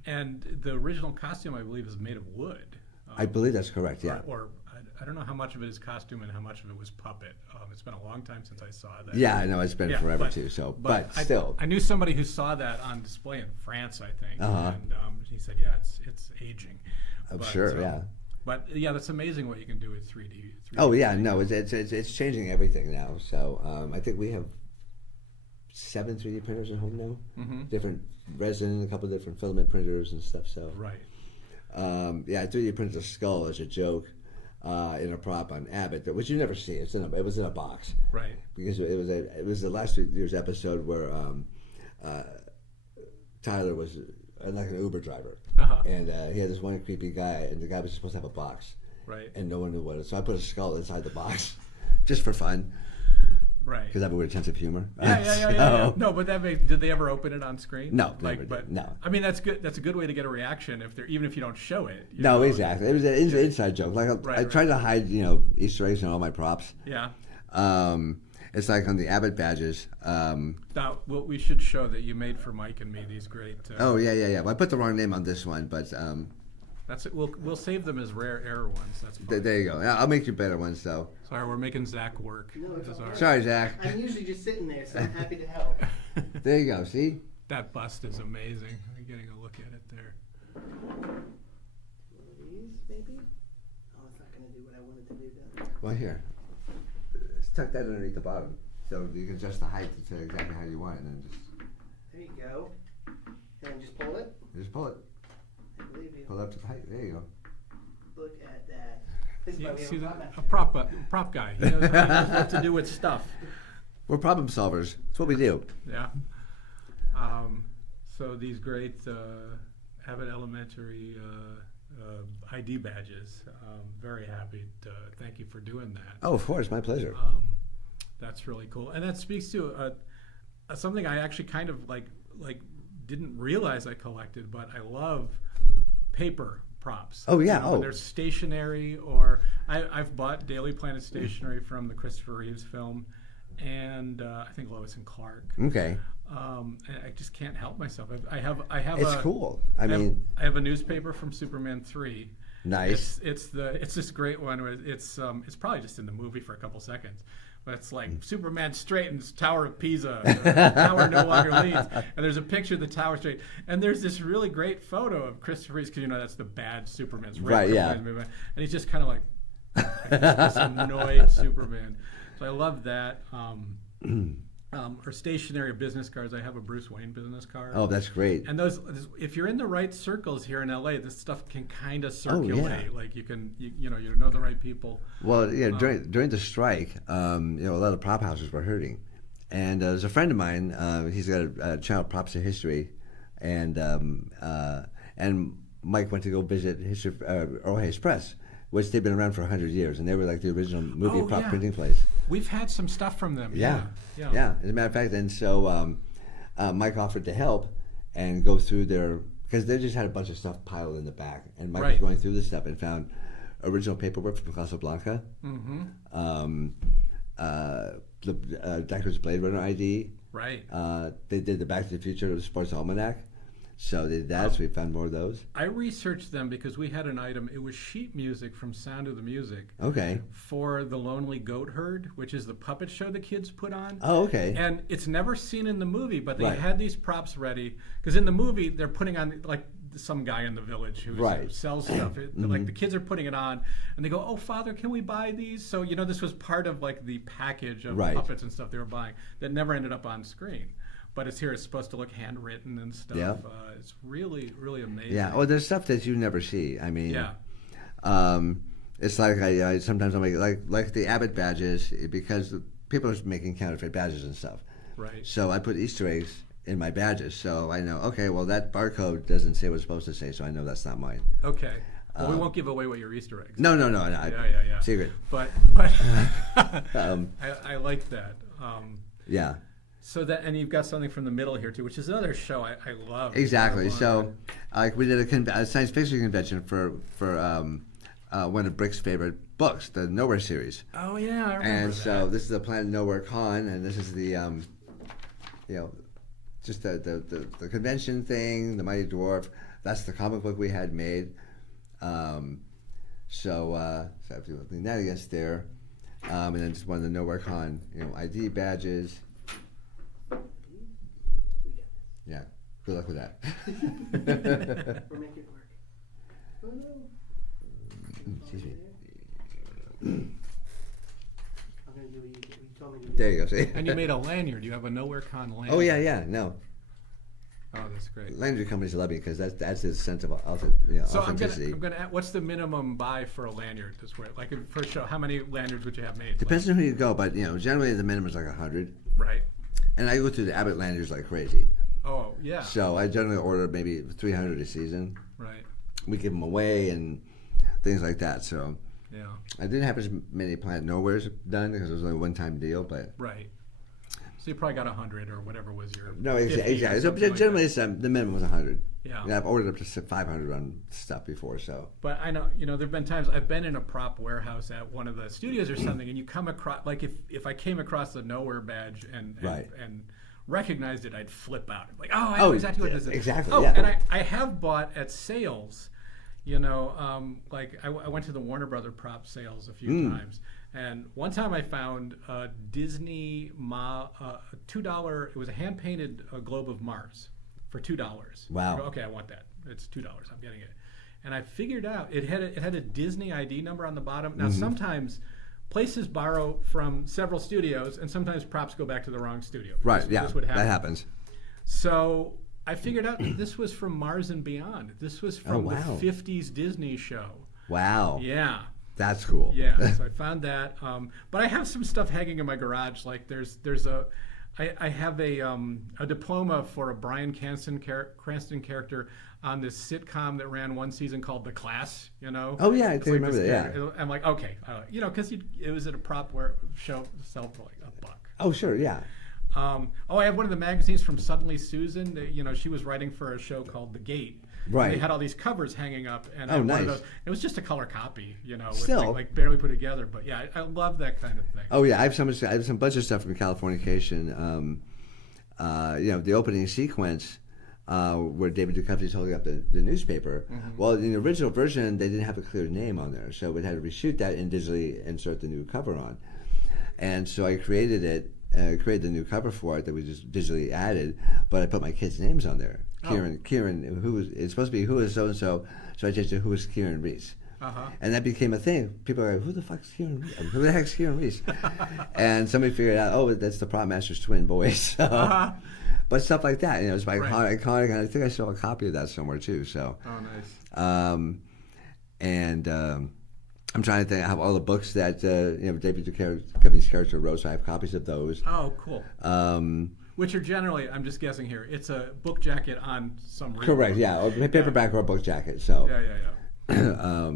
And the original costume, I believe, is made of wood. I believe that's correct. Yeah. Or I don't know how much of it is costume and how much of it was puppet. It's been a long time since I saw that. Yeah, I know it's been Yeah, forever but- too. So, But still, I knew somebody who saw that on display in France, I think, Uh-huh. and he said, "Yeah, it's aging." I'm But, sure. Yeah. But yeah, that's amazing what you can do with 3D. Oh yeah, no, it's changing everything now. So I think we have 7 3D printers at home now. Mm-hmm. Different resin, a couple of different filament printers and stuff. So Right. yeah, I 3D printed a skull as a joke in a prop on Abbott, which you never see. It was in a box Right. because it was the last year's episode where Tyler was like an Uber driver, Uh-huh. and he had this one creepy guy, and the guy was supposed to have a box. Right. And no one knew what it was. So I put a skull inside the box, just for fun, Right. because I have a weird sense of humor. Yeah. No, but did they ever open it on screen? No, like, never but did, no. I mean, that's good. That's a good way to get a reaction even if you don't show it. you No, know? exactly. It was an inside joke. Like I Right. tried to hide, Easter eggs in all my props. Yeah. It's like on the Abbott badges. Now, we should show that you made for Mike and me these great. Oh yeah. Well, I put the wrong name on this one, but That's it. We'll save them as rare error ones. That's fine. there you go. I'll make you better ones though. Sorry, we're making Zach work. No, it's As all our- right. Sorry, Zach. I'm usually just sitting there, so I'm happy to help. There you go. See? That bust is amazing. I'm getting a look at it there. One of these, maybe? Oh, it's not going to do what I wanted to do, though. Well, here. Let's tuck that underneath the bottom, so you can adjust the height to exactly how you want it, and then There you go. And just pull it. just pull it. I believe you. Pull it up to the height. There you go. Look at that. This is why we have See a that? prop A master. prop guy. He knows what to do with stuff. We're problem solvers. That's what we do. Yeah. So these great Abbott Elementary ID badges. Very happy to thank you for doing that. Oh, of course, my pleasure. That's really cool, and that speaks to something I actually kind of like didn't realize I collected, but I love paper props. Oh, yeah, when oh. they're stationary, or I've bought Daily Planet stationery from the Christopher Reeves film, and I think Lois and Clark. Okay, And I just can't help myself. I have it's cool. I mean, I have a newspaper from Superman 3. nice. It's this great one where it's probably just in the movie for a couple seconds, but it's like Superman straightens Tower of Pisa, the tower no longer leans, and there's a picture of the tower straight, and there's this really great photo of Christopher Reeves, because that's the bad Superman's Right, yeah. and he's just kind of like this annoyed Superman. So I love that. Or stationary business cards. I have a Bruce Wayne business card. Oh, that's great. And those, if you're in the right circles here in LA, this stuff can kind of circulate. Like you know the right people. Well, yeah, during the strike, a lot of prop houses were hurting, and there's a friend of mine. He's got a channel, Props of History, and Mike went to go visit Earl Hayes Press, which they've been around for 100 years, and they were like the original movie prop printing place. We've had some stuff from them. Yeah. As a matter of fact, and so Mike offered to help and go through their, because they just had a bunch of stuff piled in the back, and Mike was Right. going through this stuff and found original paperwork from Casablanca. Deckard's Blade Runner ID. Right. They did the Back to the Future Sports Almanac. So they did that, so we found more of those. I researched them because we had an item. It was sheet music from Sound of the Music. Okay. For the Lonely Goat Herd, which is the puppet show the kids put on. Oh, okay. And it's never seen in the movie, but they Right. had these props ready. Because in the movie, they're putting on, like, some guy in the village who Right. sells stuff. Like, the kids are putting it on, and they go, "Oh, Father, can we buy these?" So, this was part of, like, the package of Right. puppets and stuff they were buying that never ended up on screen. But it's here. It's supposed to look handwritten and stuff. Yeah. It's really, really amazing. Yeah. Oh, there's stuff that you never see. I mean, Yeah. It's like I sometimes I make like the Abbott badges because people are making counterfeit badges and stuff. Right. So I put Easter eggs in my badges, so I know. Okay, well that barcode doesn't say what it's supposed to say, so I know that's not mine. Okay. Well, we won't give away what your Easter eggs. No. Yeah. Secret. But I like that. Yeah. So that, and you've got something from the middle here too, which is another show I love. Exactly. I So, like we did a science fiction convention for one of Brick's favorite books, the Nowhere series. Oh yeah, I remember And that. so this is the Planet Nowhere Con, and this is the just the convention thing, the Mighty Dwarf. That's the comic book we had made. So I have to clean that against there, and then just one of the Nowhere Con, ID badges. Yeah, good luck with that. Or make it work. Oh no. Excuse me. I'm gonna do what you told me to do. There you go. See? And you made a lanyard. You have a NowhereCon lanyard. Oh yeah. No, Oh, that's great. lanyard companies love me because that's his sense of So authenticity. I'm gonna. What's the minimum buy for a lanyard? This way, like for a show, how many lanyards would you have made? Depends on who you go, but generally the minimum is like 100. Right. And I go through the Abbott lanyards like crazy. Oh yeah. So I generally order maybe 300 a season. Right. We give them away and things like that. So Yeah. I didn't have as many Planet Nowheres done because it was only a one-time deal. But Right. So you probably got 100 or whatever was your. no, 50 or exactly. So something like generally, that. it's, the minimum was 100. Yeah. And I've ordered up to 500 on stuff before. So But I know, there've been times I've been in a prop warehouse at one of the studios or something, and you come across, like if I came across the Nowhere badge and Right. recognized it, I'd flip out. Like, oh, I know exactly what this is. exactly, Oh, yeah. and I have bought at sales, like I went to the Warner Brother prop sales a few times, and one time I found a Disney $2. It was a hand painted globe of Mars for $2. Wow. I go, okay, I want that. It's $2. I'm getting it. And I figured out it had a Disney ID number on the bottom. Now sometimes places borrow from several studios, and sometimes props go back to the wrong studio. right, This would happen. that happens. So I figured out this was from Mars and Beyond. This was from wow. the 50s Disney show. Wow, Yeah. that's cool. Yeah, so I found that. But I have some stuff hanging in my garage. Like I have a diploma for a Bryan Cranston character on this sitcom that ran one season called The Class. Oh yeah, I It's think I like remember this that. Yeah. character. I'm like, okay, because it was at a prop show sell for like $1. Oh sure, yeah. I have one of the magazines from Suddenly Susan. That, she was writing for a show called The Gate. Right. They had all these covers hanging up, and Oh, one nice. of those, it was just a color copy, with Still. like barely put together. But yeah, I love that kind of thing. Oh yeah, I have some bunch of stuff from Californication. The opening sequence where David Duchovny's holding up the newspaper. Mm-hmm. Well, in the original version, they didn't have a clear name on there, so we had to reshoot that and digitally insert the new cover on. And so I created it. Created the new cover for it that we just digitally added, but I put my kids' names on there. Kieran, it's supposed to be who is so and so I changed to who is Kieran Reese. Uh-huh. And that became a thing. People are like, who the fuck's Kieran Reese? Who the heck's Kieran Reese? And somebody figured out, oh, that's the propmaster's twin boys. So, Uh-huh. but stuff like that, it's by Right. iconic, and I think I still have a copy of that somewhere too. So, Oh, nice. I'm trying to think. I have all the books that David Duchovny's character wrote, so I have copies of those. Oh, cool. Which are generally, I'm just guessing here, it's a book jacket on some real Correct, book. yeah, or paperback or a book jacket. So, Yeah.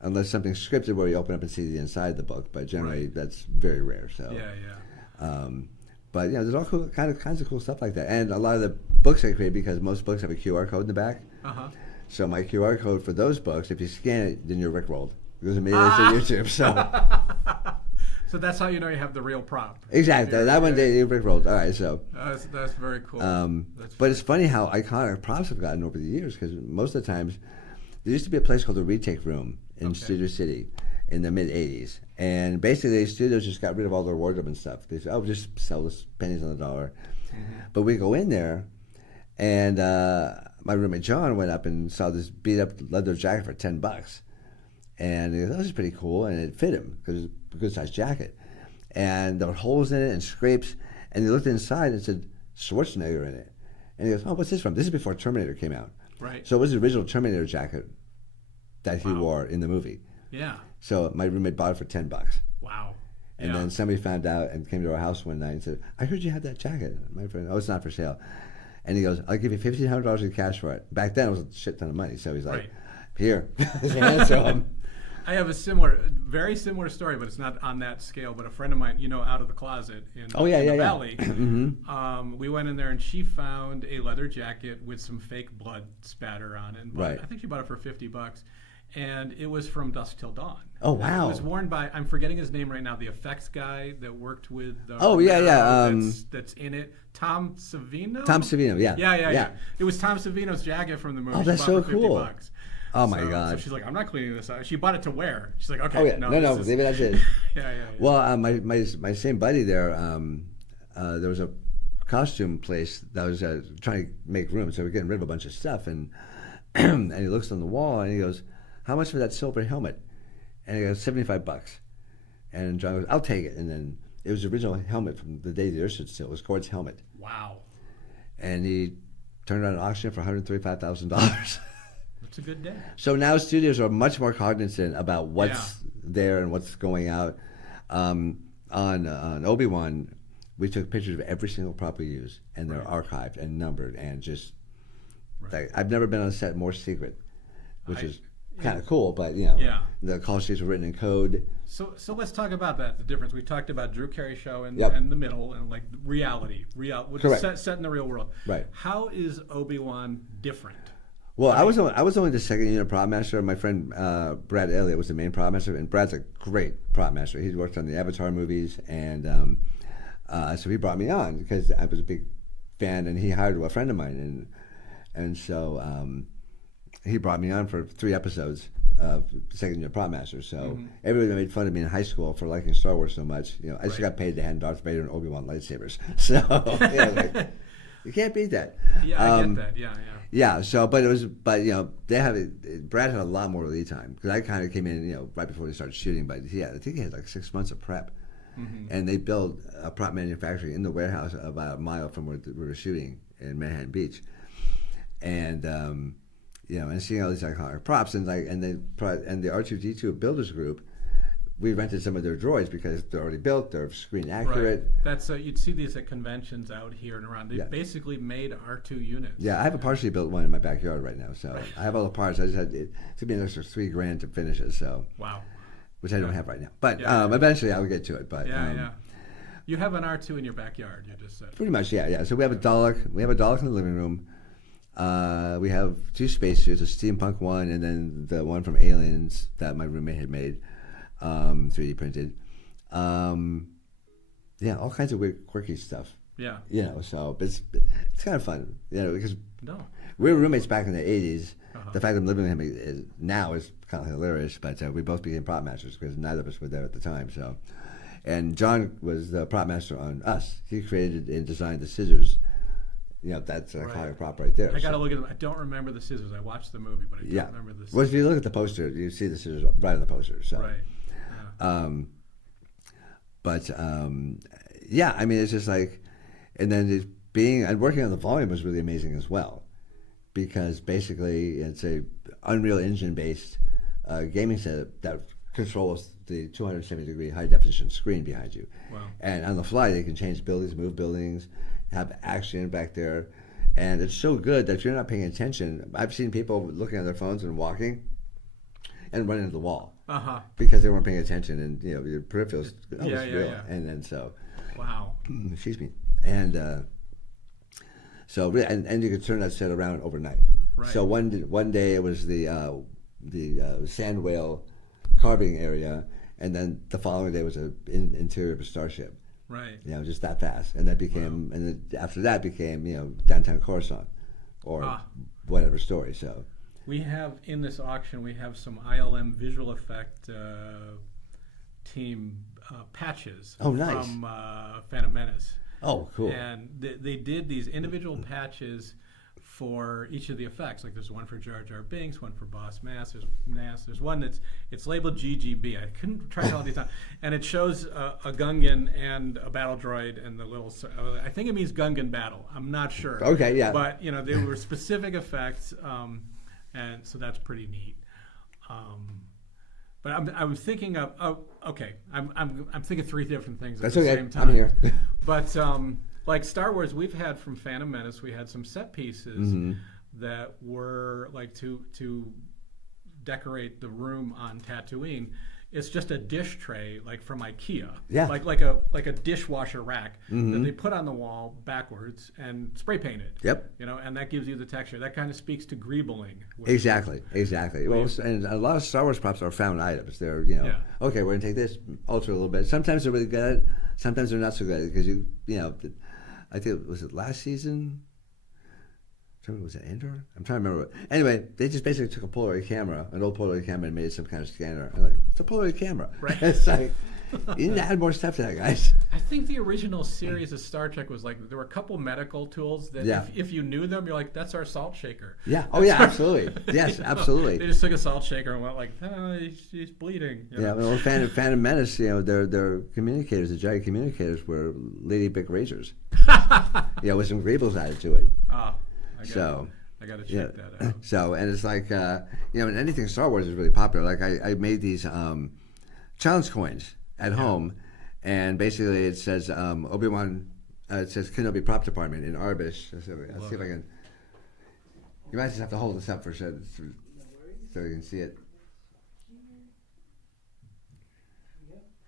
unless something's scripted where you open up and see the inside of the book, but generally that's very rare. So, Yeah. but there's all kinds of cool stuff like that, and a lot of the books I create because most books have a QR code in the back. Uh-huh. So my QR code for those books, if you scan it, then you're rickrolled. Because it made it to YouTube. So So that's how you know you have the real prop. exactly, that one day Rick rolled. All right, so. That's very cool. But it's funny how iconic props have gotten over the years, because most of the times there used to be a place called the Retake Room in Studio City in the mid '80s, and basically studios just got rid of all their wardrobe and stuff. They said, "Oh, just sell this pennies on the dollar." But we go in there, and my roommate John went up and saw this beat up leather jacket for $10, and he goes, "Oh, this is pretty cool," and it fit him because it's a good sized jacket, and there were holes in it and scrapes, and he looked inside and it said Schwarzenegger in it, and he goes, "Oh, what's this from?" This is before Terminator came out, right. so it was the original Terminator jacket that he wore in the movie. Yeah. So my roommate bought it for $10. Wow. And then somebody found out and came to our house one night and said, "I heard you had that jacket." My friend, "Oh, it's not for sale." And he goes, "I'll give you $1,500 in cash for it." Back then, it was a shit ton of money. So he's like, "Here." So, I have a very similar story, but it's not on that scale. But a friend of mine, out of the closet in the Valley, we went in there and she found a leather jacket with some fake blood spatter on it. But I think she bought it for $50. And it was from Dusk Till Dawn. Oh, wow. It was worn by, I'm forgetting his name right now, the effects guy that worked with that's in it. Tom Savino? Tom Savino, yeah. Yeah. It was Tom Savino's jacket from the movie. Oh, that's so cool. $50. Oh, my God. So she's like, "I'm not cleaning this out." She bought it to wear. She's like, "Okay, oh, yeah. No, maybe that's it. Yeah. Well, my same buddy there, there was a costume place that was trying to make room, so we're getting rid of a bunch of stuff, and and he looks on the wall and he goes, "How much for that silver helmet?" And he goes, $75. And John goes, "I'll take it." And then it was the original helmet from the day the Earth stood still. It was Cord's helmet. Wow. And he turned around an auction for $135,000. That's a good day. So now studios are much more cognizant about what's there and what's going out. On Obi-Wan, we took pictures of every single prop we used, and they're archived and numbered, and just like, I've never been on a set more secret, which is kind of cool, but the call sheets were written in code. So let's talk about that. The difference we talked about Drew Carey show and the middle and like reality, set in the real world. Right. How is Obi-Wan different? Well, I was only the second unit prop master. My friend Brad Elliott was the main prop master, and Brad's a great prop master. He's worked on the Avatar movies, and so he brought me on because I was a big fan, and he hired a friend of mine, and so he brought me on for 3 episodes of second unit prop master. So everybody made fun of me in high school for liking Star Wars so much. I just got paid to hand Darth Vader and Obi-Wan lightsabers. So you can't beat that. Yeah, I get that. Yeah. Yeah, so but they have Brad had a lot more lead time because I kind of came in right before they started shooting, but I think he had like 6 months of prep, and they built a prop manufacturing in the warehouse about a mile from where we were shooting in Manhattan Beach, and and seeing all these iconic props and the R2D2 builders group. We rented some of their droids because they're already built, they're screen accurate. Right. That's you'd see these at conventions out here and around. They basically made R2 units. Yeah, I have a partially built one in my backyard right now, so I have all the parts. I just had it took me an extra $3,000 to finish it. So which I don't have right now, but eventually I'll get to it. But you have an R2 in your backyard. You just said pretty much, yeah. So we have a Dalek. We have a Dalek in the living room. We have 2 spacesuits, a steampunk one, and then the one from Aliens that my roommate had made. 3D printed, all kinds of weird, quirky stuff. Yeah, so it's kind of fun, because we were roommates back in the '80s. The fact that I'm living with him now is kind of hilarious, but we both became prop masters because neither of us were there at the time. So, and John was the prop master on Us. He created and designed the scissors. That's a iconic prop right there. I got to look at them. I don't remember the scissors. I watched the movie, but I don't remember the scissors. Well, if you look at the poster, you see the scissors right on the poster. So. Right. I mean, it's just like, and then and working on the volume was really amazing as well, because basically it's a Unreal Engine based gaming setup that controls the 270-degree high definition screen behind you. Wow. And on the fly, they can change buildings, move buildings, have action back there, and it's so good that if you're not paying attention. I've seen people looking at their phones and walking and running into the wall. Because they weren't paying attention, and your peripherals was real. And then excuse me, and and you could turn that set around overnight. Right. So one day it was the sand whale carving area, and then the following day was an interior of a starship. Right. You know, just that fast, and that became, and then after that became, you know, downtown Coruscant, or whatever story. So We have, in this auction, we have some ILM visual effect team patches nice. from Phantom Menace. Oh, cool. And they did these individual patches for each of the effects. Like there's one for Jar Jar Binks, one for Boss Nass. There's one it's labeled GGB. I couldn't try it all the time. And it shows a Gungan and a battle droid and the little. I think it means Gungan battle. I'm not sure. Okay, yeah. But you know, there were specific effects, and so that's pretty neat. But I'm thinking of I'm thinking three different things at the same time. I'm here. But like Star Wars, we've had from Phantom Menace, we had some set pieces that were like to decorate the room on Tatooine. It's just a dish tray, like from IKEA, like a dishwasher rack that they put on the wall backwards and spray painted. Yep. You know, and that gives you the texture. That kind of speaks to greebling. Exactly. Well, and a lot of Star Wars props are found items. They're, you know, okay, we're gonna take this, alter it a little bit. Sometimes they're really good at it. Sometimes they're not so good at it because you know, I think was it last season. Was it Andor? I'm trying to remember. Anyway, they just basically took a Polaroid camera, an old Polaroid camera, and made some kind of scanner. I'm like, it's a Polaroid camera. Right. It's like, you need to add more stuff to that, guys. I think the original series of Star Trek was like, there were a couple medical tools that if you knew them, you're like, that's our salt shaker. Yeah. Oh, yeah, absolutely. Yes, You know, absolutely. They just took a salt shaker and went like, he's bleeding. You know? Yeah, well, Phantom Menace, you know, their communicators, the giant communicators, were Lady Bic razors. Yeah, with some Greebles added to it. I got to check that out. So, and it's like, you know, and anything Star Wars is really popular. Like I made these challenge coins at home, and basically it says Obi-Wan, it says Kenobi prop department in Arbish. Let's see if I can. You might just have to hold this up for a second so you can see it.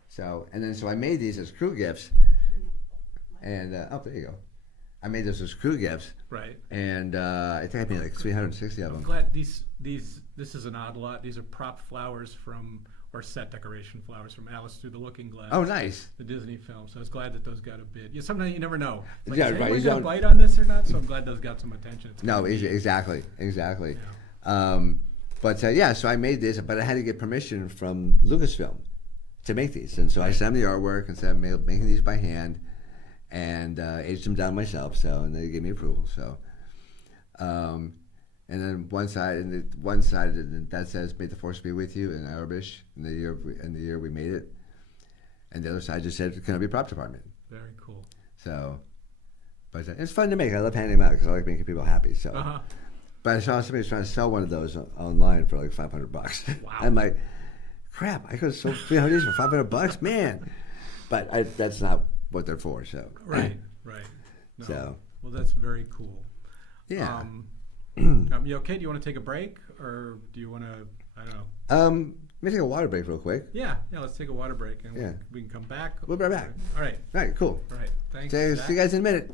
So, and then so I made these as crew gifts, and there you go. I made this as crew gifts, right? And I think I made like 360 of them. I'm glad this is an odd lot. These are prop flowers or set decoration flowers from Alice Through the Looking Glass. Oh, nice! The Disney film. So I was glad that those got a bid. Yeah, sometimes you never know. Like, Yeah, is right. anyone You gonna don't bite on this or not? So I'm glad those got some attention. No, exactly. Yeah. But so I made this, but I had to get permission from Lucasfilm to make these, and so I sent them the artwork and said I'm making these by hand. And aged them down myself, and they gave me approval. So, and then one side that says "May the Force be with you" in Arabic in the year we made it, and the other side just said "Can I be prop department?" Very cool. So, but it's fun to make. I love handing them out because I like making people happy. So, but I saw somebody was trying to sell one of those online for like $500. Wow! I'm like, crap! I could have sold 300 of these for $500, man. But that's not what they're for. So right. No. So well, that's very cool. Yeah. You okay? Do you want to take a break, or do you want to? I don't know. Let me take a water break real quick. Yeah. Let's take a water break, and we can come back. We'll be right back. All right. All right. Cool. All right. Thanks. See you guys in a minute.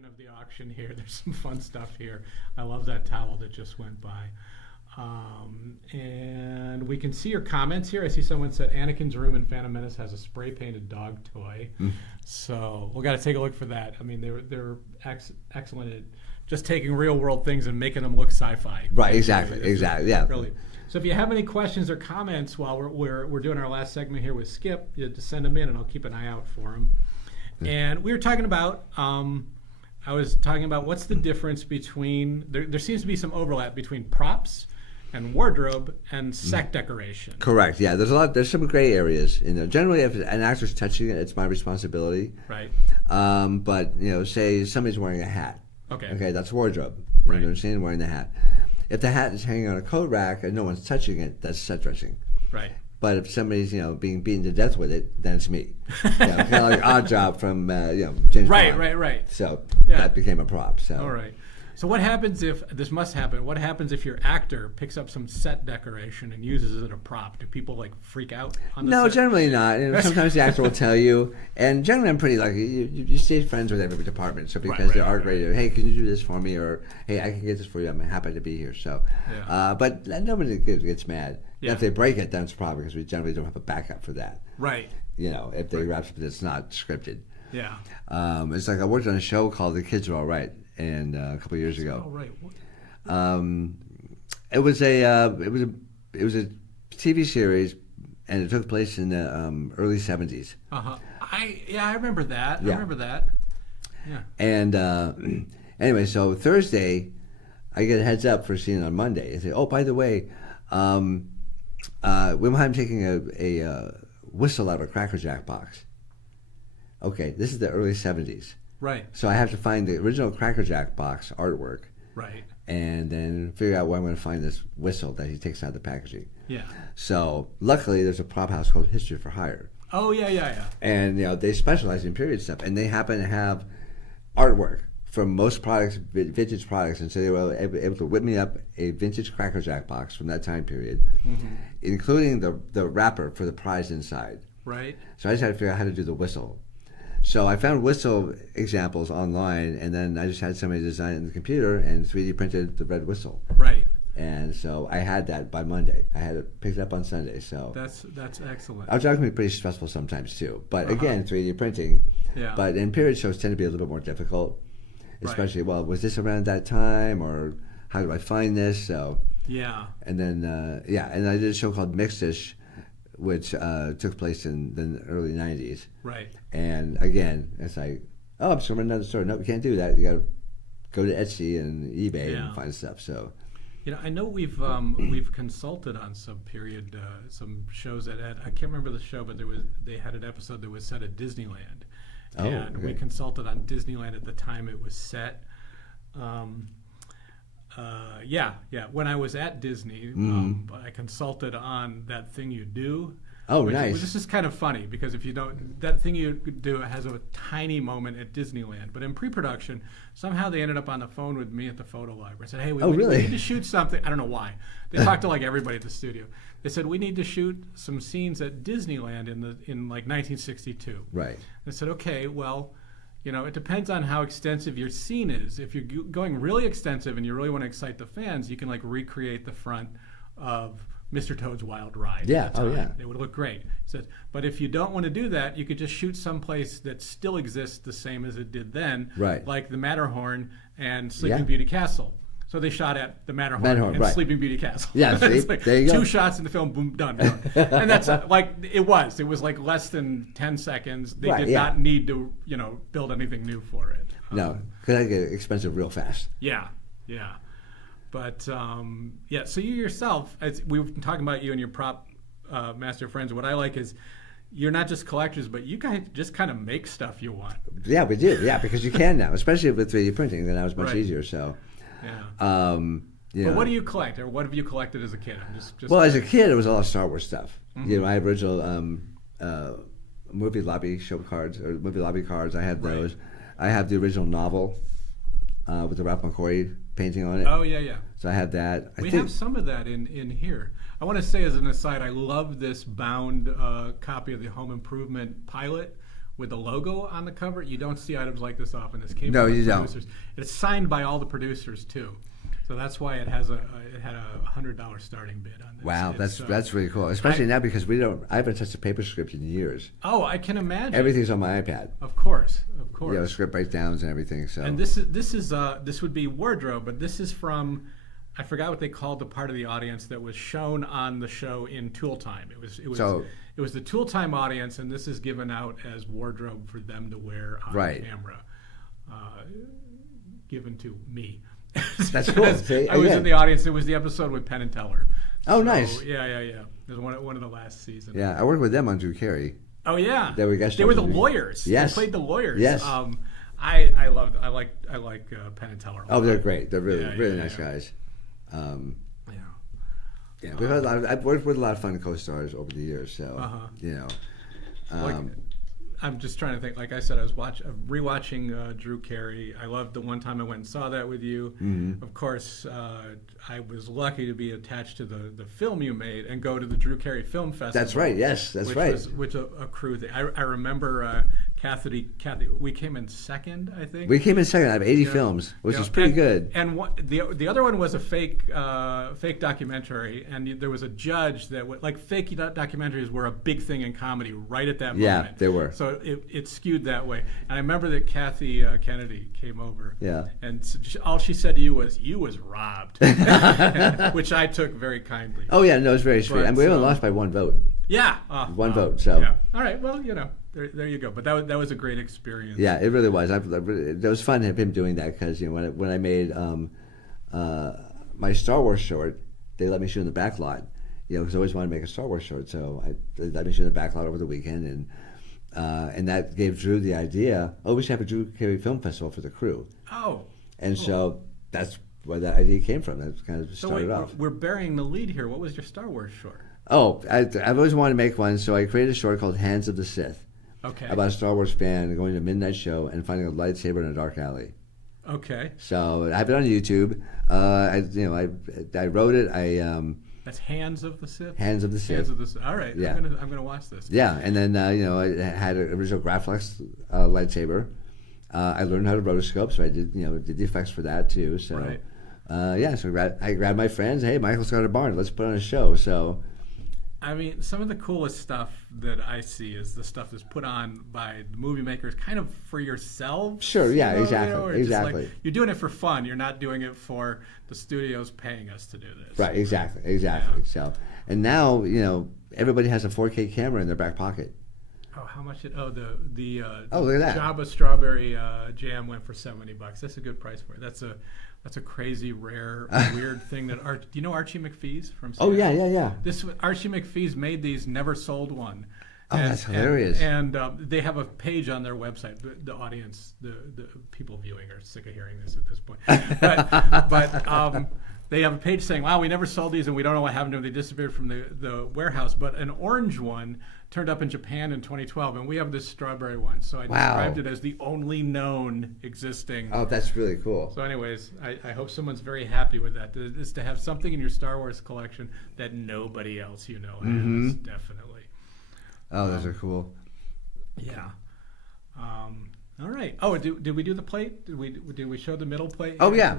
section of the auction here. There's some fun stuff here. I love that towel that just went by. And we can see your comments here. I see someone said Anakin's room in Phantom Menace has a spray painted dog toy. So we've got to take a look for that. I mean, they're excellent at just taking real world things and making them look sci-fi. Right, exactly, yeah. Really. So if you have any questions or comments while we're doing our last segment here with Skip, you have to send them in, and I'll keep an eye out for them. And we were talking about, I was talking about what's the difference between, there seems to be some overlap between props and wardrobe and set decoration. Correct. Yeah, there's some gray areas in there. Generally, if an actor's touching it, it's my responsibility. Right. But say somebody's wearing a hat. Okay, that's wardrobe. You Right. understand? Wearing the hat. If the hat is hanging on a coat rack and no one's touching it, that's set dressing. Right. But if somebody's being beaten to death with it, then it's me. Kind of like Odd Job from James Bond. Right. So Yeah. that became a prop. So All right. So what happens if, this must happen, what happens if your actor picks up some set decoration and uses it as a prop? Do people like freak out on the No, set? generally not. Sometimes the actor will tell you, and generally I'm pretty lucky. You stay friends with every department, so because they are great. Hey, can you do this for me? Or hey, I can get this for you. I'm happy to be here. So, Yeah. but nobody gets mad. Yeah. If they break it, then it's a problem because we generally don't have a backup for that. Right. If they wrap something that's not scripted. Yeah. It's like I worked on a show called The Kids Are All Right, and a couple of years ago. All right. It was a TV series, and it took place in the early '70s. I remember that. Yeah. I remember that. Yeah. And anyway, so Thursday, I get a heads up for seeing it on Monday. I say, oh, by the way, I'm taking a whistle out of a Cracker Jack box. Okay, this is the early '70s. Right. So I have to find the original Cracker Jack box artwork. Right. And then figure out where I'm going to find this whistle that he takes out of the packaging. Yeah. So luckily, there's a prop house called History for Hire. Oh, yeah. And they specialize in period stuff, and they happen to have artwork from most products, vintage products, and so they were able to whip me up a vintage Cracker Jack box from that time period, including the wrapper for the prize inside. Right. So I just had to figure out how to do the whistle. So I found whistle examples online, and then I just had somebody design it in the computer and 3D printed the red whistle. Right. And so I had that by Monday. I had it picked up on Sunday. So That's excellent. our job can be pretty stressful sometimes too. But again, 3D printing. Yeah. But in period shows tend to be a little bit more difficult, especially well, was this around that time, or how do I find this? So Yeah. and then and I did a show called Mixed-ish, which took place in the early '90s. Right. And again, it's like, oh, I'm just going to run down the store. No, you can't do that. You got to go to Etsy and eBay and find stuff. So, I know we've consulted on some period, some shows that I can't remember the show, but they had an episode that was set at Disneyland, and we consulted on Disneyland at the time it was set. When I was at Disney, I consulted on That Thing You Do. Oh, nice. This is kind of funny because if you don't, That Thing You Do has a tiny moment at Disneyland, but in pre-production, somehow they ended up on the phone with me at the photo library. I said, hey, we need to shoot something. I don't know why. They talked to like everybody at the studio. They said, we need to shoot some scenes at Disneyland in like 1962. Right. I said, okay, well, it depends on how extensive your scene is. If you're going really extensive and you really want to excite the fans, you can like recreate the front of Mr. Toad's Wild Ride. Yeah. Oh, yeah. It would look great. He said, but if you don't want to do that, you could just shoot someplace that still exists the same as it did then, right? Like the Matterhorn and Sleeping Beauty Castle. So they shot at the Matterhorn and Sleeping Beauty Castle. Yeah, see, like there you go. 2 shots in the film, boom, done. And that's like it was like less than 10 seconds. They did not need to, build anything new for it. No, because I get expensive real fast. Yeah. But so you yourself, as we were talking about you and your prop master friends, what I like is you're not just collectors, but you guys just kind of make stuff you want. Yeah, we do. Yeah, because you can now, especially with 3D printing. Then that was much easier. So. Yeah. But what do you collect, or what have you collected as a kid? Well, as a kid, it was a lot of Star Wars stuff. I have original movie lobby show cards or movie lobby cards. I have those. I have the original novel with the Ralph McQuarrie painting on it. Oh yeah. So I have that. We have some of that in here. I want to say as an aside, I love this bound copy of the Home Improvement pilot with the logo on the cover. You don't see items like this often. This came No, from the you don't. producers. It's signed by all the producers too. So that's why it had a $100 starting bid on this. Wow, It's, that's really cool. Especially now because I haven't touched a paper script in years. Oh, I can imagine. Everything's on my iPad. Of course. You know, script breakdowns and everything. So. And this would be wardrobe, but this is from, I forgot what they called the part of the audience that was shown on the show in Tool Time. It was the Tool Time audience, and this is given out as wardrobe for them to wear on camera, given to me. That's cool. See, I was in the audience. It was the episode with Penn and Teller. Oh, nice. Yeah. It was one of the last seasons. Yeah, I worked with them on Drew Carey. Oh yeah, They were the lawyers. Yes, they played the lawyers. Yes, I like Penn and Teller. Oh, they're great. They're really nice guys. Yeah, I've worked with a lot of fun co-stars over the years. So you know, I'm just trying to think. Like I said, I was rewatching Drew Carey. I loved the one time I went and saw that with you. Mm-hmm. Of course, I was lucky to be attached to the film you made and go to the Drew Carey Film Festival. That's right. Yes, that's right. Which a crew thing. I remember Kathy. We came in second, I think. We came in second out of 80 films, which is pretty good. And the other one was a fake documentary, and there was a judge that fake documentaries were a big thing in comedy right at that moment. Yeah, they were. So it skewed that way. And I remember that Kathy Kennedy came over. Yeah. And all she said to you was robbed, which I took very kindly. Oh yeah, no, it's very sweet. And we only lost by one vote. Yeah. One vote. So. Yeah. All right. Well, you know. There you go. But that was a great experience. Yeah, it really was. It was fun him doing that because when I made my Star Wars short, they let me shoot in the back lot. Because I always wanted to make a Star Wars short, so they let me shoot in the back lot over the weekend, and that gave Drew the idea. Oh, we should have a Drew Carey Film Festival for the crew. Oh. And so that's where that idea came from. That kind of started off. We're burying the lead here. What was your Star Wars short? Oh, I've always wanted to make one, so I created a short called Hands of the Sith. Okay. About a Star Wars fan going to a midnight show and finding a lightsaber in a dark alley. Okay. So I have it on YouTube. I wrote it. That's Hands of the Sith. Hands of the Sith. Hands of the Sith. All right. Yeah. I'm gonna watch this. Yeah, and then I had an original Graflex lightsaber. I learned how to rotoscope, so I did the effects for that too. So right. So I grabbed my friends. Hey, Michael's got a barn. Let's put on a show. So. I mean, some of the coolest stuff that I see is the stuff that's put on by the movie makers, kind of for yourselves. Sure. Yeah. Exactly. Exactly. Like, you're doing it for fun. You're not doing it for the studios paying us to do this. Right. Exactly. Yeah. So, and now everybody has a 4K camera in their back pocket. Oh, how much? Look at that. Jabba strawberry jam went for $70. That's a good price for it. That's a crazy, rare, weird thing that do you know Archie McPhee's from Seattle? Oh, yeah. This Archie McPhee's made these, never sold one. Oh, that's hilarious. And they have a page on their website. The audience, the people viewing are sick of hearing this at this point. But they have a page saying, wow, we never sold these and we don't know what happened to them. They disappeared from the warehouse. But an orange one turned up in Japan in 2012, and we have this strawberry one. So I described it as the only known existing. Oh, that's really cool. So anyways, I hope someone's very happy with that. Is to have something in your Star Wars collection that nobody else has, definitely. Oh, those are cool. Yeah. All right. Oh, did we do the plate? Did we show the middle plate? Oh, yeah.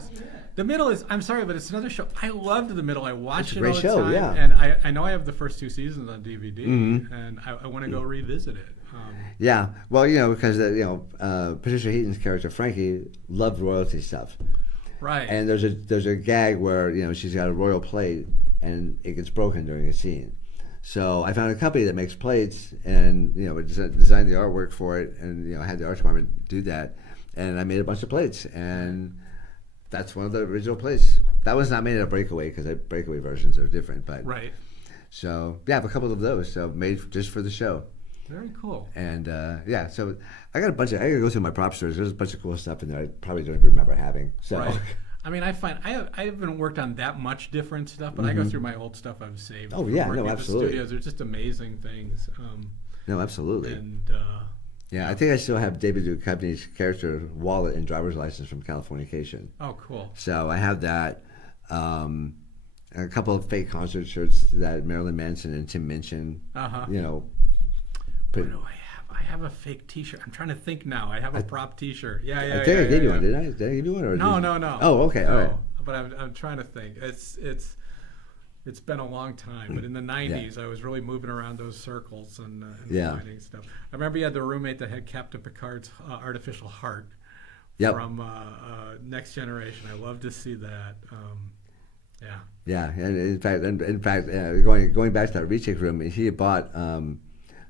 The middle is, I'm sorry, but it's another show. I loved the middle. I watched it all the show, time. yeah. And I know I have the first 2 seasons on DVD, and I want to go revisit it. Yeah. Well, because Patricia Heaton's character, Frankie, loved royalty stuff. Right. And there's a gag where, she's got a royal plate, and it gets broken during a scene. So I found a company that makes plates, and designed the artwork for it, and had the art department do that, and I made a bunch of plates, and that's one of the original plates. That was not made at a breakaway because the breakaway versions are different, but right. So I have a couple of those, so made just for the show. Very cool. And so I got a bunch of. I got to go through my prop stores. There's a bunch of cool stuff in there I probably don't even remember having. So. Right. I mean, I find I haven't worked on that much different stuff, but I go through my old stuff I've saved. Oh yeah, no, absolutely. At the studios, they're just amazing things. No, absolutely. And I think I still have David Duchovny's character wallet and driver's license from Californication. Oh, cool. So I have that. And a couple of fake concert shirts that Marilyn Manson and Tim Minchin, What do I have? have a fake T-shirt? I'm trying to think now. I have a prop T-shirt. Yeah. I think I gave you one, didn't I? Did I give you one? Or No. Oh, okay. All right. But I'm trying to think. It's been a long time, but in the 90s, I was really moving around those circles and finding stuff. I remember you had the roommate that had Captain Picard's artificial heart from Next Generation. I love to see that. Yeah, and in fact, going back to that recheck room, he had bought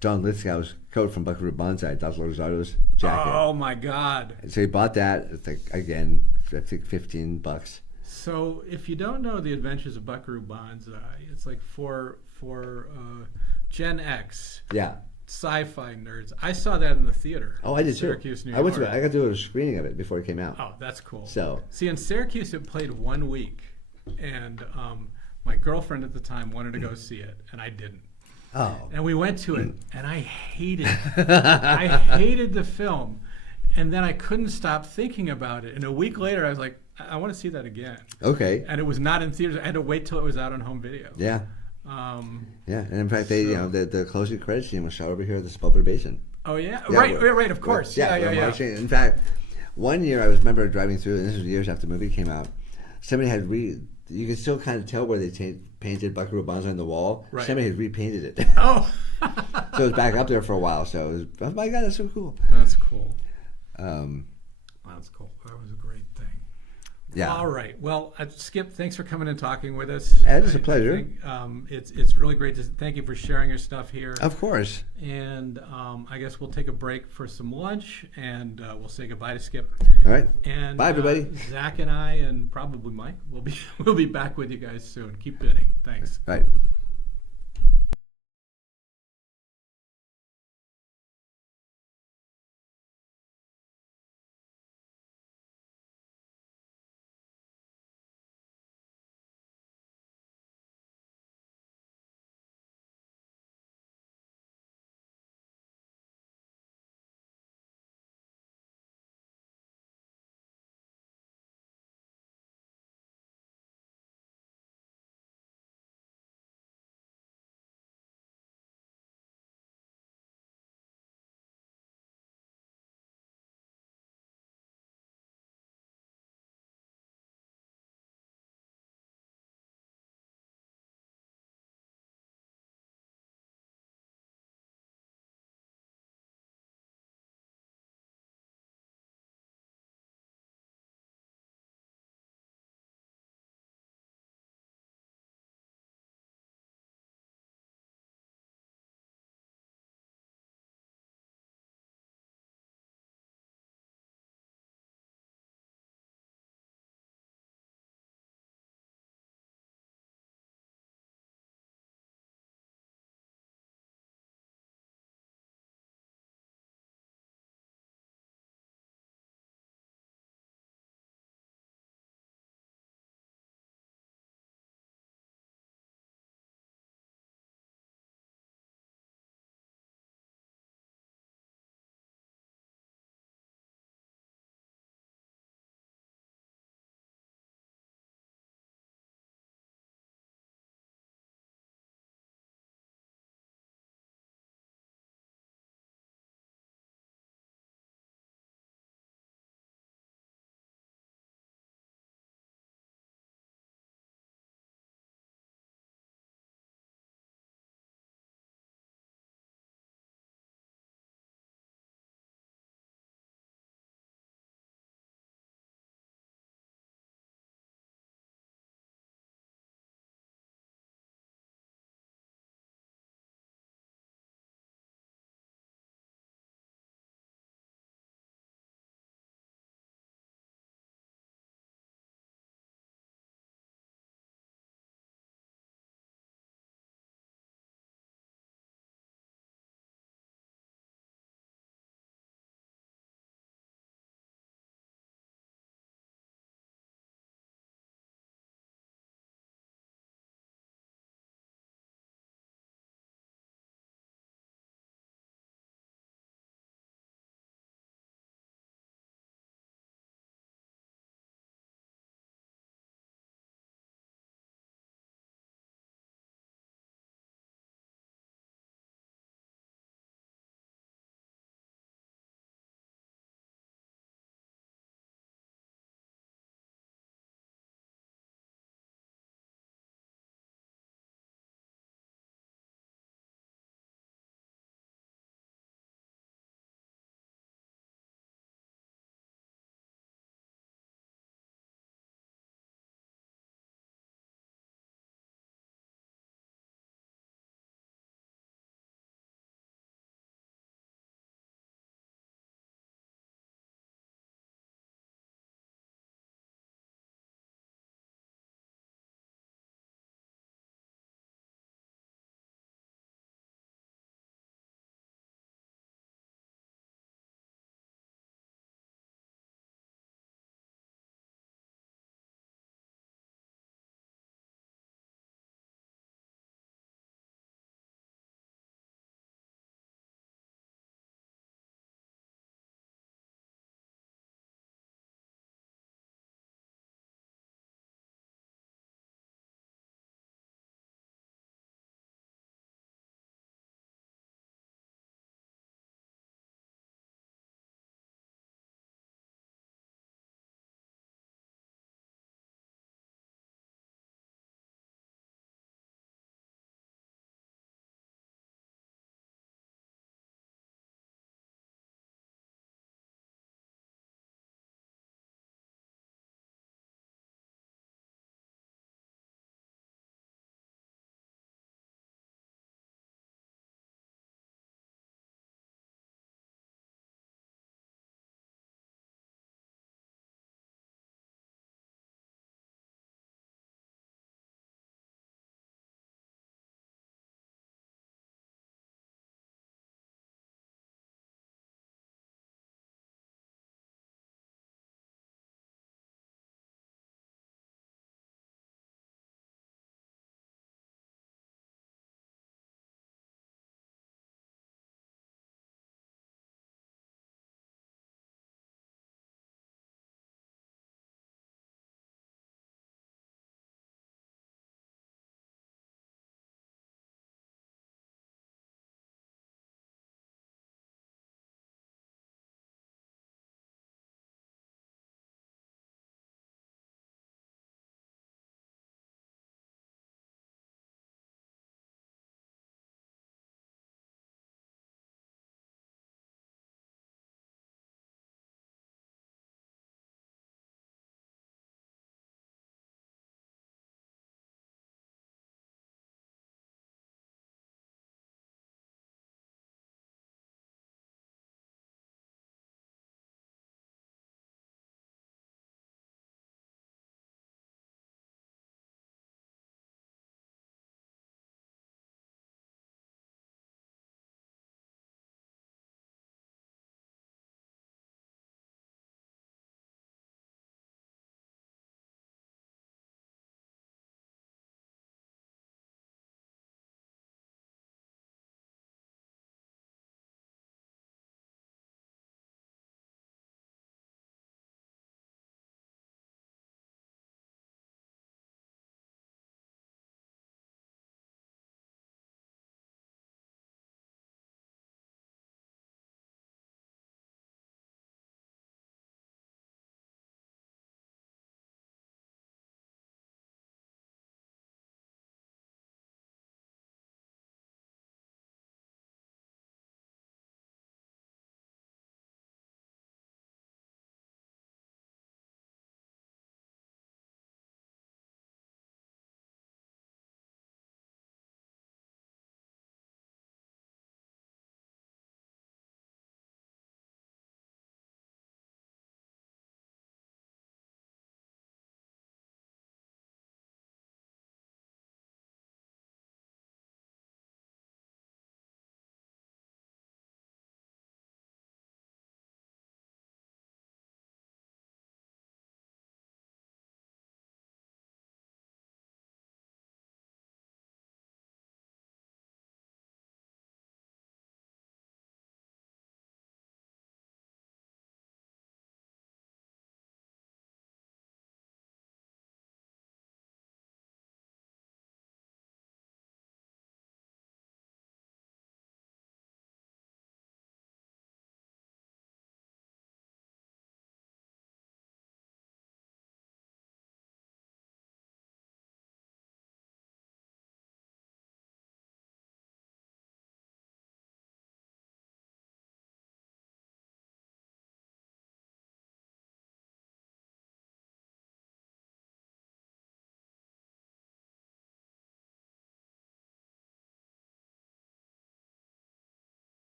John Lithgow's coat from Buckaroo Banzai, Dr. Lozardo's jacket. Oh my God! So he bought that. It's like, again, I think $15. So if you don't know the Adventures of Buckaroo Banzai, it's like for Gen X, sci-fi nerds. I saw that in the theater. Oh, I did Syracuse, too. New I went York. to. I got to do a screening of it before it came out. Oh, that's cool. So see, in Syracuse, it played 1 week, and my girlfriend at the time wanted to go see it, and I didn't. Oh. And we went to it, and I hated it. I hated the film, and then I couldn't stop thinking about it. And a week later, I was like, I want to see that again. Okay. And it was not in theaters. I had to wait till it was out on home video. Yeah. And in fact, they the closing credits scene was shot over here at the Spelter Basin. Oh yeah, Yeah, right. Of course. Yeah. In fact, one year I remember driving through, and this was years after the movie came out. Somebody had you could still kind of tell where they painted Buckaroo Banzai on the wall. Right. Somebody had repainted it. Oh. So it was back up there for a while. So it was, oh my God, that's so cool. That's cool. That's cool. That was a great thing. Yeah. All right. Well, Skip, thanks for coming and talking with us. Ed, it's a pleasure. I think, it's really great to thank you for sharing your stuff here. Of course. And I guess we'll take a break for some lunch, and we'll say goodbye to Skip. All right. And bye, everybody. Zach and I, and probably Mike, we'll be back with you guys soon. Keep bidding. Thanks. All right.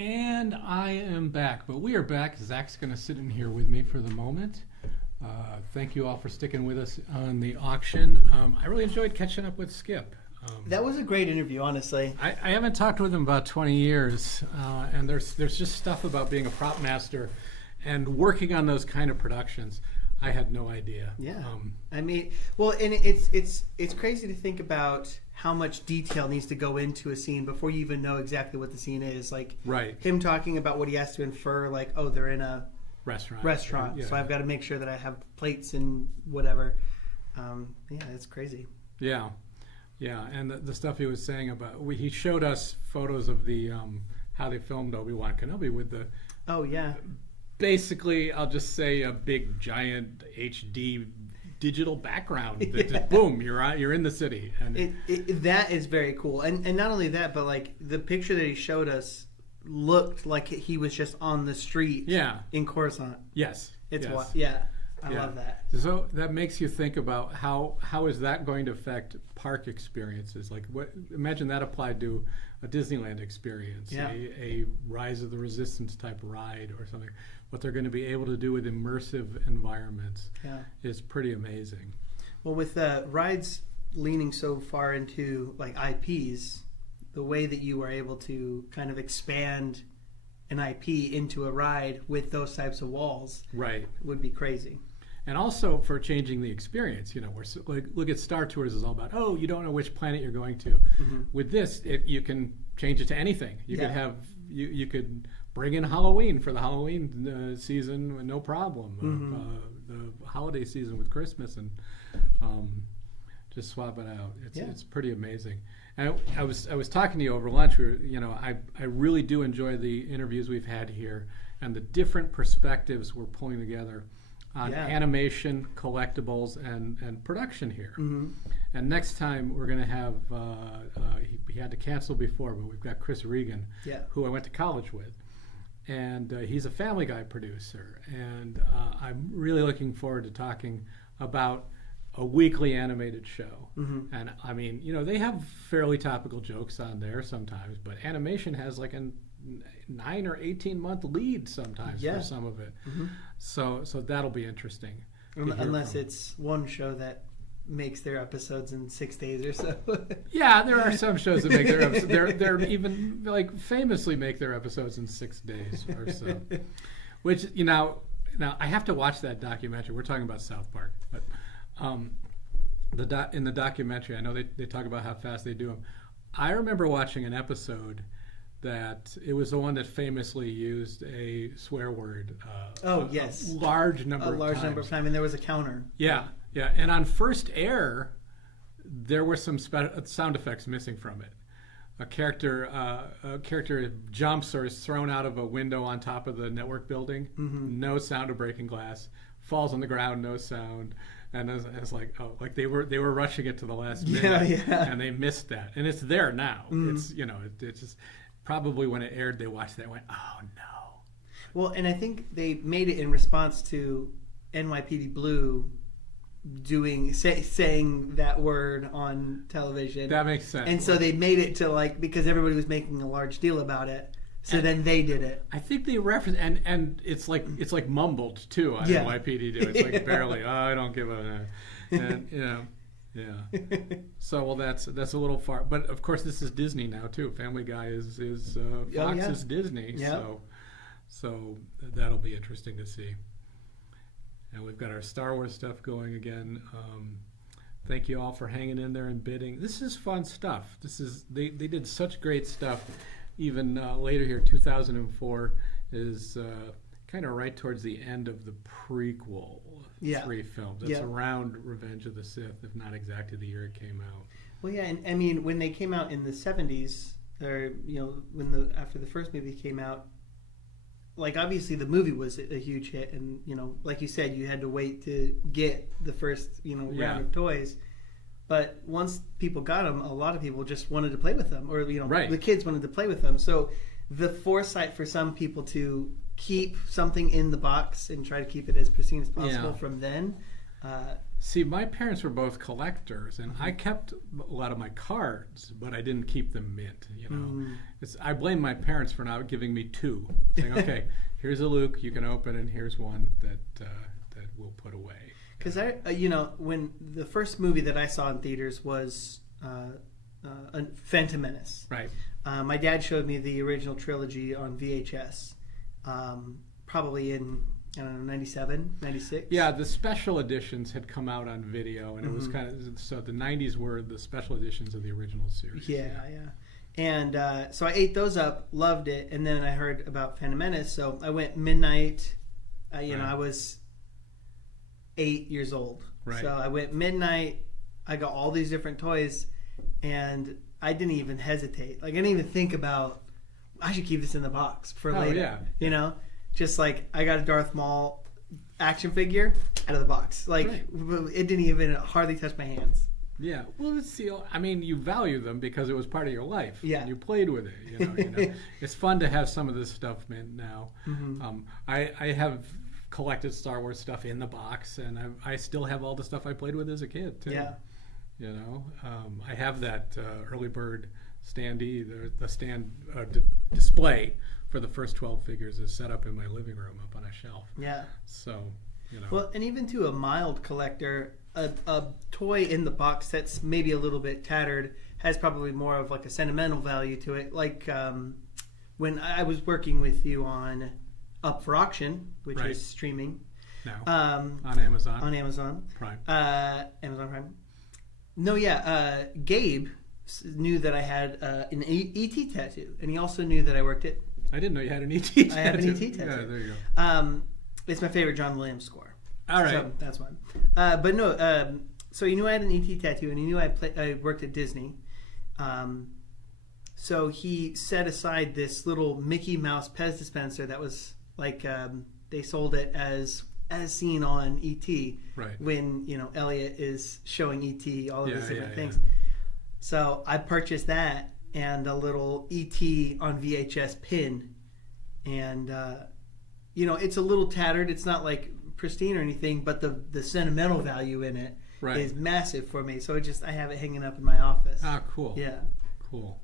And I am back, but we are back. Zach's going to sit in here with me for the moment. Thank you all for sticking with us on the auction. I really enjoyed catching up with Skip. That was a great interview, honestly. I haven't talked with him about 20 years, and there's just stuff about being a prop master and working on those kind of productions I had no idea. Yeah. I mean, well, and it's crazy to think about how much detail needs to go into a scene before you even know exactly what the scene is. Like Right. him talking about what he has to infer, like, oh, they're in a Restaurant. Yeah. so I've got to make sure that I have plates and whatever. Yeah, it's crazy. Yeah, and the stuff he was saying about he showed us photos of the how they filmed Obi-Wan Kenobi with the Oh yeah. basically I'll just say a big giant HD digital background that just, boom, you're in the city, and That is very cool, and not only that, but like the picture that he showed us looked like he was just on the street. Yeah. In Coruscant. yes, It's yes. what? Yeah. I Yeah. love that. So that makes you think about how is that going to affect park experiences? Like, imagine that applied to a Disneyland experience, Yeah. a Rise of the Resistance type ride or something. What they're going to be able to do with immersive environments Yeah. is pretty amazing. Well, with rides leaning so far into like IPs, the way that you are able to kind of expand an IP into a ride with those types of walls Right. would be crazy. And also for changing the experience, we're like, look at Star Tours is all about, oh, you don't know which planet you're going to. Mm-hmm. With this, you can change it to anything. You Yeah. could have you could bring in Halloween for the Halloween season, no problem. Mm-hmm. The holiday season with Christmas, and just swap it out. It's pretty amazing. And I was talking to you over lunch. I really do enjoy the interviews we've had here and the different perspectives we're pulling together on animation, collectibles, and production here. Mm-hmm. And next time we're going to have, he had to cancel before, but we've got Chris Regan, who I went to college with. And he's a Family Guy producer. And I'm really looking forward to talking about a weekly animated show. Mm-hmm. And I mean, they have fairly topical jokes on there sometimes, but animation has like a 9 or 18-month lead sometimes for some of it. Mm-hmm. So that'll be interesting. Unless it's one show that makes their episodes in 6 days or so. Yeah, there are some shows that make their episodes. They're even like famously make their episodes in 6 days or so. Which now I have to watch that documentary. We're talking about South Park, but in the documentary, I know they talk about how fast they do them. I remember watching an episode that it was the one that famously used a swear word. Oh yes, a large number of times. And there was a counter. Yeah, and on first air, there were some sound effects missing from it. A character jumps or is thrown out of a window on top of the network building. Mm-hmm. No sound of breaking glass. Falls on the ground, no sound. And it's like, oh, like they were rushing it to the last minute, and they missed that. And it's there now. Mm. It's just probably when it aired, they watched that and went, oh no. Well, and I think they made it in response to NYPD Blue saying that word on television. That makes sense. And so they made it to because everybody was making a large deal about it. So then they did it. I think they reference and it's like mumbled too on NYPD do. It's like barely. Oh, I don't give a. And, yeah. So well, that's a little far. But of course, this is Disney now too. Family Guy is Fox's Disney. Yeah. So that'll be interesting to see. And we've got our Star Wars stuff going again. Thank you all for hanging in there and bidding. This is fun stuff. They did such great stuff. Even later here, 2004 is kind of right towards the end of the prequel 3 films. That's around Revenge of the Sith, if not exactly the year it came out. Well, yeah, and I mean, when they came out in the 70s, or after the first movie came out, obviously the movie was a huge hit, and like you said, you had to wait to get the first round of toys. But once people got them, a lot of people just wanted to play with them, or the kids wanted to play with them. So the foresight for some people to keep something in the box and try to keep it as pristine as possible from then See, my parents were both collectors, and I kept a lot of my cards, but I didn't keep them mint. You know, I blame my parents for not giving me two, saying, "Okay, here's a Luke you can open, and here's one that we'll put away." Because when the first movie that I saw in theaters was Phantom Menace. Right. My dad showed me the original trilogy on VHS, probably in, I don't know, 97, 96? Yeah, the special editions had come out on video, and it was kind of, so the 90s were the special editions of the original series. Yeah. And so I ate those up, loved it, and then I heard about Phantom Menace, so I went midnight. I was 8 years old. Right. So I went midnight, I got all these different toys, and I didn't even hesitate. Like, I didn't even think about, I should keep this in the box for later. Yeah. You know? Just like, I got a Darth Maul action figure out of the box. Like, It didn't even hardly touch my hands. Yeah, well, you value them because it was part of your life. Yeah. And you played with it. You know. It's fun to have some of this stuff mint now. I have collected Star Wars stuff in the box, and I still have all the stuff I played with as a kid, too. Yeah. You know, I have that early bird standee, the stand display for the first 12 figures is set up in my living room up on a shelf. Yeah. So, you know. Well, and even to a mild collector, a toy in the box that's maybe a little bit tattered has probably more of like a sentimental value to it. Like when I was working with you on Up for Auction, which is streaming now on Amazon. On Amazon Prime. Amazon Prime. No, yeah. Gabe knew that I had an ET tattoo, and he also knew that I worked at. I didn't know you had an ET tattoo. I have an ET tattoo. Yeah, there you go. It's my favorite John Williams score. All right. So that's one. But no, so he knew I had an ET tattoo, and he knew I worked at Disney. So he set aside this little Mickey Mouse Pez dispenser that was like they sold it as seen on ET. Right. When Elliot is showing ET all of these different things. Yeah. So I purchased that and a little ET on VHS pin, and it's a little tattered. It's not like pristine or anything, but the sentimental value in it is massive for me. So I have it hanging up in my office. Ah, cool. Yeah. Cool.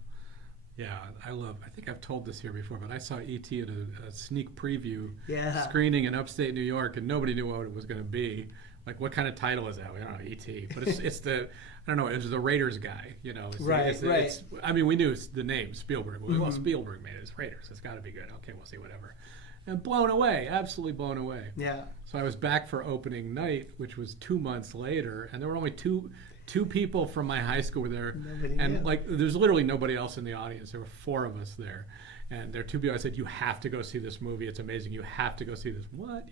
Yeah, I think I've told this here before, but I saw E.T. at a sneak preview screening in upstate New York, and nobody knew what it was going to be. Like, what kind of title is that? I don't know, E.T. But it's the, I don't know, it was the Raiders guy, It's, I mean, we knew the name, Spielberg. Well, Spielberg made it. It's Raiders. It's got to be good. Okay, we'll see, whatever. And blown away, absolutely blown away. Yeah. So I was back for opening night, which was 2 months later, and there were only two people from my high school were there, there's literally nobody else in the audience. There were 4 of us there, and there are 2 people. I said, "You have to go see this movie. It's amazing. You have to go see this." What?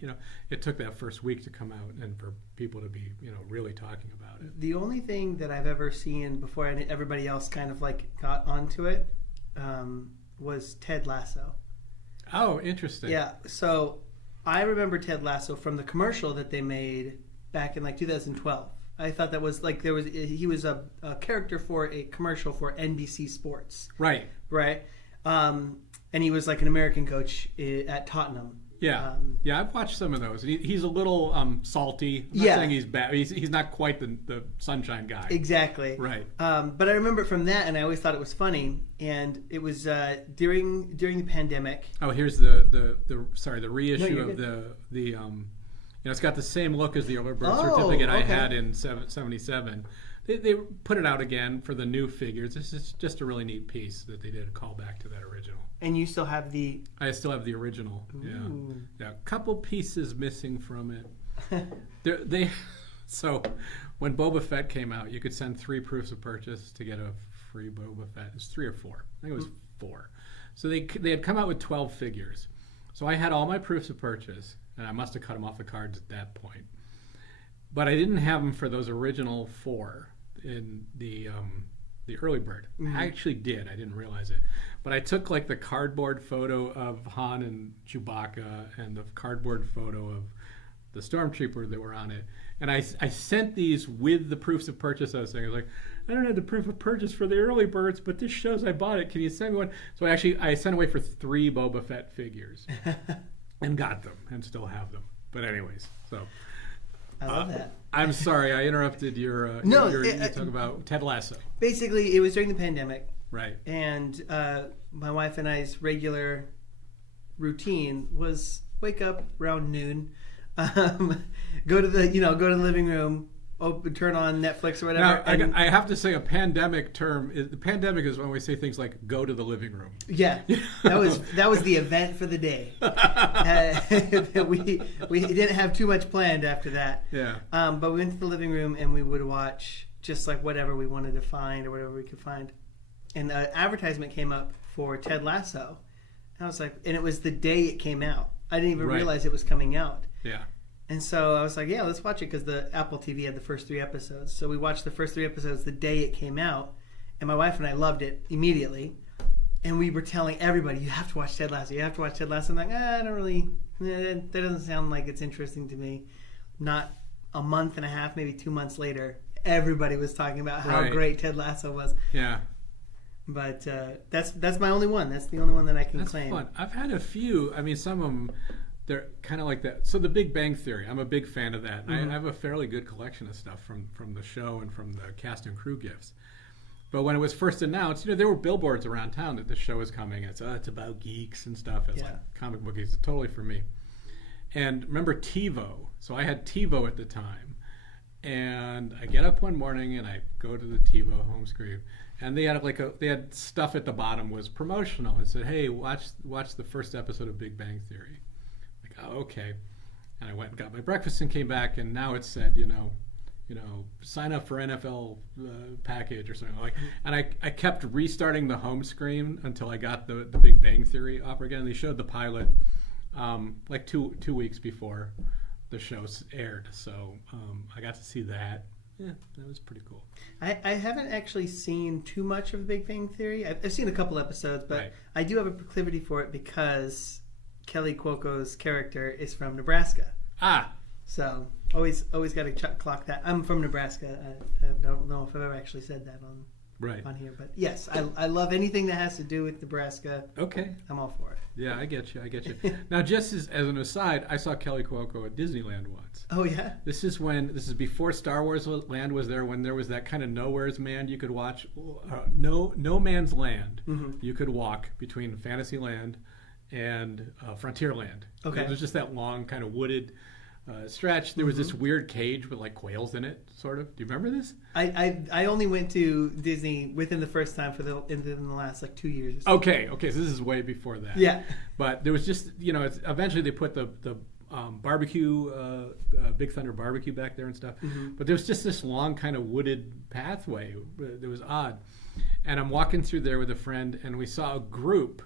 It took that first week to come out, and for people to be, really talking about it. The only thing that I've ever seen before everybody else kind of like got onto it was Ted Lasso. Oh, interesting. Yeah. So I remember Ted Lasso from the commercial that they made back in like 2012. I thought that was like he was a character for a commercial for NBC Sports. Right. And he was like an American coach at Tottenham. Yeah. I've watched some of those. He's a little salty. I'm not saying he's bad. He's not quite the sunshine guy. Exactly. Right. But I remember it from that, and I always thought it was funny. And it was during the pandemic. Oh, here's the reissue of the it's got the same look as the early bird certificate I had in 77. They put it out again for the new figures. This is just a really neat piece that they did a callback to that original. And you still have the... I still have the original. Ooh. Yeah. A couple pieces missing from it. So when Boba Fett came out, you could send 3 proofs of purchase to get a free Boba Fett. It was 3 or 4. I think it was 4. So they had come out with 12 figures. So I had all my proofs of purchase, and I must have cut them off the cards at that point. But I didn't have them for those original 4 in the early bird. Mm-hmm. I actually did. I didn't realize it. But I took like the cardboard photo of Han and Chewbacca and the cardboard photo of the stormtrooper that were on it. And I sent these with the proofs of purchase. I was saying, like, I don't have the proof of purchase for the early birds, but this shows I bought it. Can you send me one? So I sent away for 3 Boba Fett figures and got them and still have them. But anyways, so I love that. I'm sorry, I interrupted your. No, you're talking about Ted Lasso, Basically, it was during the pandemic, right? and my wife and I's regular routine was wake up around noon, go to the living room, turn on Netflix or whatever. Now, I have to say, a pandemic term. The pandemic is when we say things like "go to the living room." Yeah, that was the event for the day. We didn't have too much planned after that. Yeah. But we went to the living room and we would watch just like whatever we wanted to find or whatever we could find. And an advertisement came up for Ted Lasso. And I was like, and it was the day it came out. I didn't even realize it was coming out. Yeah. And so I was like, yeah, let's watch it because the Apple TV had the first 3 episodes. So we watched the first 3 episodes the day it came out. And my wife and I loved it immediately. And we were telling everybody, you have to watch Ted Lasso. You have to watch Ted Lasso. I'm like, I don't really, that doesn't sound like it's interesting to me. Not a month and a half, maybe 2 months later, everybody was talking about how great Ted Lasso was. Yeah. But that's my only one. That's the only one that I can claim. Fun. I've had a few. I mean, some of them, they're kind of like that. So the Big Bang Theory, I'm a big fan of that. Mm-hmm. I have a fairly good collection of stuff from the show and from the cast and crew gifts. But when it was first announced, there were billboards around town that the show is coming. It's about geeks and stuff. It's like comic book geeks. It's totally for me. And remember TiVo. So I had TiVo at the time. And I get up one morning and I go to the TiVo home screen. And they had they had stuff at the bottom was promotional. It said, hey, watch the first episode of Big Bang Theory. Like, oh, okay. And I went and got my breakfast and came back. And now it said, sign up for NFL package or something like. And I kept restarting the home screen until I got the Big Bang Theory offer again. And they showed the pilot like two weeks before the show aired, so I got to see that. Yeah, that was pretty cool. I haven't actually seen too much of Big Bang Theory. I've seen a couple episodes, but I do have a proclivity for it because Kelly Cuoco's character is from Nebraska. So always got to clock that. I'm from Nebraska. I don't know if I've ever actually said that on here, but yes, I love anything that has to do with Nebraska. Okay, I'm all for it. Yeah, I get you. Now, just as an aside, I saw Kelly Cuoco at Disneyland once. Oh yeah. This is before Star Wars Land was there. When there was that kind of nowhere's land you could watch, no man's land. Mm-hmm. You could walk between Fantasyland and Frontierland. Okay. It was just that long kind of wooded stretch. There was this weird cage with like quails in it, sort of. Do you remember this? I only went to Disney within the first time in the last like 2 years. Okay, so this is way before that. Yeah. But there was just eventually they put the barbecue, Big Thunder barbecue back there and stuff. Mm-hmm. But there was just this long kind of wooded pathway that was odd. And I'm walking through there with a friend, and we saw a group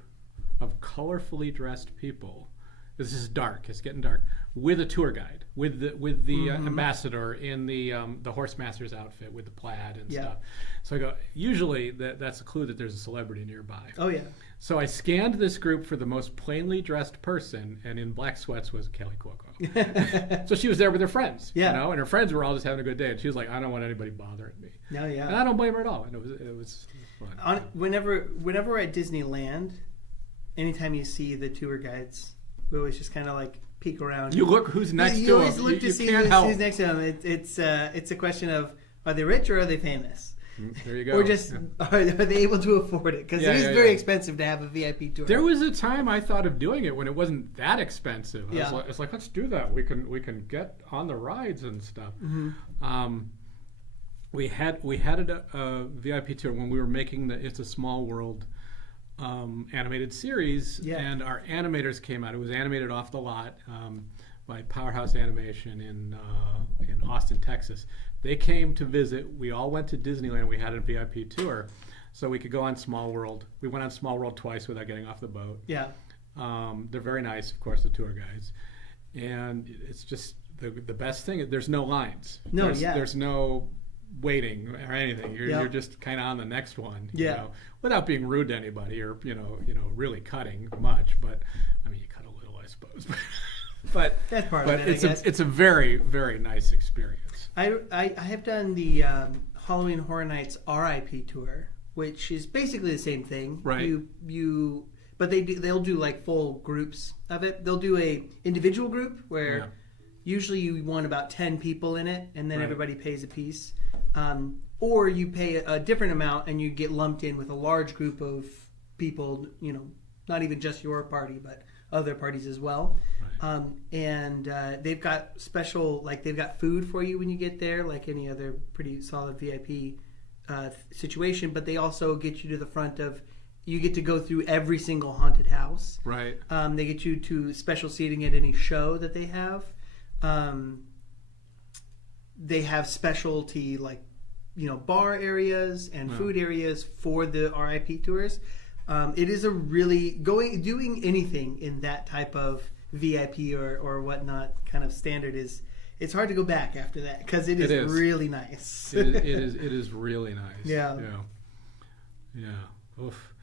of colorfully dressed people. This is dark. It's getting dark. With a tour guide, with the ambassador in the horsemaster's outfit with the plaid and stuff. So I go, usually that's a clue that there's a celebrity nearby. Oh yeah. So I scanned this group for the most plainly dressed person, and in black sweats was Kelly Cuoco. So she was there with her friends, and her friends were all just having a good day, and she was like, I don't want anybody bothering me. No, yeah. And I don't blame her at all. And it was fun. Whenever we're at Disneyland, anytime you see the tour guides, we always just kind of like peek around. You look who's next to him. You always look to see who's next to him. It's a question of, are they rich or are they famous? There you go. Or just are they able to afford it? Because it is very expensive to have a VIP tour. There was a time I thought of doing it when it wasn't that expensive. It's like let's do that. We can get on the rides and stuff. Mm-hmm. We had a VIP tour when we were making the It's a Small World animated series, and our animators came out. It was animated off the lot by Powerhouse Animation in Austin, Texas. They came to visit. We all went to Disneyland. We had a VIP tour, so we could go on Small World. We went on Small World twice without getting off the boat. Yeah, they're very nice, of course, the tour guides, and it's just the best thing. There's no lines. There's no waiting or anything. You're just kind of on the next one. You know, without being rude to anybody or really cutting much. But I mean, you cut a little, I suppose. But that's part of it. It's a very, very nice experience. I have done the Halloween Horror Nights RIP tour, which is basically the same thing. Right. But they'll do like full groups of it. They'll do a individual group where Usually you want about 10 people in it, and then Right. everybody pays a piece. Or you pay a different amount and you get lumped in with a large group of people, not even just your party, but other parties as well. Right. And they've got special, they've got food for you when you get there, like any other pretty solid VIP situation, but they also get you to the front of, you get to go through every single haunted house. Right. They get you to special seating at any show that they have. They have specialty bar areas and food areas for the RIP tours. It is a really doing anything in that type of VIP or whatnot kind of standard it's hard to go back after that because it is really nice. it is really nice. Yeah. Oof.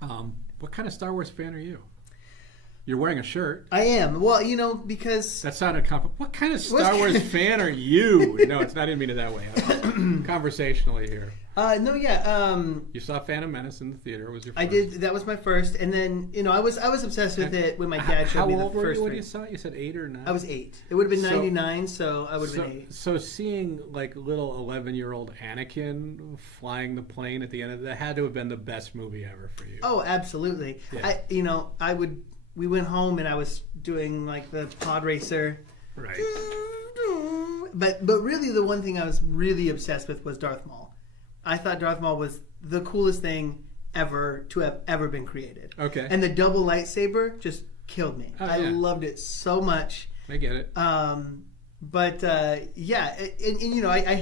What kind of Star Wars fan are you? You're wearing a shirt. I am. Well, because... That sounded What kind of Star Wars fan are you? No, it's not. I didn't mean it that way. Conversationally here. No, yeah. You saw Phantom Menace in the theater. It was your first. I did. That was my first. And then, I was obsessed with it when my dad showed me the first. How old were you when you saw it? You said 8 or 9? I was 8. It would have been 99, so I would have been 8. So seeing little 11-year-old Anakin flying the plane at the end of that had to have been the best movie ever for you. Oh, absolutely. Yeah. We went home and I was doing the pod racer. Right. But really the one thing I was really obsessed with was Darth Maul. I thought Darth Maul was the coolest thing ever to have ever been created. Okay. And the double lightsaber just killed me. Oh, I yeah. loved it so much. I get it. But I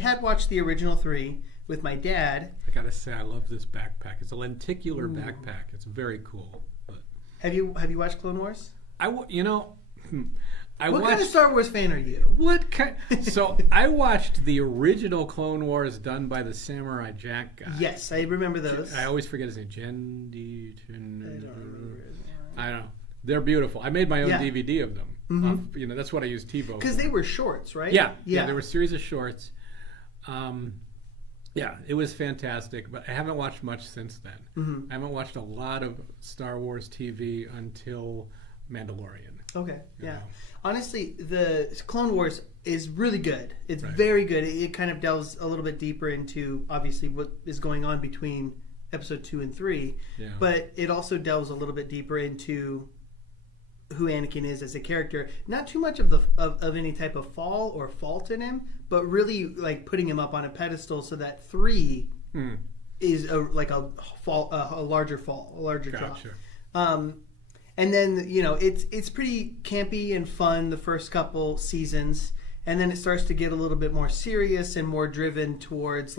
had watched the original 3 with my dad. I gotta say, I love this backpack. It's a lenticular backpack. It's very cool. But Have you watched Clone Wars? what Kind of Star Wars fan are you? So I watched the original Clone Wars done by the Samurai Jack guy. Yes, I remember those. I always forget his name. Jendi. I don't remember his name. I don't know. They're beautiful. I made my own Yeah. DVD of them. Mm-hmm. That's what I use TiVo Because for. they were shorts, right? Yeah. There were a series of shorts. It was fantastic, but I haven't watched much since then. Mm-hmm. I haven't watched a lot of Star Wars TV until Mandalorian. Okay, yeah. know. Honestly, the Clone Wars is really good. It's Right. very good. It kind of delves a little bit deeper into, obviously, what is going on between episode 2 and 3. Yeah. But it also delves a little bit deeper into who Anakin is as a character. Not too much of any type of fall or fault in him, but really putting him up on a pedestal so that 3 is a larger fall, a larger drop. Gotcha. And then it's pretty campy and fun the first couple seasons, and then it starts to get a little bit more serious and more driven towards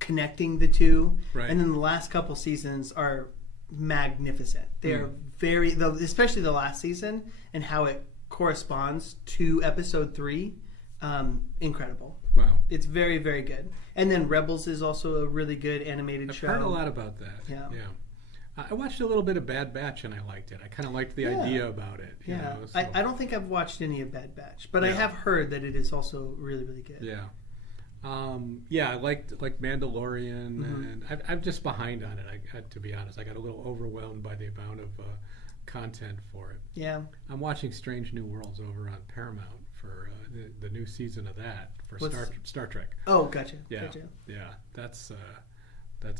connecting the two. Right. And then the last couple seasons are magnificent. They are very, especially the last season and how it corresponds to episode 3. Incredible. Wow. It's very, very good. And then Rebels is also a really good animated show. I've heard a lot about that. Yeah. I watched a little bit of Bad Batch and I liked it. I kind of liked the idea about it. You know, so. I don't think I've watched any of Bad Batch, but I Yeah. have heard that it is also really, really good. Yeah. I liked Mandalorian, and I'm just behind on it. To be honest, I got a little overwhelmed by the amount of content for it. Yeah. I'm watching Strange New Worlds over on Paramount for the new season of that for Star Trek. Oh, gotcha. Yeah, Gotcha. yeah. That's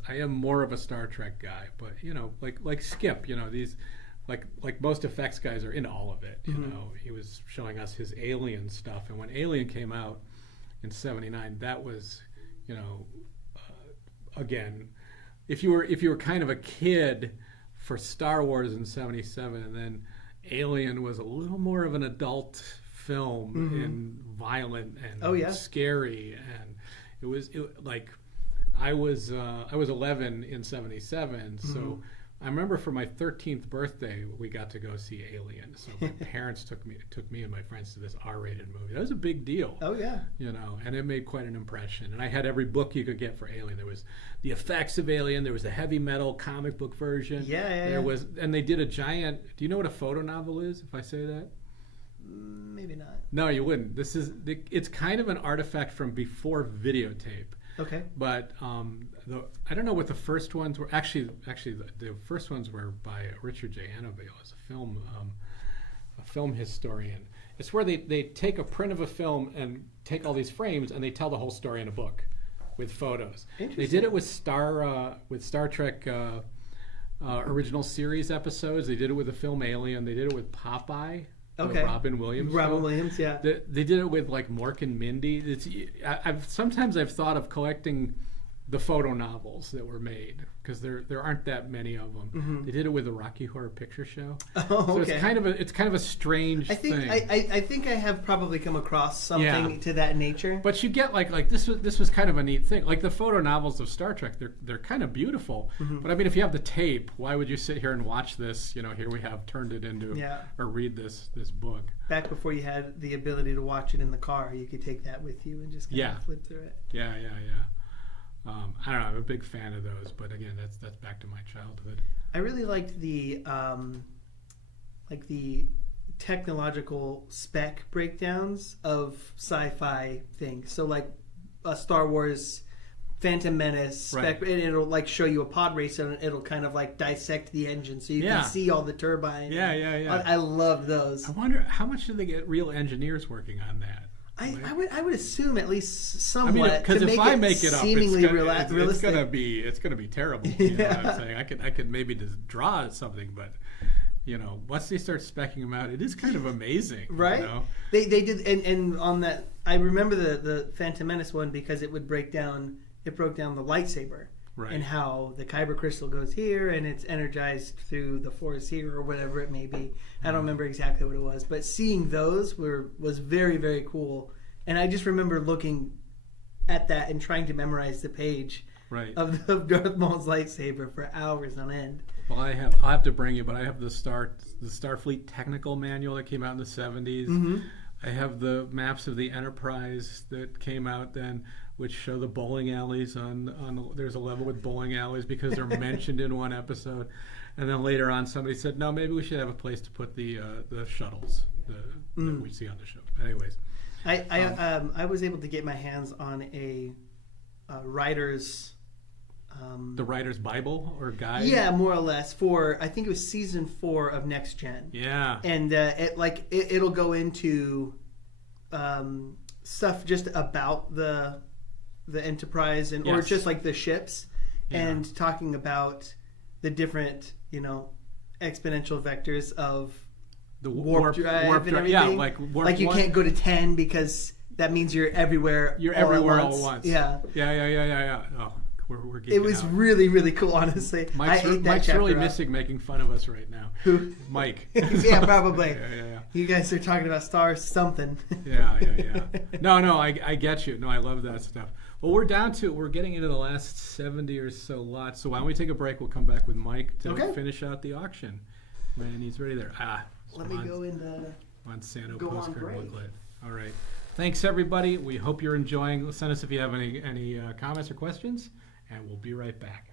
I am more of a Star Trek guy, but like Skip, these like most effects guys are into all of it. You know, he was showing us his Alien stuff, and when Alien came out in '79, that was, again, if you were kind of a kid for Star Wars in '77, and then Alien was a little more of an adult film and violent and scary, and it was I was 11 in '77, so I remember for my 13th birthday we got to go see Alien. So my parents took me and my friends to this R-rated movie. That was a big deal. Oh yeah. And it made quite an impression. And I had every book you could get for Alien. There was the effects of Alien. There was the heavy metal comic book version. Yeah. And they did a giant. Do you know what a photo novel is? If I say that. Maybe not. No, you wouldn't. It's kind of an artifact from before videotape. Okay. But I don't know what the first ones were. Actually, the first ones were by Richard J. Annabelle as a film historian. It's where they take a print of a film and take all these frames and they tell the whole story in a book with photos. They did it with Star Trek original series episodes. They did it with the film Alien. They did it with Popeye. Okay. Robin Williams. Yeah. They did it with like Mork and Mindy. Sometimes I've thought of collecting the photo novels that were made because there aren't that many of them. Mm-hmm. They did it with the Rocky Horror Picture Show. Oh, okay. So it's kind of a strange thing. I think I have probably come across something to that nature. But you get like this was kind of a neat thing. Like the photo novels of Star Trek, they're kind of beautiful. Mm-hmm. But I mean, if you have the tape, why would you sit here and watch this? Here we have turned it into or read this book. Back before you had the ability to watch it in the car, you could take that with you and just kind of flip through it. Yeah. I don't know. I'm a big fan of those, but again, that's back to my childhood. I really liked the technological spec breakdowns of sci-fi things. So like Star Wars, Phantom Menace spec, and it'll like show you a pod racer, and it'll kind of like dissect the engine so you can see all the turbines. Yeah. I love those. I wonder how much do they get real engineers working on that? I would assume at least somewhat because if I make it up, seemingly it's realistic. It's gonna be terrible. You know what I'm saying? I could maybe just draw something, but once they start specking them out, it is kind of amazing, right? They did, and on that, I remember the Phantom Menace one because it broke down the lightsaber. Right. And how the kyber crystal goes here and it's energized through the force here or whatever it may be. I don't remember exactly what it was, but seeing those was very, very cool. And I just remember looking at that and trying to memorize the page of Darth Maul's lightsaber for hours on end. Well, I'll have to bring you, but I have the Starfleet technical manual that came out in the 70s. Mm-hmm. I have the maps of the Enterprise that came out then, which show the bowling alleys there's a level with bowling alleys because they're mentioned in one episode. And then later on somebody said, no, maybe we should have a place to put the shuttles that we see on the show. Anyways. I was able to get my hands on a writer's... the writer's Bible or guide? Yeah, more or less. I think it was season 4 of Next Gen. Yeah. And it'll go into stuff just about the Enterprise or just like the ships, and talking about the different exponential vectors of the warp drive and everything. Yeah, like you can't go to 10 because that means you're everywhere. You're everywhere all at once. Yeah. Oh, we're geeking It was out. really, really cool, honestly. Mike's really missing making fun of us right now. Who? Mike. Yeah, probably. Yeah. You guys are talking about Star something. Yeah. No, I get you. No, I love that stuff. Well, we're getting into the last 70 or so lots. So why don't we take a break? We'll come back with Mike to finish out the auction. Man, he's ready there. Let me go into Monsanto postcard booklet. All right. Thanks, everybody. We hope you're enjoying. Send us if you have any comments or questions, and we'll be right back.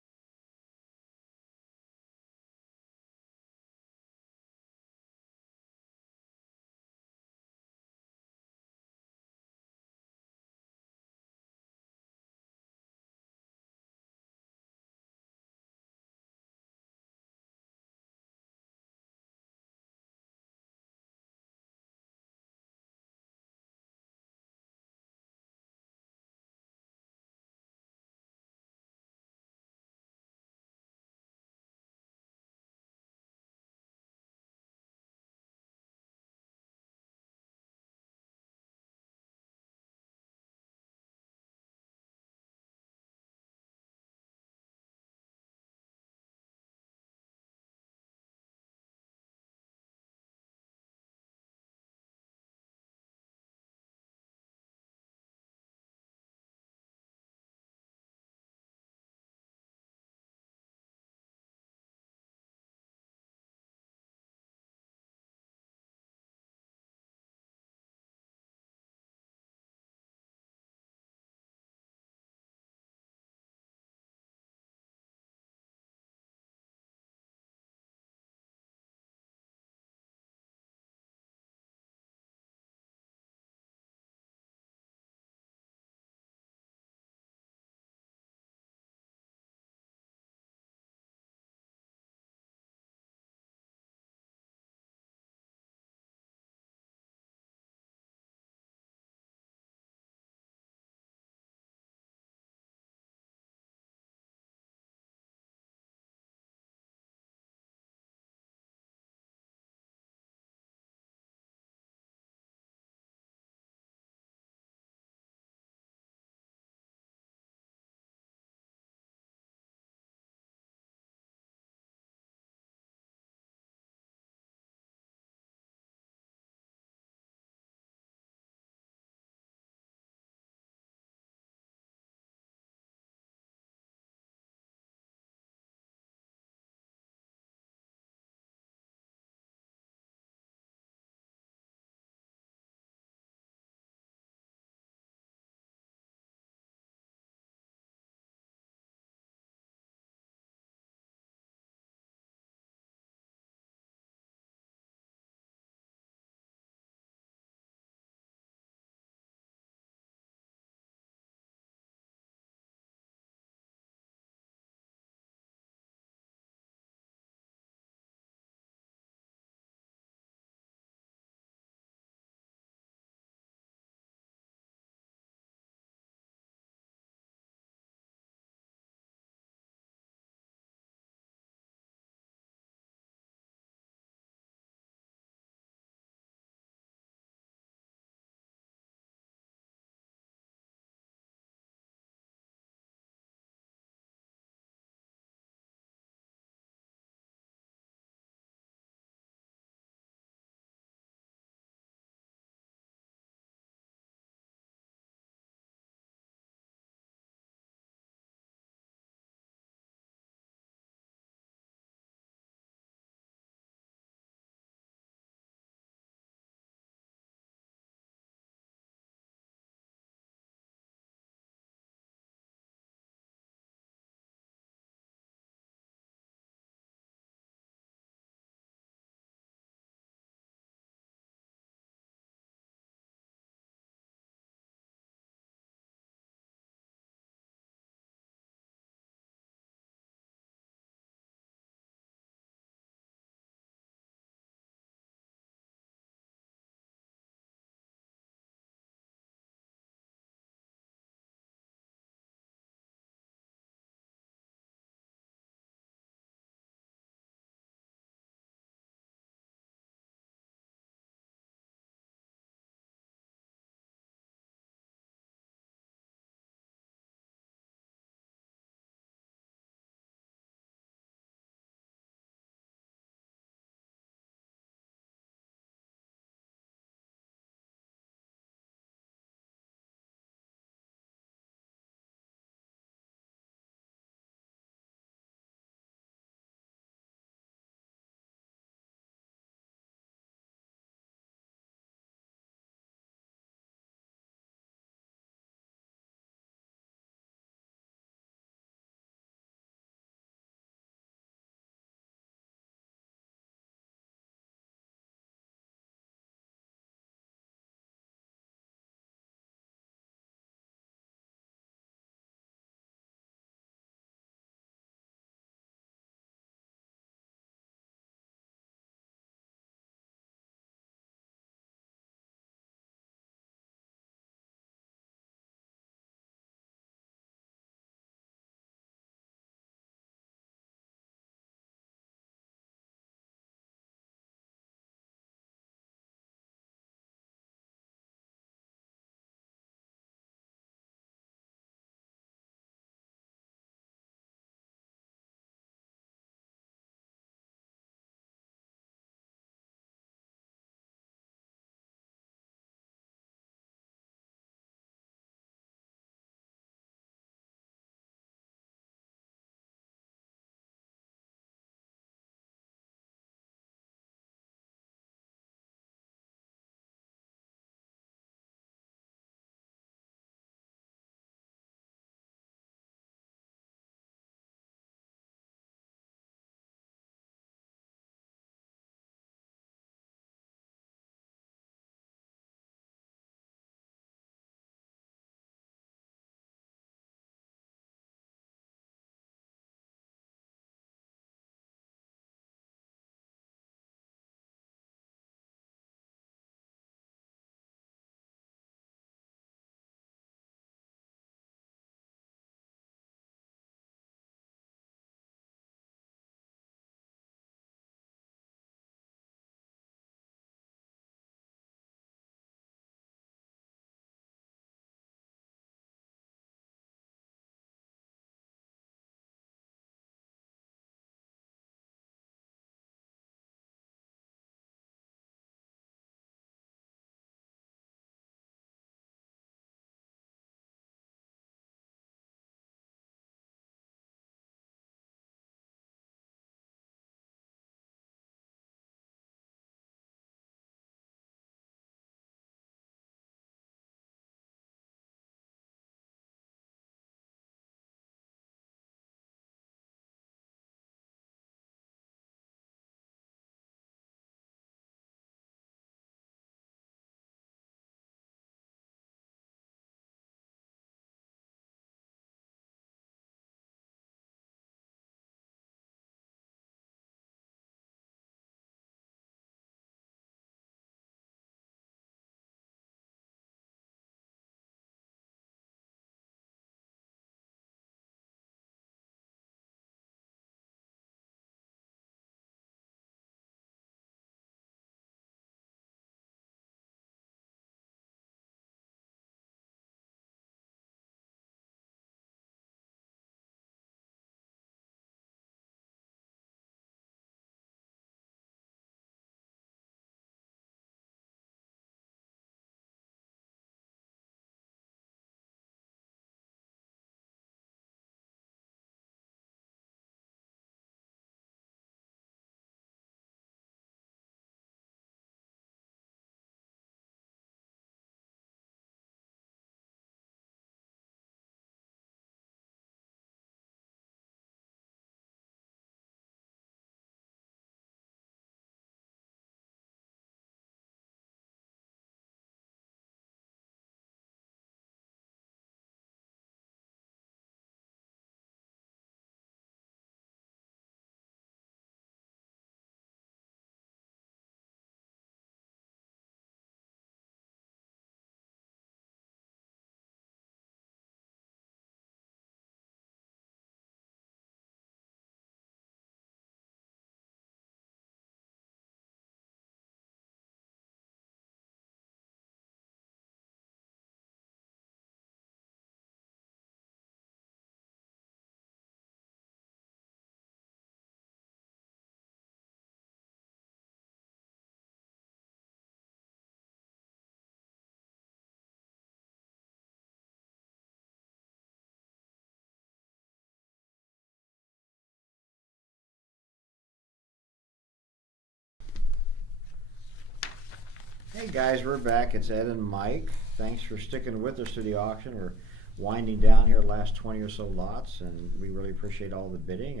Hey guys, we're back. It's Ed and Mike. Thanks for sticking with us through the auction. We're winding down here the last 20 or so lots, and we really appreciate all the bidding.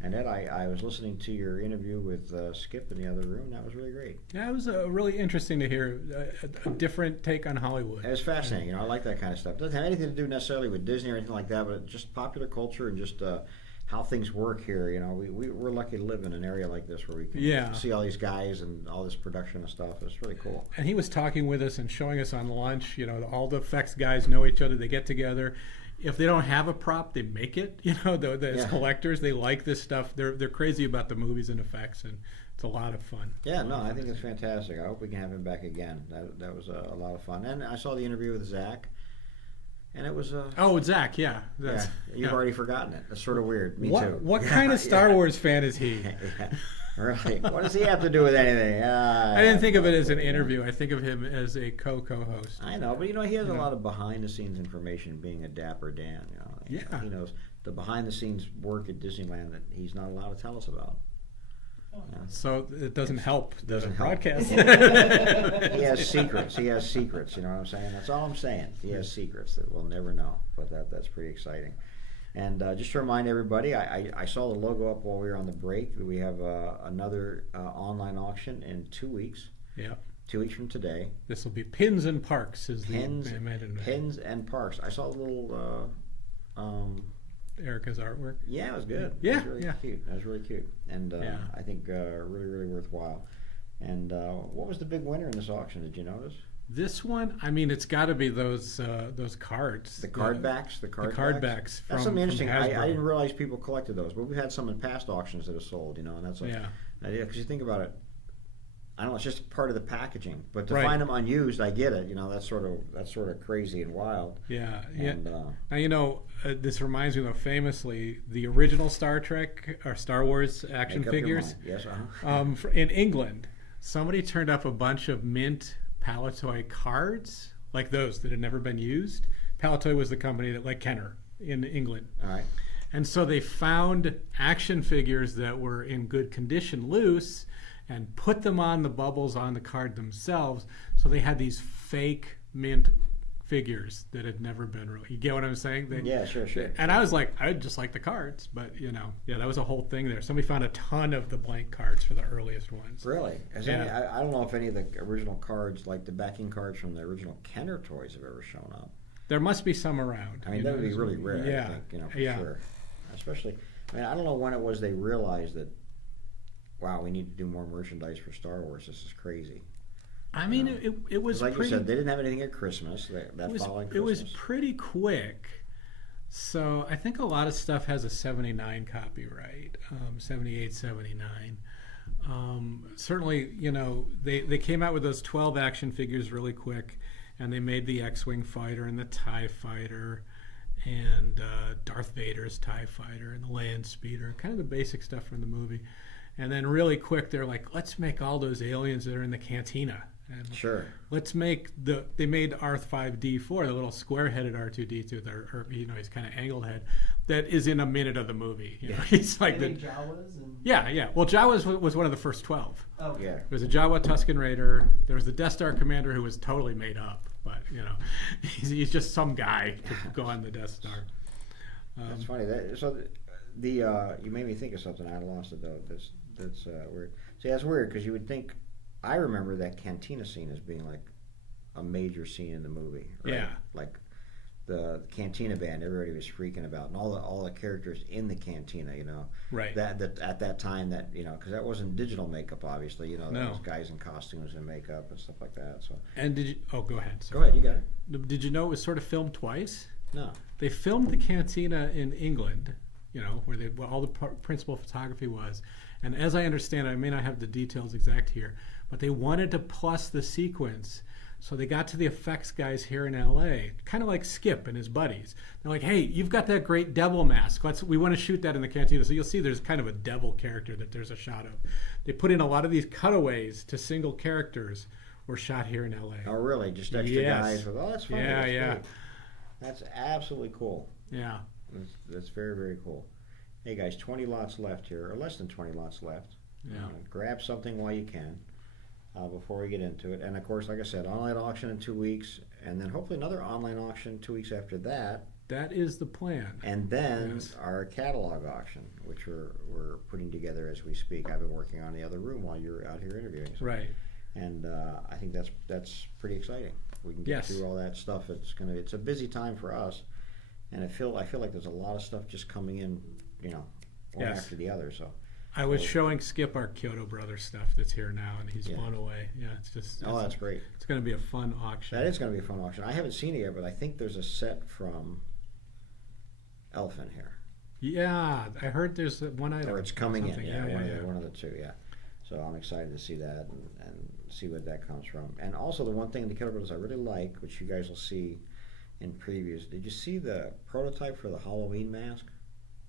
And Ed, I was listening to your interview with Skip in the other room. That was really great. Yeah, it was really interesting to hear a different take on Hollywood. It was fascinating. I like that kind of stuff. It doesn't have anything to do necessarily with Disney or anything like that, but just popular culture and just how things work here. We're lucky to live in an area like this where we can see all these guys and all this production and stuff. It's really cool. And he was talking with us and showing us on lunch. All the effects guys know each other. They get together. If they don't have a prop, they make it. As collectors, they like this stuff. They're crazy about the movies and effects, and it's a lot of fun. Yeah, no, I think it's fantastic. I hope we can have him back again. That was a lot of fun. And I saw the interview with Zach. And it was Zach, yeah. You've already forgotten it. That's sort of weird. Me too. What kind of Star Wars fan is he? Really? What does he have to do with anything? I didn't think of it as an interview. I think of him as a co-host. I know, but he has a lot of behind-the-scenes information. Being a dapper Dan, Yeah. He knows the behind-the-scenes work at Disneyland that he's not allowed to tell us about. So it doesn't help the broadcast. He has secrets. You know what I'm saying? That's all I'm saying. He has secrets that we'll never know. But that's pretty exciting. And just to remind everybody, I saw the logo up while we were on the break. We have another online auction in 2 weeks. Yeah. 2 weeks from today. This will be Pins and Parks. Pins and Parks. I saw a little... Erica's artwork. Yeah, it was good. Yeah, it was really cute. That was really cute, and I think really, really worthwhile. And what was the big winner in this auction? Did you notice? This one, it's got to be those cards. The card backs. The card backs. That's something interesting. I didn't realize people collected those, but we've had some in past auctions that have sold. And that's because you think about it. I don't know. It's just part of the packaging, but to find them unused, I get it. That's sort of crazy and wild. Yeah, and, Now this reminds me of famously the original Star Trek or Star Wars action figures. Yes, in England, somebody turned up a bunch of mint Palitoy cards like those that had never been used. Palitoy was the company that, like Kenner in England. All right. And so they found action figures that were in good condition, loose, and put them on the bubbles on the card themselves. So they had these fake mint figures that had never been real. You get what I'm saying? Sure. And I was like, I just like the cards, but that was a whole thing there. Somebody found a ton of the blank cards for the earliest ones. Really? I don't know if any of the original cards, like the backing cards from the original Kenner toys, have ever shown up. There must be some around. That would be really rare. I think, for sure. Especially, I don't know when it was they realized that. Wow, we need to do more merchandise for Star Wars. This is crazy. It was like pretty, you said, they didn't have anything at Christmas. Following Christmas. It was pretty quick. So I think a lot of stuff has a 79 copyright, 78, 79. Certainly, they came out with those 12 action figures really quick, and they made the X-Wing fighter and the TIE fighter and Darth Vader's TIE fighter and the land speeder, kind of the basic stuff from the movie. And then really quick, they're like, let's make all those aliens that are in the cantina. And sure. Let's make they made R5D4, the little square-headed R2D2, he's kind of angled head, that is in a minute of the movie. He's like Jawas and... Yeah. Well, Jawas was one of the first 12. Oh, yeah. There was a Jawa Tusken Raider. There was the Death Star commander who was totally made up, but he's just some guy to go on the Death Star. That's funny. You made me think of something. I lost it though. That's weird. See, that's weird because you would think. I remember that cantina scene as being like a major scene in the movie. Right? Yeah. Like the cantina band, everybody was freaking about, and all the characters in the cantina. Right. That at that time because that wasn't digital makeup, obviously. There No. was guys in costumes and makeup and stuff like that. So. And did you? Oh, go ahead. Sorry. Go ahead. You got it. Did you know it was sort of filmed twice? No. They filmed the cantina in England. Where all the principal photography was. And as I understand it, I may not have the details exact here, but they wanted to plus the sequence. So they got to the effects guys here in LA, kind of like Skip and his buddies. They're like, hey, you've got that great devil mask. We want to shoot that in the cantina. So you'll see there's kind of a devil character that there's a shot of. They put in a lot of these cutaways to single characters were shot here in LA. Oh, really? Just extra guys with, that's funny. Yeah. Great. That's absolutely cool. Yeah. That's very, very cool. Hey guys, 20 lots left here, or less than 20 lots left. Yeah. Grab something while you can. before we get into it. And of course, like I said, online auction in 2 weeks, and then hopefully another online auction 2 weeks after that. That is the plan. And then Yes. our catalog auction, which we're putting together as we speak. I've been working on the other room while you're out here interviewing. So. Right. And I think that's pretty exciting. We can get Yes. through all that stuff. It's a busy time for us, and I feel like there's a lot of stuff just coming in, one Yes. after the other. So. I was showing Skip our Kyoto Brothers stuff that's here now, and he's blown away. Yeah, That's great. It's going to be a fun auction. That is going to be a fun auction. I haven't seen it yet, but I think there's a set from Elephant here. Yeah, I heard there's one item. Or it's coming in. something. Yeah, one of the two. Yeah. So I'm excited to see that and see what that comes from. And also the one thing in the Kyoto Brothers I really like, which you guys will see in previews. Did you see the prototype for the Halloween mask?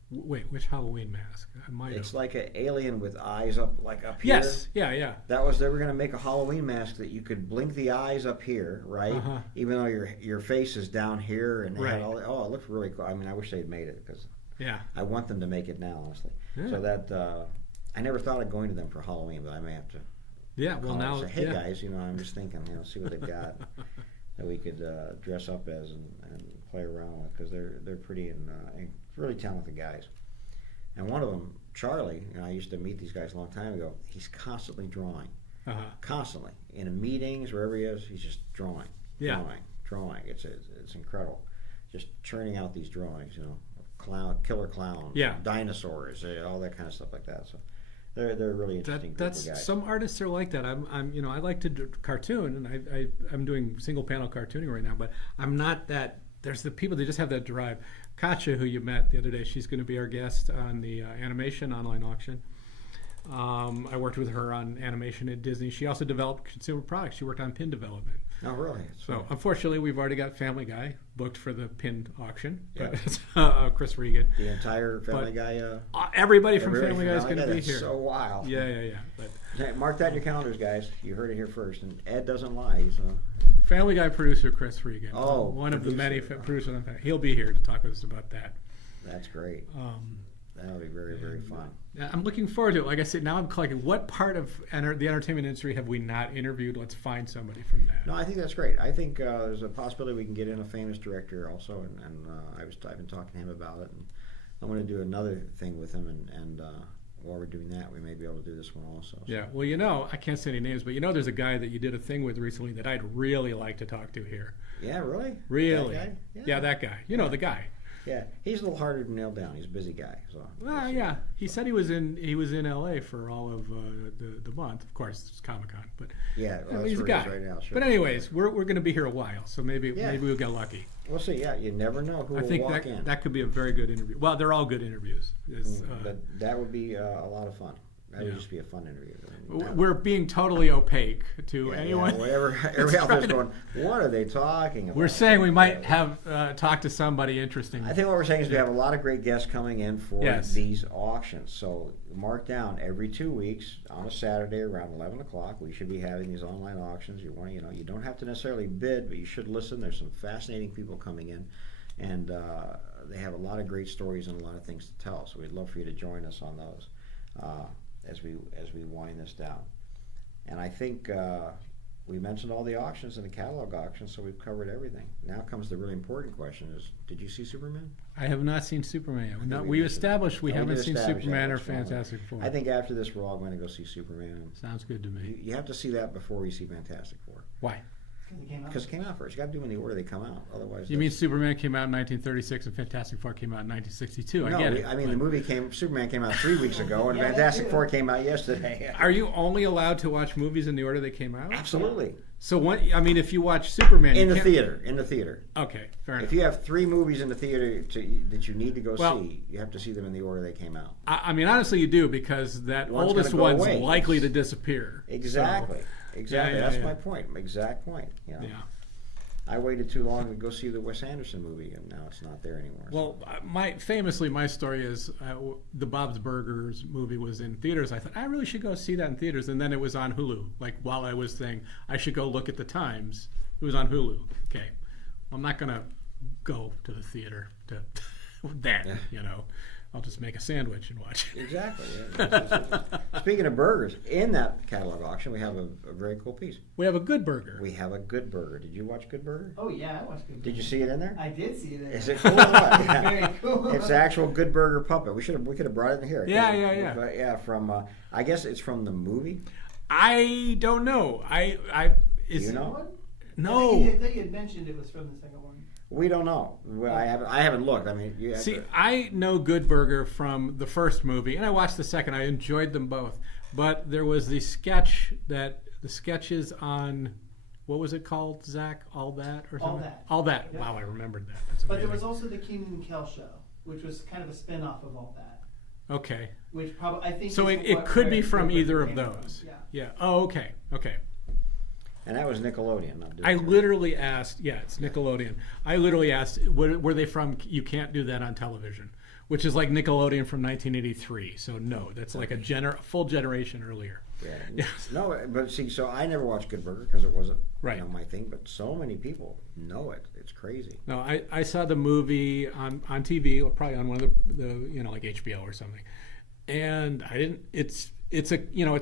Wait, which Halloween mask? I might It's have. like an alien with eyes up here. Yes, yeah. They were going to make a Halloween mask that you could blink the eyes up here, right? Uh-huh. Even though your face is down here, and they had Right. it looked really cool. I mean, I wish they'd made it because Yeah. I want them to make it now, honestly. Yeah. So that I never thought of going to them for Halloween, but I may have to. Yeah, well call them now, and say, hey yeah. guys, I'm just thinking, see what they've got that we could dress up as and play around with because they're pretty and really talented guys. And one of them, Charlie, I used to meet these guys a long time ago. He's constantly drawing, constantly in meetings wherever he is. He's just drawing, Yeah. drawing. It's incredible, just churning out these drawings. Killer clowns, Yeah. dinosaurs, all that kind of stuff like that. So they're really interesting group That's of guys. some artists are like that. I like to do cartoon, and I'm doing single panel cartooning right now, but I'm not that. There's the people that just have that drive. Katja, who you met the other day, she's going to be our guest on the animation online auction. I worked with her on animation at Disney. She also developed consumer products. She worked on pin development. Oh, really? So unfortunately, we've already got Family Guy booked for the pin auction. Yeah. But, Chris Regan. The entire Family Guy. Everybody from Family Guy is going to be That's here. so wild. Yeah. But Hey, mark that in your calendars, guys. You heard it here first. And Ed doesn't lie. So Family Guy producer Chris Regan. Oh, one of the many producer. producers on that. He'll be here to talk with us about that. that's great. That'll be very, very fun. I'm looking forward to it. Like I said, now I'm collecting. What part of the entertainment industry have we not interviewed? Let's find somebody from that. No, I think that's great. I think there's a possibility we can get in a famous director also, and I've been talking to him about it, and I'm going to do another thing with him, and while we're doing that, we may be able to do this one also. So. Yeah. Well, I can't say any names, but there's a guy that you did a thing with recently that I'd really like to talk to here. Yeah, really? Really? That guy? Yeah, that guy. The guy. Yeah, he's a little harder to nail down. He's a busy guy. So. Well, yeah. He said he was in LA for all of the month. Of course, it's Comic-Con, but Yeah, well, that's he's a where he guy. is right now. Sure. But anyways, we're going to be here a while, so maybe Yeah. we'll get lucky. We'll see. Yeah, you never know who I will think walk in. that could be a very good interview. Well, they're all good interviews. But that would be a lot of fun. That would Yeah. just be a fun interview. We're being totally opaque to Yeah, anyone. Yeah, whatever. Everybody out there's going, what are they talking about? We're saying we might have talked to somebody interesting. I think what we're saying is we have a lot of great guests coming in for Yes. these auctions. So mark down every 2 weeks on a Saturday around 11 o'clock. We should be having these online auctions. You want, you don't have to necessarily bid, but you should listen. There's some fascinating people coming in, and they have a lot of great stories and a lot of things to tell. So we'd love for you to join us on those as we wind this down. And I think we mentioned all the auctions and the catalog auctions, so we've covered everything. Now comes the really important question: did you see Superman? I have not seen Superman yet. think We we established we did haven't seen establish that. Superman or That's wrong. Fantastic Four. I think after this, we're all going to go see Superman. Sounds good to me. You have to see that before you see Fantastic Four. Why? Because it came out first. You got to do them in the order they come out. Otherwise, You mean Superman came out in 1936 and Fantastic Four came out in 1962? I get it. I mean, but Superman came out 3 weeks ago, and Yeah, Fantastic that Four too. came out yesterday. Are you only allowed to watch movies in the order they came out? Absolutely. So if you watch Superman In you the can't- theater. Okay, fair enough. If you have 3 movies in the theater that you need to go Well- see, you have to see them in the order they came out. I mean, honestly, you do because that One's oldest gonna go one's away. likely to disappear. Exactly. So, Exactly. yeah, That's yeah. my point. Exact point. yeah. I waited too long to go see the Wes Anderson movie, and now it's not there anymore. Well, my story is the Bob's Burgers movie was in theaters. I thought I really should go see that in theaters, and then it was on Hulu. Like while I was saying I should go look at the times, it was on Hulu. Okay, I'm not gonna go to the theater to then, I'll just make a sandwich and watch it. Exactly. Yeah. Speaking of burgers, in that catalog auction, we have a very cool piece. We have a good burger. We have a Good Burger. Did you watch Good Burger? Oh yeah, I watched Good. Did you see it in there? I did see it. Is it cool? Or what? Very cool. It's the actual Good Burger puppet. We could have brought it in here. Yeah. But yeah, from I guess it's from the movie. I don't know. Is You know? No. I think you had mentioned it was from the second one. We don't know. I haven't looked. I mean, you have See, to- I know Good Burger from the first movie, and I watched the second. I enjoyed them both. But there was the sketches on, what was it called, Zach? All That or something? All That. All That. Yep. Wow, I remembered that. That's But there amazing. was also the Keenan and Kel show, which was kind of a spin-off of All That. Okay. Which probably I think. So is it what- could where be from Good Burger either of came from. those. Yeah. Yeah. Oh, okay. Okay. and that was Nickelodeon. Not I Disney. literally asked, yeah, it's Nickelodeon. I literally asked, were they from, you can't do that on television, which is like Nickelodeon from 1983. So no, that's like a full generation earlier. Yeah. No, but see, so I never watched Good Burger because it wasn't Right. my thing. But so many people know it. It's crazy. No, I saw the movie on TV, or probably on one of the like HBO or something, and I didn't. It's a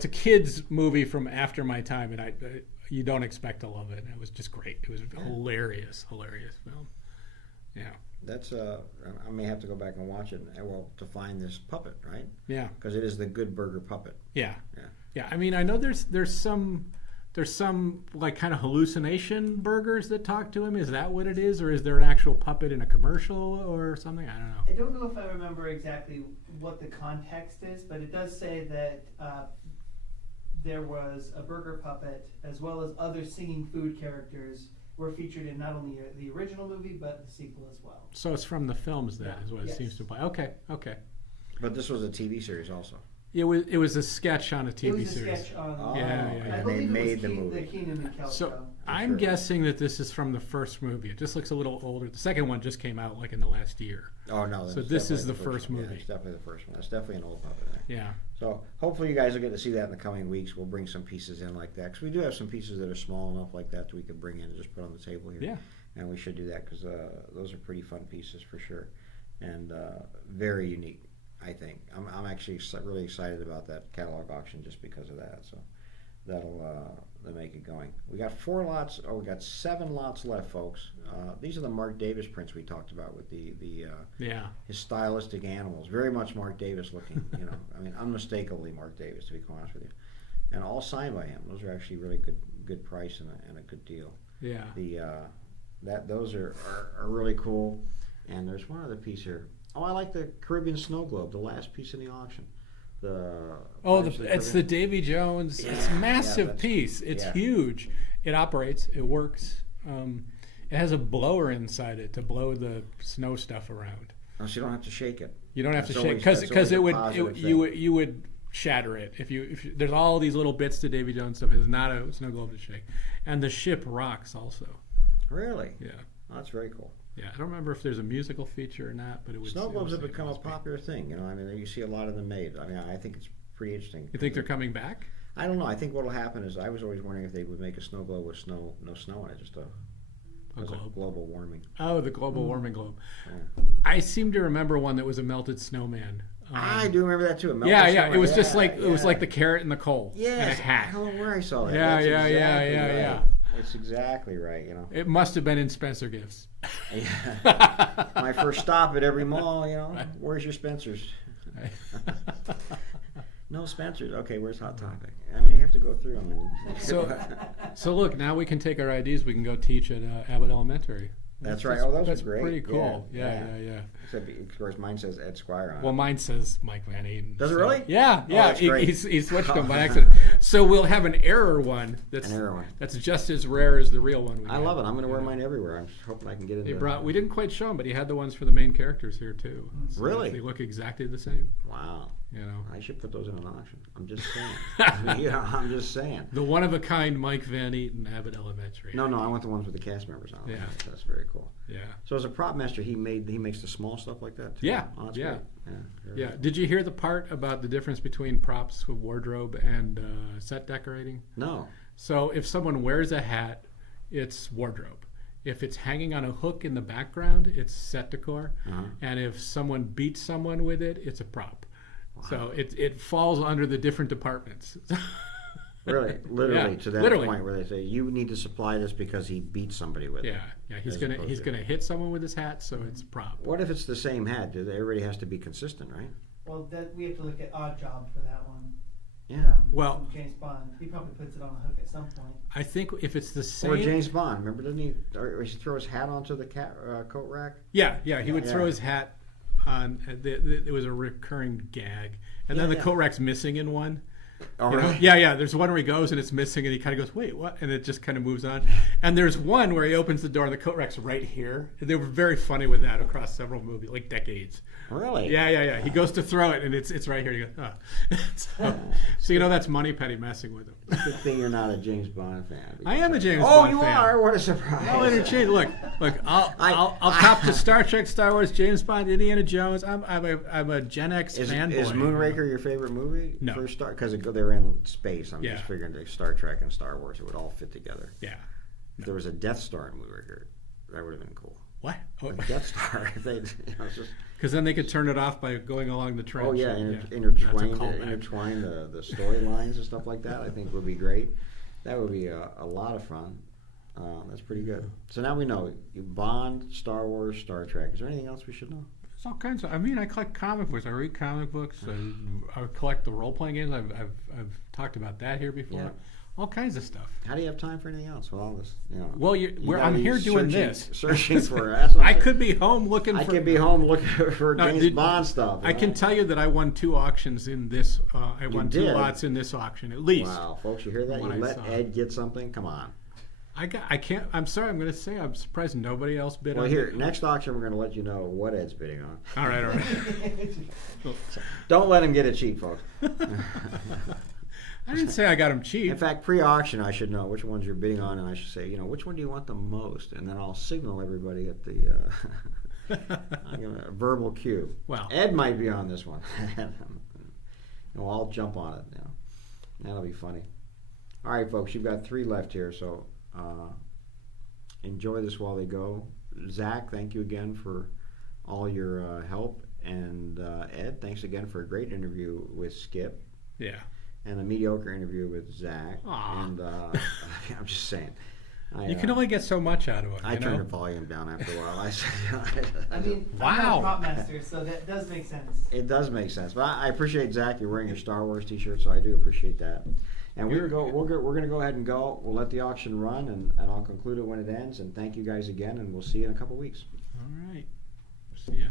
kids movie from after my time, and you don't expect to love it. It was just great. It was hilarious film. Yeah. That's I may have to go back and watch it. To find this puppet, right? Yeah. Because it is the Good Burger puppet. Yeah. Yeah. Yeah. I mean, I know there's some like kind of hallucination burgers that talk to him. Is that what it is, or is there an actual puppet in a commercial or something? I don't know. I don't know if I remember exactly what the context is, but it does say that there was a burger puppet as well as other singing food characters were featured in not only the original movie but the sequel as well. So it's from the films, then, Yeah. is what it Yes. seems to imply. Okay. But this was a TV series also. It was a sketch on a It TV was a series. sketch on. Oh, Yeah. I and they believe made it the was movie. the Keenan and Kel So show. I'm sure. guessing that this is from the first movie. It just looks a little older. The second one just came out like in the last year. Oh no! So that's this is definitely the first one. Yeah, movie. it's definitely the first one. That's definitely an old puppet. There. Yeah. So hopefully you guys will get to see that in the coming weeks. We'll bring some pieces in like that because we do have some pieces that are small enough like that we could bring in and just put on the table here. Yeah. And we should do that because those are pretty fun pieces for sure, and very unique. I think I'm actually really excited about that catalog auction just because of that. So that'll make it going. We got 4 lots. Oh, we got 7 lots left, folks. These are the Mark Davis prints we talked about with the Yeah. his stylistic animals. Very much Mark Davis looking. I mean, unmistakably Mark Davis, to be quite honest with you. And all signed by him. Those are actually really good price and a good deal. Yeah. Those are really cool. And there's one other piece here. Oh, I like the Caribbean Snow Globe, the last piece in the auction. It's the Davy Jones. It's a massive that's- piece. It's yeah. huge. It operates. It works. It has a blower inside it to blow the snow stuff around. Oh, so you don't have to shake it. You don't have That's to shake always- because that's always it a would positive you would shatter it if you there's all these little bits to Davy Jones stuff. It's not a snow globe to shake, and the ship rocks also. Really? Yeah. Oh, that's very cool. Yeah, I don't remember if there's a musical feature or not, but it was. Snow globes have it become a must be. popular thing. I mean, you see a lot of them made. I mean, I think it's pretty interesting. You think they're coming back? I don't know. I think what will happen is I was always wondering if they would make a snow globe with no snow in it, just a globe. global warming. Oh, the global warming globe. Yeah. I seem to remember one that was a melted snowman. I do remember that too. A melted Yeah. snowman. It was just Yeah, like it was yeah. like the carrot and the coal and a Yes, hat. I don't know where I saw that. Yeah, That's yeah, exactly yeah. right. It's exactly right. It must have been in Spencer Gifts. Yeah. My first stop at every mall. Where's your Spencer's? No Spencer's. Okay, where's Hot Topic? I mean, you have to go through them. So look, now we can take our IDs. We can go teach at Abbott Elementary. That's right. Oh, those that's are great. pretty cool. Yeah. Except, of course, mine says Ed Squair on Well, it. mine says Mike Van Eaton. Does it really? Yeah. that's great. He switched them by accident. So we'll have an error one. That's An error one. That's just as rare as the real one. I love it. I'm going to wear mine everywhere. I'm hoping I can get into We didn't quite show them, but he had the ones for the main characters here too. So Really? They look exactly the same. Wow. I I should put those in an auction. I'm just saying. I'm just saying. The one of a kind Mike Van Eaton, Abbott Elementary. No, I want the ones with the cast members on them. Yeah. That's very cool. Yeah. So as a prop master, he makes the small stuff like that too. Yeah, Oh, that's yeah. great. Very Yeah. cool. Did you hear the part about the difference between props with wardrobe and set decorating? No. So if someone wears a hat, it's wardrobe. If it's hanging on a hook in the background, it's set decor. Uh-huh. And if someone beats someone with it, it's a prop. So it falls under the different departments. Really, literally Yeah, to that literally. point where they say you need to supply this because he beat somebody with it. Yeah, he's As gonna opposed he's to- gonna hit someone with his hat, so it's a prop. What if it's the same hat? Everybody has to be consistent, right? Well, that we have to look at Odd Job for that one. Yeah. Well- from James Bond. He probably puts it on a hook at some point. I think if it's the same. Or James Bond. Remember, didn't he? Or he should throw his hat onto the coat rack. Yeah, he would Yeah. throw his hat on. It was a recurring gag, and then the Yeah. coat rack's missing in one. Oh, You know? really? Yeah. There's one where he goes and it's missing, and he kind of goes, "Wait, what?" And it just kind of moves on. And there's one where he opens the door and the coat rack's right here. They were very funny with that across several movies, like decades. Really? Yeah. He goes to throw it, and it's right here. He goes, oh. so you know that's Moneypenny messing with him. Good thing you're not a James Bond fan. I am a James Oh, Bond you fan. are! What a surprise! I'll interchange. Look. I'll cop to Star Trek, Star Wars, James Bond, Indiana Jones. I'm a Gen X fanboy. Is Moonraker your favorite movie? No. For Star, because they're in space. I'm Yeah. just figuring that Star Trek and Star Wars it would all fit together. Yeah. If there was a Death Star in Moonraker, that would have been cool. What? A Death Star. If they, it's just, Because then they could turn it off by going along the trench. oh yeah, and, That's a intertwine callback. the storylines and stuff like that. I think would be great. That would be a lot of fun. That's pretty good. So now we know Bond, Star Wars, Star Trek. Is there anything else we should know? It's all kinds of. I mean, I collect comic books. I read comic books. I collect the role playing games. I've talked about that here before. Yeah. All kinds of stuff. How do you have time for anything else with all this? You know, Well, you I'm gotta here be doing searching- this. Searching for. That's what I'm I saying. could be home looking I for. could be home looking for No, James Bond stuff. I can tell you that I won 2 auctions in this. I won 2 did? lots in this auction, at least. Wow, folks, you hear that? What You I let saw. Ed get something? Come on. I can't. I'm sorry. I'm going to say I'm surprised nobody else bid Well, on here, it. next auction, we're going to let you know what Ed's bidding on. All right. Don't let him get it cheap, folks. I didn't say I got them cheap. In fact, pre-auction, I should know which ones you're bidding on, and I should say, which one do you want the most? And then I'll signal everybody at the I'm gonna, verbal cue. Well. Ed might be on this one. I'll jump on it now. That'll be funny. All right, folks, you've got 3 left here, so enjoy this while they go. Zach, thank you again for all your help, and Ed, thanks again for a great interview with Skip. Yeah. And a mediocre interview with Zach. Aw. And I'm just saying. You can only get so much out of it. I turned the volume down after a while. I mean, Wow. I'm not a propmaster, so that does make sense. It does make sense. But I appreciate, Zach, you're wearing your Star Wars t-shirt, so I do appreciate that. And we're going to go ahead and go. We'll let the auction run, and I'll conclude it when it ends. And thank you guys again, and we'll see you in a couple weeks. All right. See ya.